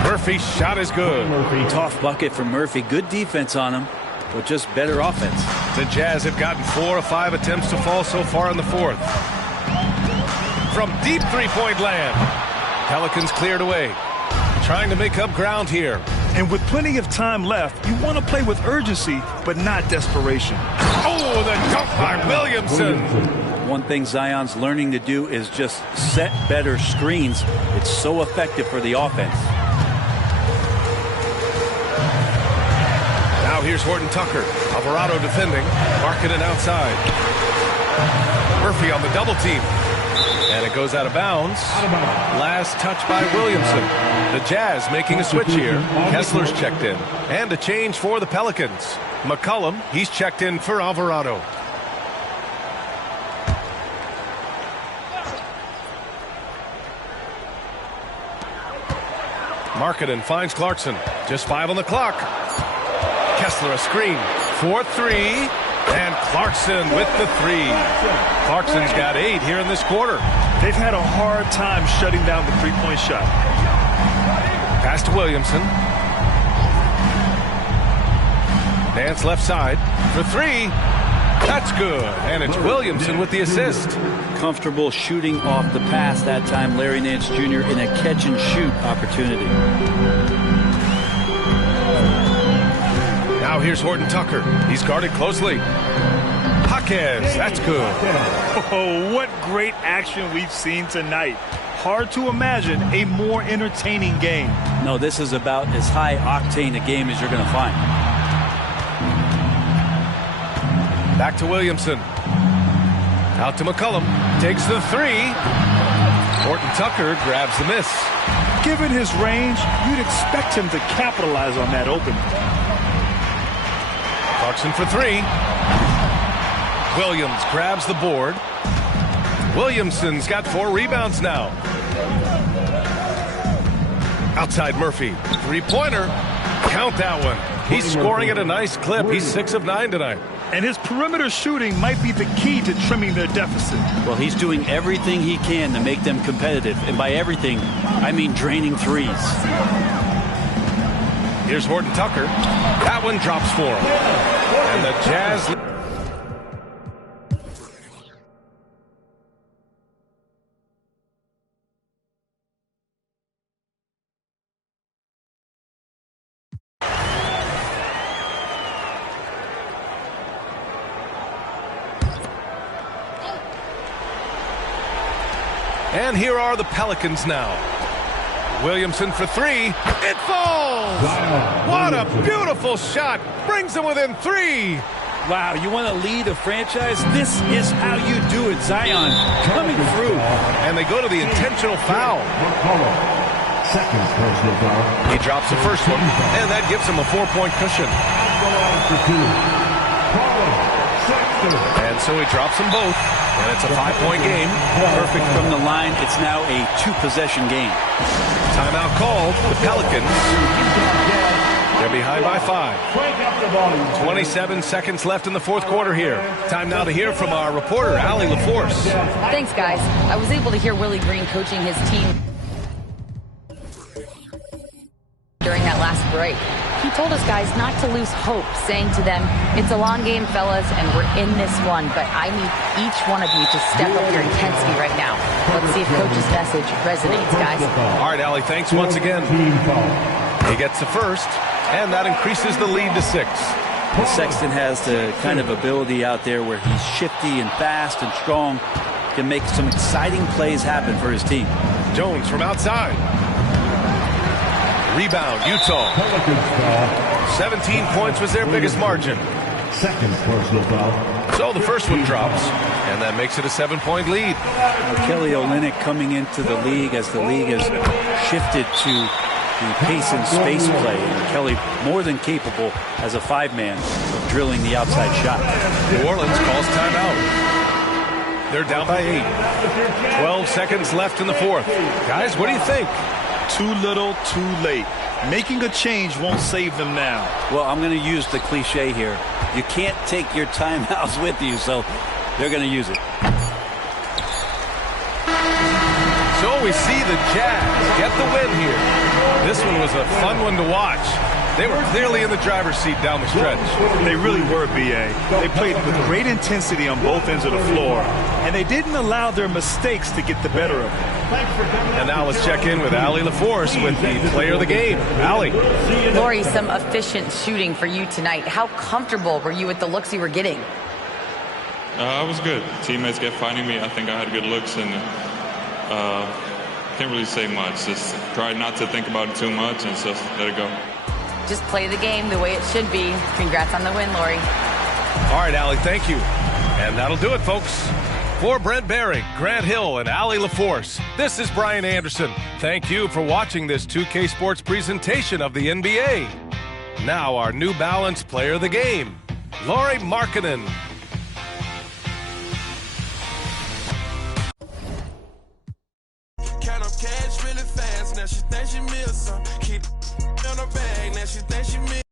Murphy's shot is good. Tough bucket for Murphy. Good defense on him, but just better offense. The Jazz have gotten 4 of 5 attempts to fall so far in the 4th. From deep three-point land, Pelicans cleared away. Trying to make up ground here. And with plenty of time left, you want to play with urgency, but not desperation. Oh, the dunk by Williamson. One thing Zion's learning to do is just set better screens. It's so effective for the offense. Now here's Horton-Tucker. Alvarado defending. Markkanen outside. Murphy on the double team. And it goes out of bounds. Last touch by Williamson. The Jazz making a switch here. Kessler's checked in. And a change for the Pelicans. McCollum, he's checked in for Alvarado. Markkanen finds Clarkson. Just 5 on the clock. Kessler a screen. 4-3. And Clarkson with the 3. Clarkson's got 8 here in this quarter. They've had a hard time shutting down the three-point shot. Pass to Williamson. Nance left side for 3. That's good. And it's Williamson with the assist. Comfortable shooting off the pass that time. Larry Nance Jr. in a catch-and-shoot opportunity. Now here's Horton-Tucker. He's guarded closely. Jaquez, that's good. Oh, what great action we've seen tonight. Hard to imagine a more entertaining game. No, this is about as high-octane a game as you're going to find. Back to Williamson. Out to McCollum. takes the three. Horton Tucker grabs the miss. Given his range, you'd expect him to capitalize on that opening. Clarkson for three. Williams grabs the board. Williamson's got 4 rebounds now. Outside Murphy. Three-pointer. Count that one. He's scoring at a nice clip. He's 6 of 9 tonight. And his perimeter shooting might be the key to trimming their deficit. Well, he's doing everything he can to make them competitive. And by everything, I mean draining threes. Here's Horton Tucker. That one drops for him. And the Jazz... And here are the Pelicans now. Williamson for three. It falls! What a beautiful shot. Brings them within 3. Wow, you want to lead a franchise? This is how you do it. Zion coming through. And they go to the intentional foul. He drops the first one, and that gives him a 4-point cushion. And so he drops them both, and it's a 5-point game. Perfect from the line. It's now a 2-possession game. Timeout called. The Pelicans. They're behind by 5. 27 seconds left in the fourth quarter here. Time now to hear from our reporter, Allie LaForce. Thanks, guys. I was able to hear Willie Green coaching his team during that last break. He told his guys not to lose hope, saying to them, it's a long game, fellas, and we're in this one, but I need each one of you to step up your intensity right now. Let's see if Coach's message resonates, guys. All right, Allie, thanks once again. He gets the first, and that increases the lead to 6. Well, Sexton has the kind of ability out there where he's shifty and fast and strong, can make some exciting plays happen for his team. Jones from outside. Rebound, Utah. 17 points was their biggest margin. Second personal foul. So the first one drops, and that makes it a 7-point lead. Kelly Olynyk coming into the league as the league has shifted to the pace and space play. And Kelly more than capable as a 5-man of drilling the outside shot. New Orleans calls timeout. They're down by 8. 12 seconds left in the fourth. Guys, what do you think? Too little, too late. Making a change won't save them now. Well, I'm going to use the cliche here. You can't take your timeouts with you, so they're going to use it. So we see the Jazz get the win here. This one was a fun one to watch. They were clearly in the driver's seat down the stretch. They really were, B.A. They played with great intensity on both ends of the floor, and they didn't allow their mistakes to get the better of them. And now let's check in with Allie LaForce with the player of the game. Allie. Lori, some efficient shooting for you tonight. How comfortable were you with the looks you were getting? I was good. Teammates kept finding me. I think I had good looks, and can't really say much. Just try not to think about it too much and just let it go. Just play the game the way it should be. Congrats on the win, Lori. All right, Allie, thank you. And that'll do it, folks. For Brent Barry, Grant Hill, and Allie LaForce, this is Brian Anderson. Thank you for watching this 2K Sports presentation of the NBA. Now our New Balance player of the game, Lauri Markkanen. Count up cash really fast, now she thinks she missed some. Keep on her bag, now she thinks she missed.